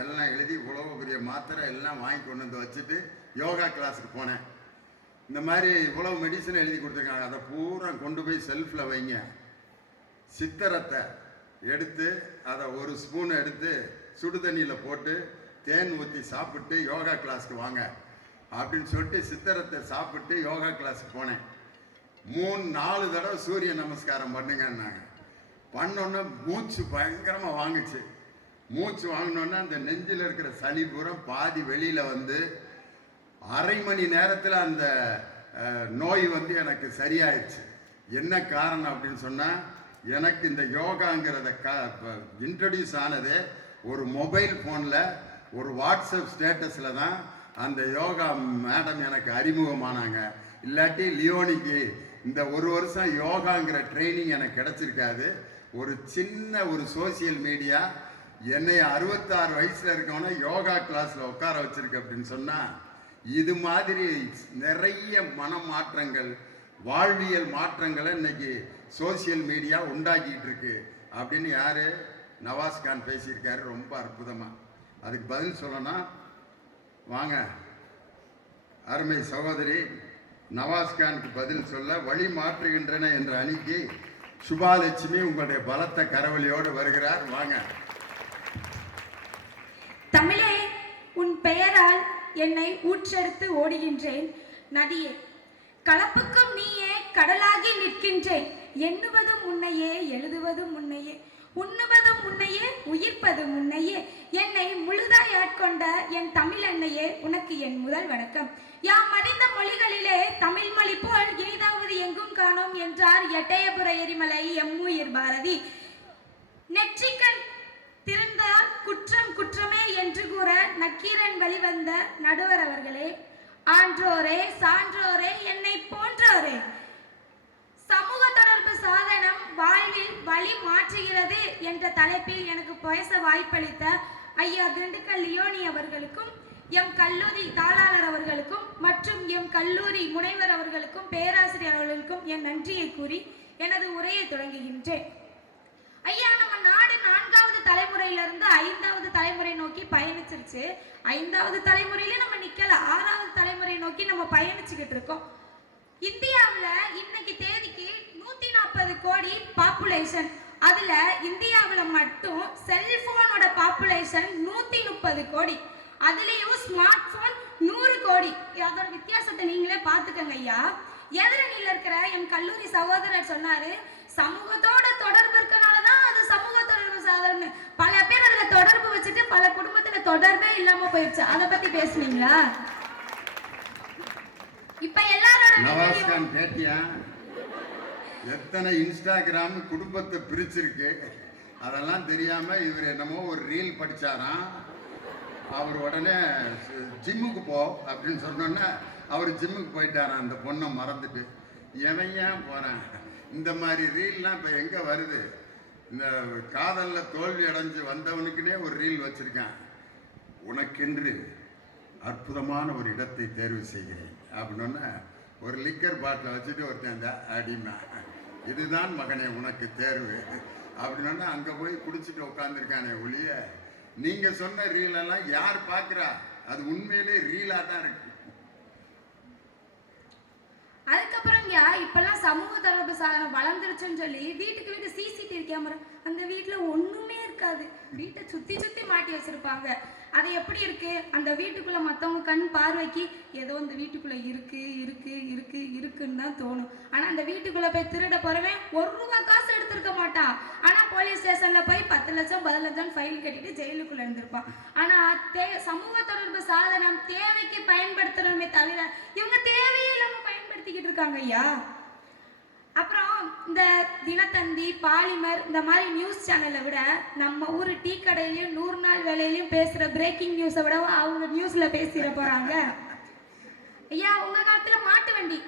எல்லாம் எழுதி இவ்வளோ பெரிய மாத்திரை எல்லாம் வாங்கி கொண்டு வந்து வச்சுட்டு யோகா கிளாஸுக்கு போனேன். இந்த மாதிரி இவ்வளோ மெடிசன் எழுதி கொடுத்துருக்காங்க, அதை பூரா கொண்டு போய் செல்ஃபில் வைங்க. சித்தரத்தை எடுத்து அதை 1 ஸ்பூன் எடுத்து சுடு தண்ணியில் போட்டு தேன் ஊற்றி சாப்பிட்டு யோகா கிளாஸுக்கு வாங்க அப்படின்னு சொல்லிட்டு சித்தரத்தை சாப்பிட்டு யோகா கிளாஸுக்கு போனேன். 3-4 தடவை சூரிய நமஸ்காரம் பண்ணுங்கன்னாங்க. பண்ணோன்னே மூச்சு பயங்கரமாக வாங்குச்சு. மூச்சு வாங்கினோன்னா அந்த நெஞ்சில் இருக்கிற சளி பூரா பாதி வெளியில் வந்து அரை மணி நேரத்தில் அந்த நோய் வந்து எனக்கு சரியாயிடுச்சு. என்ன காரணம் அப்படின்னு சொன்னால், எனக்கு இந்த யோகாங்கிறத இன்ட்ரடியூஸ் ஆனது ஒரு மொபைல் ஃபோனில் ஒரு வாட்ஸ்அப் ஸ்டேட்டஸில் தான் அந்த யோகா மேடம் எனக்கு அறிமுகமானாங்க. இல்லாட்டி லியோனிக்கு இந்த 1 வருஷம் யோகாங்கிற ட்ரைனிங் எனக்கு கிடச்சிருக்காது. ஒரு சின்ன ஒரு சோசியல் மீடியா என்னை 66 வயசில் இருக்கவன யோகா கிளாஸில் உட்கார வச்சிருக்கு அப்படின்னு சொன்னால் இது மாதிரி நிறைய மனமாற்றங்கள், வாழ்வியல் மாற்றங்களை இன்னைக்கு சோசியல் மீடியா உண்டாக்கிட்டு இருக்கு அப்படின்னு யாரு நவாஸ் கான் பேசியிருக்காரு ரொம்ப அற்புதமா. அதுக்கு பதில் சொல்லணும். வாங்க அருமை சகோதரி நவாஸ் கானுக்கு பதில் சொல்ல வழி மாற்றுகின்றன என்ற அணிக்கு சுபாலட்சுமி உங்களுடைய பலத்த கரவொலியோடு வருகிறார். வாங்க. தமிழே, உன் பெயரால் என்னை ஊற்றெடுத்து ஓடுகின்றேன். நதியே, கலப்புக்கும் நீயே கடலாகி நிற்கின்றேன். எண்ணுவதும் உன்னையே, எழுதுவதும் உன்னையே, உண்ணுவதும் உன்னையே, உயிர்ப்பதும் உன்னையே. என்னை முழுதாய் ஆட்கொண்ட என் தமிழ் அன்னையே, உனக்கு என் முதல் வணக்கம். யாம் அறிந்த மொழிகளிலே தமிழ் மொழி போல் இனிதாவது எங்கும் காணோம் என்றார் எட்டயபுர எரிமலை எம்முயிர் பாரதி. நெற்றிக்கண் திறந்தால் குற்றம் குற்றமே என்று கூற நக்கீரன் வழிவந்த நடுவர் அவர்களே, ஆன்றோரே, சான்றோரே, என்னை போன்றோரே, சமூக தொடர்பு சாதனம் வாழ்வில் வழி மாற்றுகிறது என்ற தலைப்பில் எனக்கு பேச வாய்ப்பளித்த ஐயா திண்டுக்கல் லியோனி அவர்களுக்கும், எம் கல்லூரி தாளாளர் அவர்களுக்கும் மற்றும் எம் கல்லூரி முனைவர் அவர்களுக்கும் பேராசிரியர் அவர்களுக்கும் என் நன்றியை கூறி எனது உரையை தொடங்குகின்றேன். ஐயா, நம்ம நாடு 4வது தலைமுறையிலிருந்து 5வது தலைமுறை நோக்கி பயணிச்சிருச்சு. 5வது தலைமுறையில நம்ம நிக்கல, 6வது தலைமுறை நோக்கி நம்ம பயணிச்சுக்கிட்டு இருக்கோம். இந்தியாவுல இன்னைக்கு தேதிக்கு 140 கோடி பாப்புலேஷன். அதுல இந்தியாவுல மட்டும் செல்போனோட பாப்புலேஷன் 130 கோடி. அதுலயும் ஸ்மார்ட் போன் 100 கோடி. அதோட வித்தியாசத்தை நீங்களே பாத்துக்கங்க ஐயா. எதிரணியில இருக்கிற என் கல்லூரி சகோதரர் சொன்னாரு, சமூகத்தோட தொடர்பு இருக்கனாலதான் அது சமூக தொடர்பு சாதனம். பல பேர் அதுல தொடர்பு வச்சுட்டு பல குடும்பத்துல தொடர்பே இல்லாம போயிடுச்சு. அதை பத்தி பேசுனீங்களா? இப்ப எல்லாரோட நவாஸ்கான் கேட்டியா? எத்தனை இன்ஸ்டாகிராம் குடும்பத்தை பிரிச்சிருக்கு. அதெல்லாம் தெரியாம இவர் என்னமோ ஒரு ரீல் படிச்சாராம். அவர் உடனே ஜிம்முக்கு போ அப்படின்னு சொன்னோன்னே அவர் ஜிம்முக்கு போயிட்டாராம். அந்த பொண்ணை மறந்துட்டு எவன் ஏன் போறான்? இந்த மாதிரி ரீல்லாம் இப்போ எங்கே வருது? இந்த காதலில் தோல்வி அடைஞ்சு வந்தவனுக்குனே ஒரு ரீல் வச்சிருக்கான். உனக்கென்று அற்புதமான ஒரு இடத்தை தேர்வு செய்கிறேன் அப்படின்னா ஒரு லிக்கர் பாட்டில் வச்சுட்டு ஒருத்தன் அடிமை, இதுதான் மகனே உனக்கு தேர்வு அப்படின்னா அங்கே போய் குடிச்சிட்டு உட்காந்துருக்கானே ஒழிய நீங்கள் சொன்ன ரீலெல்லாம் யார் பார்க்குறா? அது உண்மையிலே ரீலாக தான் இருக்கு. அதுக்கப்புறம் இப்பெல்லாம் சமூக தொடர்பு சாதனம் வளர்ந்துருச்சுன்னு சொல்லி வீட்டுக்கு வீட்டு சிசிடிவி கேமரா, அந்த வீட்டுல ஒண்ணுமே இருக்காது. வீட்டை சுத்தி சுத்தி மாட்டி வச்சிருப்பாங்க. அது எப்படி இருக்கு? அந்த வீட்டுக்குள்ள மத்தவங்க கண் பார்வைக்கு ஏதோ இந்த வீட்டுக்குள்ள இருக்கு இருக்கு இருக்கு இருக்குன்னு தான் தோணும். ஆனா அந்த வீட்டுக்குள்ள போய் திருட போறவன் 1 ரூபா காசு எடுத்திருக்க மாட்டான். ஆனா போலீஸ் ஸ்டேஷன்ல போய் 10 லட்சம் 10 லட்சம் ஃபைல் கட்டிட்டு ஜெயிலுக்குள்ள இருந்திருப்பான். ஆனா சமூக தொடர்பு சாதனம் தேவைக்கு பயன்படுத்தணுமே தவிர இவங்க தேவையே இல்லாம பயன்படுத்திக்கிட்டு இருக்காங்க ஐயா. அப்புறம் இந்த தினத்தந்தி, பாலிமர் இந்த மாதிரி நியூஸ் சேனலை விட நம்ம ஊர் டீ கடையிலையும் 100 நாள் வேலையிலையும் பேசுற பிரேக்கிங் நியூஸை விட அவங்க நியூஸ்ல பேசிட போறாங்க ஐயா. உங்க காலத்துல மாட்டு வண்டி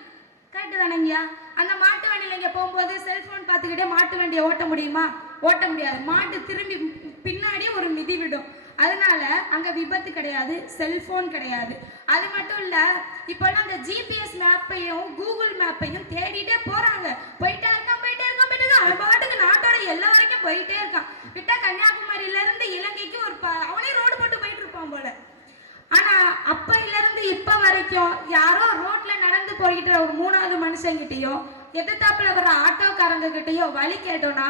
கரெக்டு தானேங்கய்யா? அந்த மாட்டு வண்டியில இங்க போகும்போது செல்போன் பார்த்துக்கிட்டே மாட்டு வண்டியை ஓட்ட முடியுமா? ஓட்ட முடியாது. மாட்டு திரும்பி பின்னாடி ஒரு மிதி விடும். அதனால அங்க விபத்து கிடையாது, செல்போன் கிடையாது. அது மட்டும் இல்ல, இப்பெல்லாம் அந்த ஜிபிஎஸ் மேப்பையும் கூகுள் மேப்பையும் தேடிட்டே போறாங்க. போயிட்டே இருக்கான் அவன் பாட்டுக்கு நாட்டோட எல்லா வரைக்கும் போயிட்டே இருக்கான். விட்டா கன்னியாகுமரியில இருந்து இலங்கைக்கு அவனே ரோடு போட்டு போயிட்டு இருப்பான் போல. ஆனா அப்பையில இருந்து இப்ப வரைக்கும் யாரோ ரோட்ல நடந்து போய்கிட்ட ஒரு 3வது மனுஷங்கிட்டயோ எதிர்த்தாப்புல வர ஆட்டோக்காரங்க கிட்டயோ வழி கேட்டோம்னா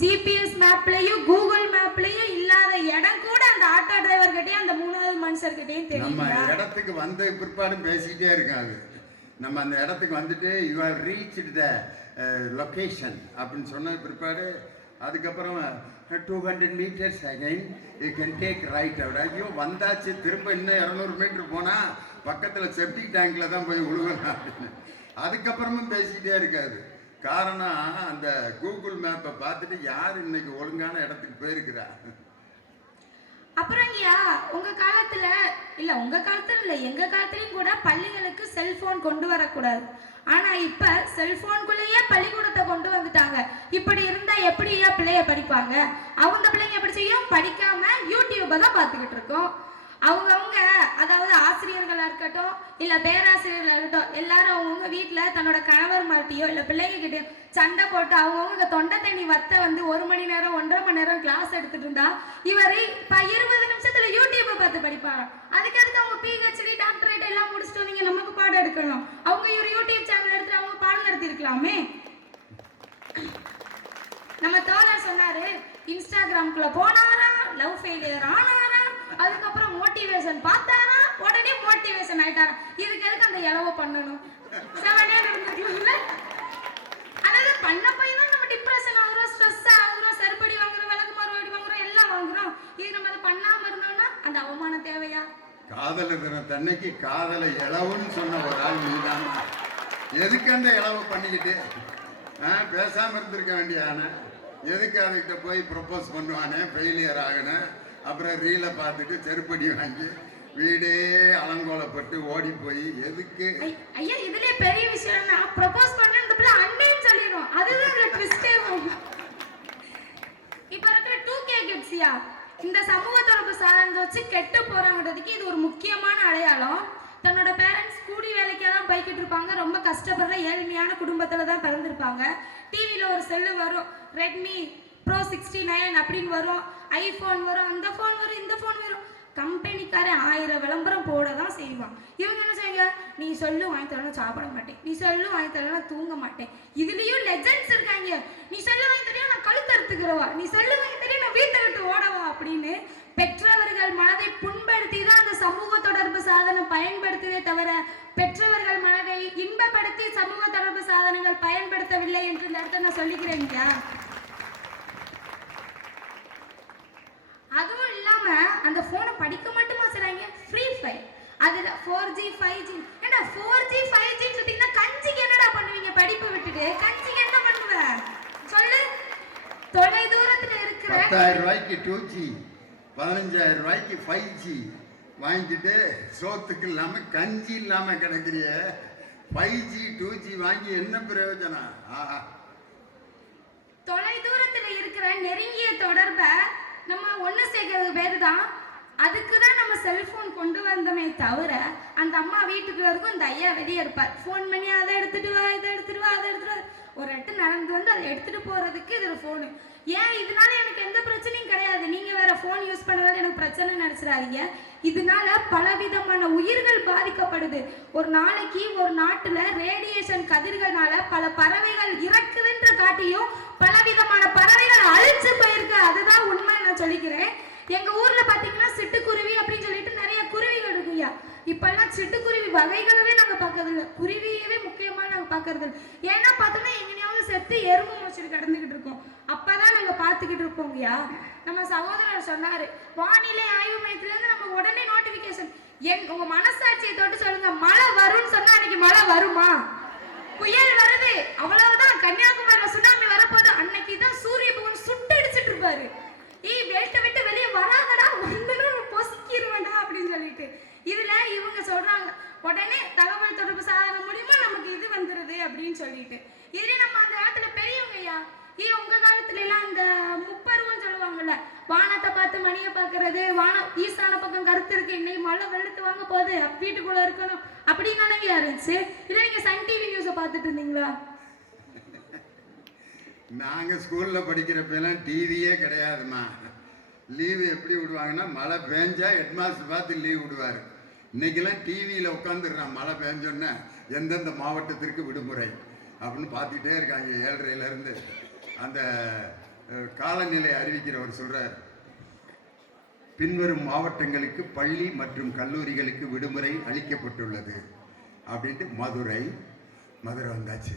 ஜிபிஎஸ் மேப்லயும் கூகுள் மேப்லயும் இல்லாத இடம் கூட அந்த ஆட்டோ டிரைவர் கிட்டயும் அந்த 3வது மனுஷர்கிட்டயும் தெரியும். நம்ம இடத்துக்கு வந்த பிற்பாடும் பேசிக்கிட்டே இருக்காது. நம்ம அந்த இடத்துக்கு வந்துட்டு you have reached the location அப்படின்னு சொன்ன பிற்பாடு அதுக்கப்புறம் 200 meters again you can take right out. ஐயோ வந்தாச்சு, திரும்ப இன்னும் 200 மீட்டர் போனா பக்கத்துல செப்டிக் டேங்க்ல தான் போய் விழுகலாம் அப்படின்னு அதுக்கப்புறமும் பேசிக்கிட்டே இருக்காது. காரணம் அந்த கூகுள் மேப்பை பார்த்துட்டு யார் இன்னைக்கு ஒழுங்கான இடத்துக்கு போயிருக்கிறா. அப்புறம் உங்க காலத்துல இல்ல, உங்க காலத்துல இல்ல, எங்க காலத்துலயும் கூட பள்ளிகளுக்கு செல்போன் கொண்டு வரக்கூடாது. ஆனா இப்ப செல்போனுக்குள்ளேயே பள்ளிக்கூடத்தை கொண்டு வந்துட்டாங்க. இப்படி இருந்தா எப்படியா பிள்ளைய படிப்பாங்க? அவங்க பிள்ளைங்க எப்படி செய்யும்? படிக்காம யூடியூபை தான் பார்த்துக்கிட்டு இருக்கோம். அவங்கவுங்க, அதாவது ஆசிரியர்களா இருக்கட்டும், இருக்கட்டும் இல்ல பேராசிரியர்களா இருக்கட்டும், எல்லாரும் அவங்கவுங்க வீட்டுல தன்னோட கணவர் மாட்டியோ இல்ல பிள்ளைங்க கிட்டயோ சண்டை போட்டு அவங்கவுங்க தொண்டை தண்ணி வத்த வந்து 1 மணி நேரம் 1.5 மணி நேரம் கிளாஸ் எடுத்துட்டு இருந்தா இவர் 20 நிமிஷத்துல யூடியூப்பை பார்த்து படிப்பாராம். அதுக்கு அவங்க PhD டாக்டரேட் எல்லாம் முடிச்சுட்டு நீங்க நமக்கு பாடம் எடுக்கணும், அவங்க ஒரு யூடியூப் சேனல் எடுத்து அவங்க பாடம் நடத்தி இருக்கலாமே. நம்ம தோழர் சொன்னாரு இன்ஸ்டாகிராம்குள்ள போனாரா, லவ் ஃபெயிலியர் ஆனாரா, அதுக்கப்புறம் மோட்டிவேஷன் பார்த்தாரா, உடனே மோட்டிவேஷன் ஆயிட்டாரா. இதுக்கு எதுக்கு அந்த இளவ பண்ணணும்? செவனே இருந்துக்கல. அதாவது பண்ண போய் தான் நம்ம டிப்ரெஷன் ஆகுறோம், ஸ்ட்ரெஸ் ஆகுறோம், செருப்படி வாங்குறோம், விளக்கு மறுபடி வாங்குறோம், எல்லாம் வாங்குறோம். இது நம்ம அதை பண்ணாம இருந்தோம்னா அந்த அவமானம் தேவையா? காதல தினம் தன்னைக்கு காதலை இளவுன்னு சொன்ன ஒரு ஆள் நீதான். எதுக்கு அந்த இளவு பண்ணிக்கிட்டு பேசாம இருந்திருக்க வேண்டிய ஆனா எதுக்கு அதுக்கிட்ட போய் ப்ரொப்போஸ் பண்ணுவானே, ஃபெயிலியர் ஆகினேன், அப்புறம் ரீலை பார்த்துட்டு செருப்படி வாங்கி வீடே அலங்கோலப்பட்டு ஓடி போய் எதுக்கு? ஐயா இதுலயே பெரிய விஷயம்னா ப்ரொபோஸ் பண்ணன்றதுல அண்ணன் சொல்லிரும், அதுதான் இந்த ட்விஸ்டே. இப்ப இருக்கிற 2K கிட்ஸ்யா இந்த சமூக தொடர்பு சாதனத்தை வச்சு கெட்டு போறாங்கிறதுக்கு இது ஒரு முக்கியமான அடையாளம். தன்னோட பேரண்ட்ஸ் கூலி வேலைக்காக தான் போய்கிட்டு இருப்பாங்க, ரொம்ப கஷ்டப்படுற ஏழ்மையான குடும்பத்துல தான் பிறந்திருப்பாங்க. டிவியில ஒரு செல்லு வரும், ரெட்மி ப்ரோ 69 அப்படின்னு வரும், ஐபோன் வரும், அந்த ஃபோன் வரும், இந்த ஃபோன் வரும். கம்பெனிக்காரன் 1000 விளம்பரம் போட தான் செய்வான். இவங்க என்ன செய்வாங்க, நீ சொல்லு வாங்கி தரணும் சாப்பிட மாட்டேன், நீ சொல்லு வாங்கி தரணும் தூங்க மாட்டேன். இதுலயும் லெஜெண்ட்ஸ் இருக்காங்க, நீ சொல்லு வாங்கி தரையா நான் கழுத்து அறுத்துக்கிறவா, நீ சொல்லு வாங்கி தரையா நான் வீட்டை விட்டு ஓடவா அப்படின்னு பெற்றவர்கள் மனதை புண்படுத்தி தான் அந்த சமூக தொடர்பு சாதனம் பயன்படுத்துதே தவிர பெற்றவர்கள் மனதை இன்பப்படுத்தி சமூக தொடர்பு சாதனங்கள் பயன்படுத்தவில்லை என்று இந்த இடத்த நான் சொல்லிக்கிறேங்க. அதுவும் இல்லாம அந்த போனை படிக்க மட்டுமா செய்றாங்க, ஃப்ரீ ஃபயர் அதுல 4G 5G. ஏன்னா 4G 5G சொன்னீங்கன்னா கஞ்சிக்கு என்னடா பண்ணுவீங்க? படிப்பு விட்டுட்டு கஞ்சிக்கு என்ன பண்ணுவ சொல்லு? தொலை தூரத்துல இருக்கிற 10,000 ரூபாய்க்கு 2G 15,000 ரூபாய்க்கு 5G வாங்கிட்டு சோத்துக்கு இல்லாம கஞ்சி இல்லாம கிடக்குறிய 5G 2G வாங்கி என்ன பிரயோஜனம்? தொலை தூரத்துல இருக்கிற நெருங்கிய தொடர்பை நம்ம ஒண்ணு சேர்க்கறது பேரு தான். அதுக்கு தான் நம்ம செல்போன் கொண்டு வந்தோமே தவிர அந்த அம்மா வீட்டுக்கு வரைக்கும் இந்த ஐயா வெளியே இருப்பார், ஃபோன் பண்ணி அதை எடுத்துட்டு வா, இதை எடுத்துட்டு வா, அதை எடுத்துட்டு வா, ஒரு இடத்து நடந்து வந்து அதை எடுத்துட்டு போறதுக்கு இதுல போனு. ஏன் இதனால எனக்கு எந்த பிரச்சனையும் கிடையாது, நீங்க வேற போன் யூஸ் பண்ணதால எனக்கு பிரச்சனை நினைச்சிடாதீங்க. இதனால பலவிதமான உயிர்கள் பாதிக்கப்படுது. ஒரு நாளைக்கு ஒரு நாட்டுல ரேடியேஷன் கதிர்களால பல பறவைகள் இறக்குதுன்ற காட்டியும் பலவிதமான பறவைகள் அழிச்சு போயிருக்கு. அதுதான் உண்மை நான் சொல்லிக்கிறேன். எங்க ஊர்ல பாத்தீங்கன்னா சிட்டுக்குருவி அப்படின்னு சொல்லிட்டு நிறைய குருவிகள் இருக்குயா. இப்பெல்லாம் சிட்டுக்குருவி வகைகளவே நாங்க பாக்குறது இல்லை, குருவியவே முக்கியமா நாங்க பாக்குறது இல்லை. ஏன்னா பார்த்தோம்னா எங்கேயாவது செத்து எறும்பு முடிச்சுட்டு கிடந்துகிட்டு இருக்கோம், அப்பதான் நாங்க பாத்துக்கிட்டு இருப்போங்கய்யா. நம்ம சகோதரர் சொன்னாரு வானிலை ஆய்வு மையத்துல இருந்து நம்ம உடனே நோட்டிபிகேஷன். உங்க மனசாட்சியை தொட்டு சொல்லுங்க, மழை வரும்னு சொன்னா அன்னைக்கு மழை வருமா? புயல் வருது அவ்வளவுதான், கன்னியாகுமரியில சுனாமி வரப்போது, அன்னைக்கு தான் சூரிய பகவான் சுட்டு அடிச்சிட்டு இருப்பாரு. வேட்டை விட்டு வெளியே வராதடா, வந்துடும் பொசிக்கிடுவேண்டா அப்படின்னு சொல்லிட்டு. இதுல இவங்க சொல்றாங்க உடனே தகவல் தொடர்பு சாதனம் மூலியமா நமக்கு இது வந்துருது அப்படின்னு சொல்லிட்டு. இதுல நம்ம அந்த காலத்துல பெரியவங்கய்யா, உங்க காலத்துல எல்லாம் இந்த முப்பருவம் சொல்லுவாங்கல்ல, வானத்தை பார்த்து மணியை பாக்குறது, வானம் ஈசான பக்கம் கருத்து இருக்கு, இன்னைக்கு மழை வெளுத்து வாங்க போகுது, வீட்டுக்குள்ள இருக்கணும் அப்படின்னு தானே இருந்துச்சு. இல்ல நீங்க சன் டிவி நியூஸை பார்த்துட்டு இருந்தீங்களா? நாங்கள் ஸ்கூலில் படிக்கிறப்பெல்லாம் டிவியே கிடையாதுமா. லீவு எப்படி விடுவாங்கன்னா மழை பெஞ்சா ஹெட்மாஸ்டர் பார்த்து லீவ் விடுவார். இன்னைக்கெல்லாம் டிவியில் உட்காந்துடுறான், மழை பெஞ்சோன்னா எந்தெந்த மாவட்டத்திற்கு விடுமுறை அப்படின்னு பார்த்துக்கிட்டே இருக்காங்க. 7:30 அந்த காலநிலை அறிவிக்கிறவர் சொல்கிறார், பின்வரும் மாவட்டங்களுக்கு பள்ளி மற்றும் கல்லூரிகளுக்கு விடுமுறை அளிக்கப்பட்டுள்ளது அப்படின்ட்டு. மதுரை வந்தாச்சு,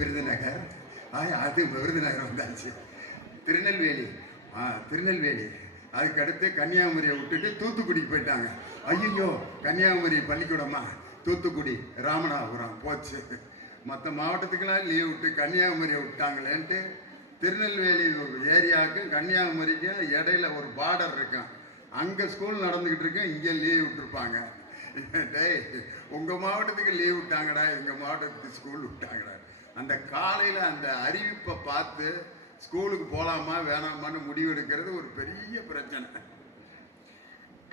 விருதுநகர் அது விருதுநகர் வந்தாச்சு, திருநெல்வேலி அதுக்கடுத்து கன்னியாகுமரியை விட்டுட்டு தூத்துக்குடிக்கு போயிட்டாங்க. ஐயோ கன்னியாகுமரி பள்ளிக்கூடமா, தூத்துக்குடி ராமநாதபுரம் போச்சு. மற்ற மாவட்டத்துக்கெல்லாம் லீவ் விட்டு கன்னியாகுமரியை விட்டாங்களேன்ட்டு திருநெல்வேலி ஏரியாவுக்கும் கன்னியாகுமரிக்கும் இடையில ஒரு பார்டர் இருக்கும், அங்கே ஸ்கூல் நடந்துக்கிட்டு இருக்கு, இங்கே லீவ் விட்டுருப்பாங்க. டேய் உங்கள் மாவட்டத்துக்கு லீவ் விட்டாங்கடா, எங்கள் மாவட்டத்துக்கு ஸ்கூல் விட்டாங்கடா. அந்த காலையில் அந்த அறிவிப்பை பார்த்து ஸ்கூலுக்கு போகலாமா வேணாமான்னு முடிவெடுக்கிறது ஒரு பெரிய பிரச்சனை.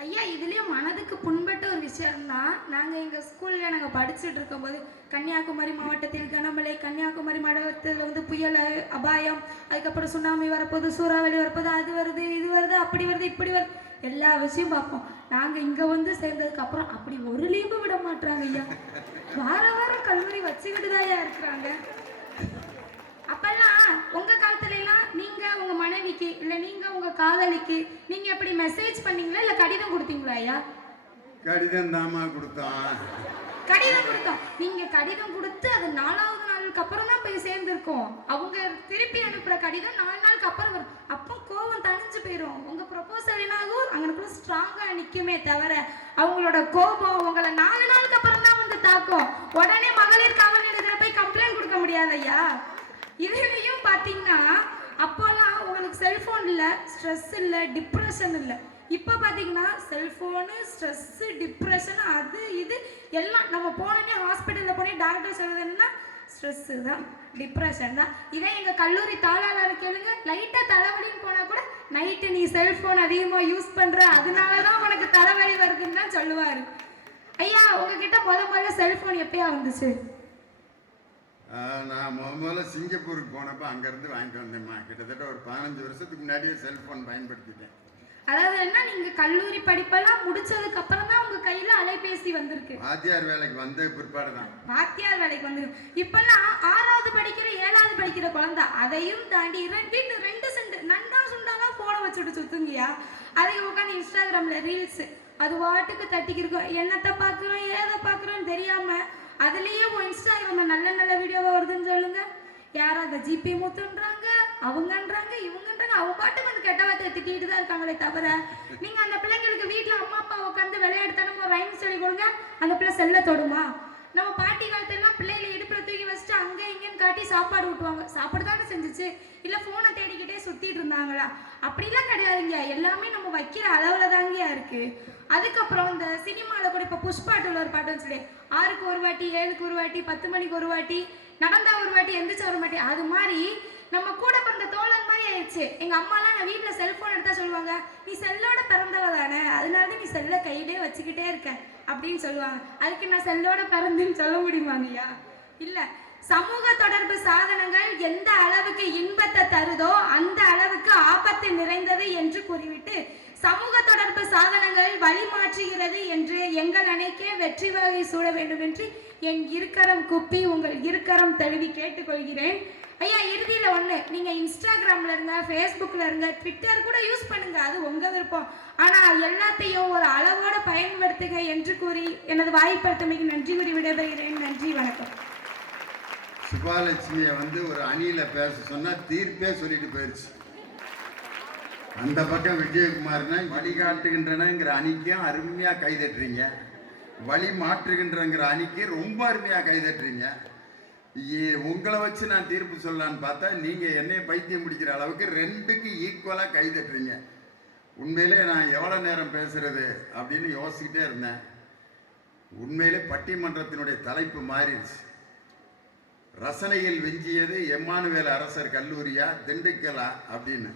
ஐயா இதுலயே மனதுக்கு புண்பட்ட ஒரு விஷயம்னா, நாங்கள் எங்கள் ஸ்கூலில் நாங்கள் படிச்சுட்டு இருக்கும்போது கன்னியாகுமரி மாவட்டத்தில் கனமழை, கன்னியாகுமரி மாவட்டத்தில் வந்து புயல் அபாயம், அதுக்கப்புறம் சுனாமி வரப்போகுது, சூறாவளி வரப்போகுது, அது வருது இது வருது அப்படி வருது இப்படி வருது எல்லா விஷயம் பார்ப்போம். நாங்கள் இங்கே வந்து சேர்ந்ததுக்கப்புறம் அப்படி ஒரு லீவு விட மாட்டாங்க ஐயா. வாரம் கல்லூரி வச்சுக்கிட்டு தான் இருக்கிறாங்க. அப்பெல்லாம் உங்க காலத்துல எல்லாம் நீங்க உங்க மனைவிக்கு இல்ல நீங்க உங்க காதலிக்கு நீங்க எப்படி மெசேஜ் பண்ணீங்களா இல்ல கடிதம் கொடுத்தீங்களா ஐயா? கடிதம் தாமா கொடுத்தான். கடிதம் கொடுத்தோம். நீங்க கடிதம் கொடுத்து அது 4வது நாளுக்கு அப்புறம் தான் போய் சேர்ந்துருக்கோம். அவங்க திருப்பி அனுப்புற கடிதம் 4 நாளுக்கு அப்புறம் வரும். அப்போ கோவம் தணிஞ்சு போயிடும். உங்க ப்ரொபோசல் என்னாகும் அங்கனுக்குள்ள ஸ்ட்ராங்கா நிக்குமே தவிர அவங்களோட கோபம் உங்களை 4 நாளுக்கு அப்புறம் தான் வந்து தாக்கும். உடனே மகளிர் காவல் நிலையத்துல போய் கம்ப்ளைண்ட் கொடுக்க முடியாது ஐயா. இதுலயும் பாத்தீங்கன்னா அப்போல்லாம் உங்களுக்கு செல்போன் இல்ல, ஸ்ட்ரெஸ் இல்ல, டிப்ரெஷன் இல்ல. இப்போ பாத்தீங்கன்னா செல்போனு, ஸ்ட்ரெஸ், டிப்ரெஷன், அது இது எல்லாம் நம்ம போனோடனே ஹாஸ்பிட்டல்ல போனே டாக்டர் சொல்றது என்னன்னா ஸ்ட்ரெஸ் தான், டிப்ரெஷன் தான். இதே எங்க கல்லூரி தாளாளர் கேளுங்க, லைட்டா தலைவலின்னு போனா கூட நைட்டு நீ செல்போன் அதிகமா யூஸ் பண்ற அதனாலதான் உனக்கு தலைவலி வருதுன்னு தான் சொல்லுவாரு. ஐயா உங்ககிட்ட முதல்ல செல்போன் எப்பயா வந்துச்சு? நான் முதல்ல சிங்கப்பூருக்கு போனப்போ அங்கேருந்து வாங்கிட்டு வந்தேம்மா. கிட்டத்தட்ட ஒரு 15 வருஷத்துக்கு முன்னாடியே செல்ஃபோன் பயன்படுத்திட்டேன். அதாவது என்ன, நீங்க கல்லூரி படிப்பெல்லாம் முடிச்சதுக்கு அப்புறம் தான் உங்க கையில அலைபேசி வந்திருக்கு. வாத்தியார் வேலைக்கு வந்த பிற்பாடு தான். வாத்தியார் வேலைக்கு வந்திருக்கு. இப்பெல்லாம் 6வது படிக்கிற 7வது படிக்கிற குழந்தை அதையும் தாண்டி 2 சென்ட் நண்டா சுண்டாதான் போன வச்சுட்டு சுத்துங்கயா. அதை உட்காந்து இன்ஸ்டாகிராம்ல ரீல்ஸ் அது வாட்டுக்கு தட்டிக்கிருக்கோம். என்னத்தை பாக்குறோம் ஏதை பாக்குறோம்னு தெரியாம அதுலயே இன்ஸ்டாகிராம்ல நல்ல நல்ல வீடியோவா வருதுன்னு சொல்லுங்க. யாரும் அதை ஜிபி முத்துன்றாங்க, அவங்கன்றாங்க, இவங்கன்றாங்க. அவங்க பாட்டுக்கு வந்து கெட்ட வார்த்தை திட்டிட்டு தான் இருக்காங்களே தவிர நீங்க அந்த பிள்ளைங்களுக்கு வீட்டுல அம்மா அப்பா உட்காந்து விளையாடுத்தனமா ரைம் சொல்லி கொடுங்க, அந்த பிள்ளை செல்ல தொடுமா? நம்ம பாட்டி காலத்தெல்லாம் பிள்ளைகளை இடுப்புல தூக்கி வச்சுட்டு அங்க இங்கன்னு காட்டி சாப்பாடு ஊட்டுவாங்க. சாப்பாடு தானே செஞ்சுச்சு, இல்ல போனை தேடிக்கிட்டே சுத்திட்டு இருந்தாங்களா? அப்படிலாம் கிடையாதுங்க. எல்லாமே நம்ம வைக்கிற அளவுல தாங்கயா இருக்கு. அதுக்கப்புறம் இந்த சினிமால கூட இப்ப புஷ்பாட்டுல ஒரு பாட்டு வச்சுட்டு 6க்கு ஒரு வாட்டி, 7க்கு ஒரு வாட்டி, 10 மணிக்கு ஒரு வாட்டி, நடந்தா ஒரு வாட்டி, எந்திரிச்சா ஒரு வாட்டி, அது மாதிரி நம்ம கூட பிறந்த தோழன் மாதிரி ஆயிடுச்சு. எங்க அம்மாலாம் நான் வீட்டுல செல்போன் எடுத்தா சொல்லுவாங்க, நீ செல்லோட பிறந்தவ தானே, அதனாலதான் நீ செல்ல கையிலே வச்சுக்கிட்டே இருக்க அப்படின்னு சொல்லுவாங்க. அதுக்கு நான் செல்லோட பிறந்தேன்னு சொல்ல முடியுமாங்கய்யா? இல்ல. சமூக தொடர்பு சாதனங்கள் எந்த அளவுக்கு இன்பத்தை தருதோ அந்த அளவுக்கு ஆபத்து நிறைந்தது என்று கூறிவிட்டு, சமூக தொடர்பு சாதனங்கள் வழிமாற்றுகிறது என்று எங்கள் அணைக்கே வெற்றி வகை சூட வேண்டும் என்று என் இருக்கரம் குப்பி உங்கள் இருக்கரம் தழுவி கேட்டுக்கொள்கிறேன். ஐயா இறுதியில ஒண்ணு, நீங்க இன்ஸ்டாகிராம்ல இருங்க, ஃபேஸ்புக்ல இருங்க, ட்விட்டர் கூட யூஸ் பண்ணுங்க, அது உங்க விருப்பம். ஆனா எல்லாத்தையும் ஒரு அளவோட பயன்படுத்துக என்று கூறி எனது வாய்ப்படுத்தமைக்கு நன்றி கூறி விடைபெறுகிறேன். நன்றி, வணக்கம். சுபாலட்சுமியை வந்து ஒரு அணியில பேச சொன்னா தீர்ப்பே சொல்லிட்டு போயிடுச்சு. அந்த பக்கம் விஜயகுமார்னா வழிகாட்டுகின்றனங்கிற அணிக்கும் அருமையா கைதட்டுறீங்க, வழி மாற்றுகின்றங்கிற அணிக்கு ரொம்ப அருமையா கைதட்டுறீங்க. உங்களை வச்சு நான் தீர்ப்பு சொல்லலான்னு பார்த்தா நீங்க என்னை பைத்தியம் முடிக்கிற அளவுக்கு 2க்கு ஈக்குவலா கைதட்டுறீங்க. உண்மையிலே நான் எவ்வளவு நேரம் பேசுறது அப்படின்னு யோசிக்கிட்டே இருந்தேன். உண்மையிலே பட்டிமன்றத்தினுடைய தலைப்பு மாறிடுச்சு. ரசனையில் வெஞ்சியது எம்மானுவேல் அரசர் கல்லூரியா திண்டுக்கலா அப்படின்னு.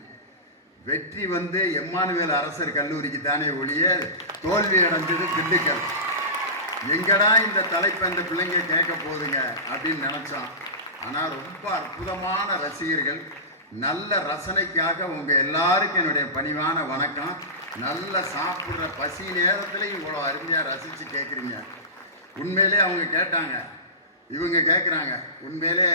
வெற்றி வந்து எம்மானுவேல் அரசர் கல்லூரிக்கு தானே ஒழிய தோல்வி அடைஞ்சது திண்டுக்கல். எங்கடா இந்த தலைப்பை இந்த பிள்ளைங்க கேட்க போதுங்க அப்படின்னு நினைச்சோம். ஆனா ரொம்ப அற்புதமான ரசிகர்கள், நல்ல ரசனைக்காக உங்க எல்லாருக்கும் என்னுடைய பணிவான வணக்கம். நல்ல சாப்பிட்ற பசி நேரத்துலையும் இவ்வளோ அருமையா ரசிச்சு கேட்குறீங்க. உண்மையிலே அவங்க கேட்டாங்க, இவங்க கேட்குறாங்க. உண்மையிலே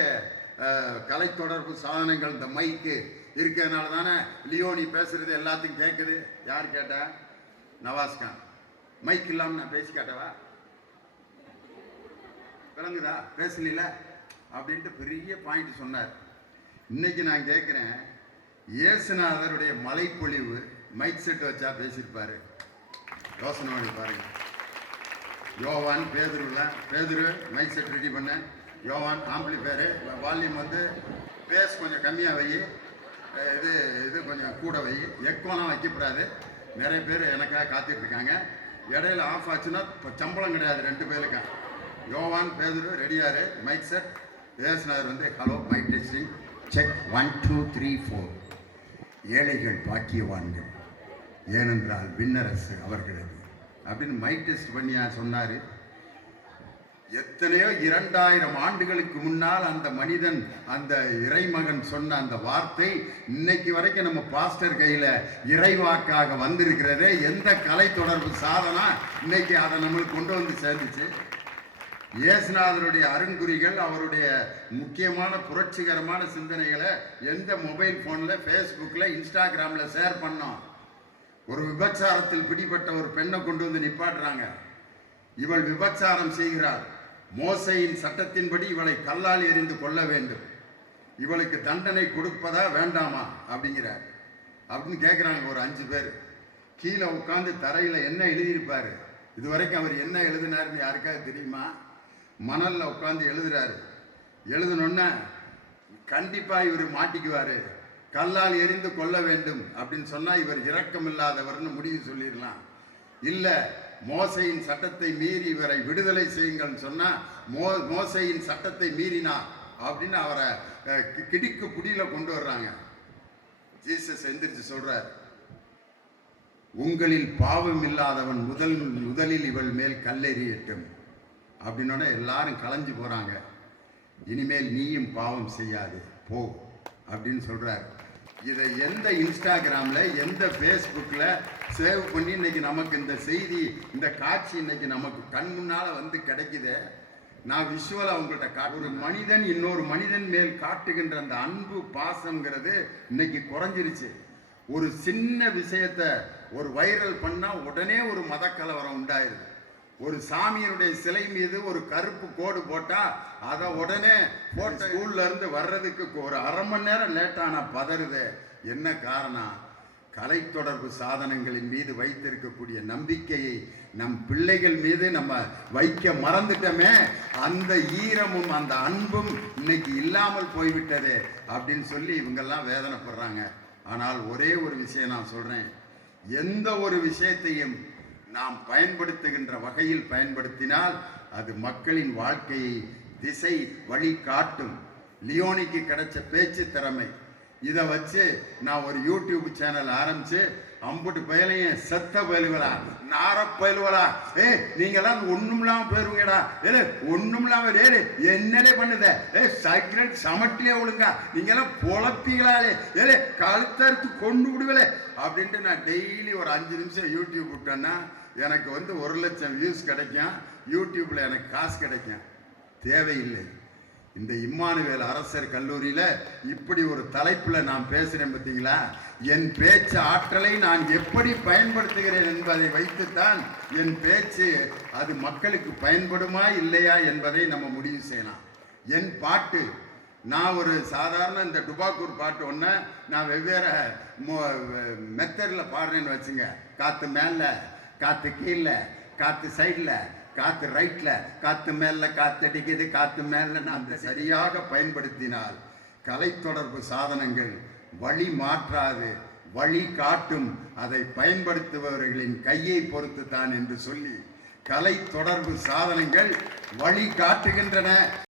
கலை தொடர்பு சாதனங்கள் இந்த மைக்கு இருக்கிறதுனால தானே லியோனி பேசுறது எல்லாத்துக்கும் கேட்குது. யார் கேட்டா? நவாஸ்கான். மைக் இல்லாமல் நான் பேசி காட்டவா? விளங்குதா? பேசல அப்படின்ட்டு பெரிய பாயிண்ட் சொன்னார். இன்னைக்கு நான் கேட்குறேன், இயேசுநாதருடைய மலைப்பொழிவு மைக் செட் வச்சா பேசியிருப்பாரு. யோசனை பண்ணி பாருங்க. யோவான் பேதுரு மைக் செட் ரெடி பண்ண, யோவான் ஆம்பிளிஃபயரு, வால்யூம் வந்து பேஸ் கொஞ்சம் கம்மியாக வை, இது கொஞ்சம் கூட வை, எக்கோலாம் வைக்கப்படாது. நிறைய பேர் எனக்காக காத்துட்டு இருக்காங்க. இடையில ஆஃப் ஆச்சுன்னா இப்போ சம்பளம் கிடையாது 2 பேருக்கா. யோவான் பேதுரு ரெடியாரு. Mic set. இயேசுநாதர் வந்து ஹலோ மைக் டெஸ்டிங் செக் 1 2 3 4. ஏழைகள் பாக்கியவான்கள், ஏனென்றால் விண்ணரசு அவர்களது அப்படின்னு மைக் டெஸ்ட் பண்ணி சொன்னாரு. எத்தனையோ 2000 ஆண்டுகளுக்கு முன்னால் அந்த மனிதன், அந்த இறைமகன் சொன்ன அந்த வார்த்தை இன்னைக்கு வரைக்கும் நம்ம பாஸ்டர் கையில இறைவாக்காக வந்திருக்கிறதே. எந்த கலை தொடர்பு சாதனம் இன்னைக்கு அதை நம்மளுக்கு கொண்டு வந்து சேர்ந்துச்சு? இயேசுநாதருடைய அருங்குறிகள், அவருடைய முக்கியமான புரட்சிகரமான சிந்தனைகளை எந்த மொபைல் போன்ல, ஃபேஸ்புக்கில், இன்ஸ்டாகிராமில் ஷேர் பண்ணோம். ஒரு விபச்சாரத்தில் பிடிபட்ட ஒரு பெண்ணை கொண்டு வந்து நிப்பாட்டுறாங்க. இவள் விபச்சாரம் செய்கிறாள், மோசையின் சட்டத்தின்படி இவளை கல்லால் எறிந்து கொள்ள வேண்டும், இவளுக்கு தண்டனை கொடுப்பதா வேண்டாமா அப்படிங்கிறார். அப்படின்னு கேட்குறாங்க ஒரு 5 பேர். கீழே உட்காந்து தரையில் என்ன எழுதியிருப்பாரு? இதுவரைக்கும் அவர் என்ன எழுதினாருன்னு யாருக்காவது தெரியுமா? மணல்ல உட்காந்து எழுதுறாரு. எழுதுனோன்னா கண்டிப்பா இவர் மாட்டிக்குவாரு, கல்லால் எறிந்து கொள்ள வேண்டும் அப்படின்னு சொன்னா இவர் இரக்கம் இல்லாதவர்னு முடிவு சொல்லிடலாம். இல்ல மோசையின் சட்டத்தை மீறி இவரை விடுதலை செய்யுங்கள்னு சொன்னா மோசையின் சட்டத்தை மீறினா அப்படின்னு அவரை கிடிக்கு புடியில கொண்டு வர்றாங்க. ஜீசஸ் எந்திரிச்சு சொல்றார், உங்களில் பாவம் இல்லாதவன் முதலில் இவள் மேல் கல்லெறியட்டும் அப்படின்னோட எல்லாரும் கலைஞ்சு போறாங்க. இனிமேல் நீயும் பாவம் செய்யாது போ அப்படின்னு சொல்றாரு. இதை எந்த இன்ஸ்டாகிராம்ல, எந்த ஃபேஸ்புக்ல சேவ் பண்ணி இன்னைக்கு நமக்கு இந்த செய்தி, இந்த காட்சி இன்னைக்கு நமக்கு கண் முன்னால வந்து கிடைக்குது. நான் விஷுவலா உங்கள்கிட்ட ஒரு மனிதன் இன்னொரு மனிதன் மேல் காட்டுகின்ற அந்த அன்பு பாசம்ங்கிறது இன்னைக்கு குறைஞ்சிருச்சு. ஒரு சின்ன விஷயத்த ஒரு வைரல் பண்ணா உடனே ஒரு மத கலவரம் உண்டாயிருது. ஒரு சாமியினுடைய சிலை மீது ஒரு கருப்பு கோடு போட்டா அதை உடனே போட்ட ஸ்கூல்ல இருந்து வர்றதுக்கு ஒரு அரை மணி நேரம் லேட்டானா பதறுது. என்ன காரணம்? கலை தொடர்பு சாதனங்களின் மீது வைத்திருக்கக்கூடிய நம்பிக்கையை நம் பிள்ளைகள் மீது நம்ம வைக்க மறந்துட்டோமே. அந்த ஈரமும் அந்த அன்பும் இன்னைக்கு இல்லாமல் போய்விட்டது அப்படின்னு சொல்லி இவங்கெல்லாம் வேதனைப்படுறாங்க. ஆனால் ஒரே ஒரு விஷயம் நான் சொல்றேன், எந்த ஒரு விஷயத்தையும் நாம் பயன்படுத்துகின்ற வகையில் பயன்படுத்தினால் அது மக்களின் வாழ்க்கையை திசை வழி காட்டும். லியோனிக்கு கிடைச்ச பேச்சு திறமை, இதை வச்சு நான் ஒரு யூடியூப் சேனல் ஆரம்பிச்சு அம்புட்டு பயலையும் செத்த பயிலுவலா, நார பயிலுவலா, நீங்கெல்லாம் ஒண்ணும் இல்லாம போயிருவீங்கடா, ஒண்ணும் இல்லாம என்னடே பண்ணுத, சைக்கிள் சமட்டிலே ஒழுங்கா, நீங்கெல்லாம் பொழப்பீங்களாலே, கழுத்தறுத்து கொண்டு விடுவலே அப்படின்ட்டு நான் டெய்லி ஒரு 5 நிமிஷம் யூடியூப் விட்டேன்னா எனக்கு வந்து 1 லட்சம் வியூஸ் கிடைக்கும். யூடியூப்ல எனக்கு காசு கிடைக்கும். தேவையில்லை. இந்த இம்மானுவேல் அரசர் கல்லூரியில இப்படி ஒரு தலைப்புல நான் பேசுறேன் பார்த்தீங்களா? என் பேச்சு ஆற்றலை நான் எப்படி பயன்படுத்துகிறேன் என்பதை வைத்துத்தான் என் பேச்சு அது மக்களுக்கு பயன்படுமா இல்லையா என்பதை நம்ம முடிவு செய்யலாம். என் பாட்டு, நான் ஒரு சாதாரண இந்த டுபாக்கூர் பாட்டு ஒன்று நான் வெவ்வேறு மெத்தடில் பாடுறேன்னு வச்சுங்க. காற்று மேலே, காற்று கீழே, காற்று சைடில், காற்று ரைட்ல, காற்று மேல, காத்தடிக்குது, காற்று மேல. நான் அந்த சரியாக பயன்படுத்தினால் கலை தொடர்பு சாதனங்கள் வழி மாற்றாது, வழி காட்டும். அதை பயன்படுத்துபவர்களின் கையை பொறுத்து தான் என்று சொல்லி கலை தொடர்பு சாதனங்கள் வழி காட்டுகின்றன.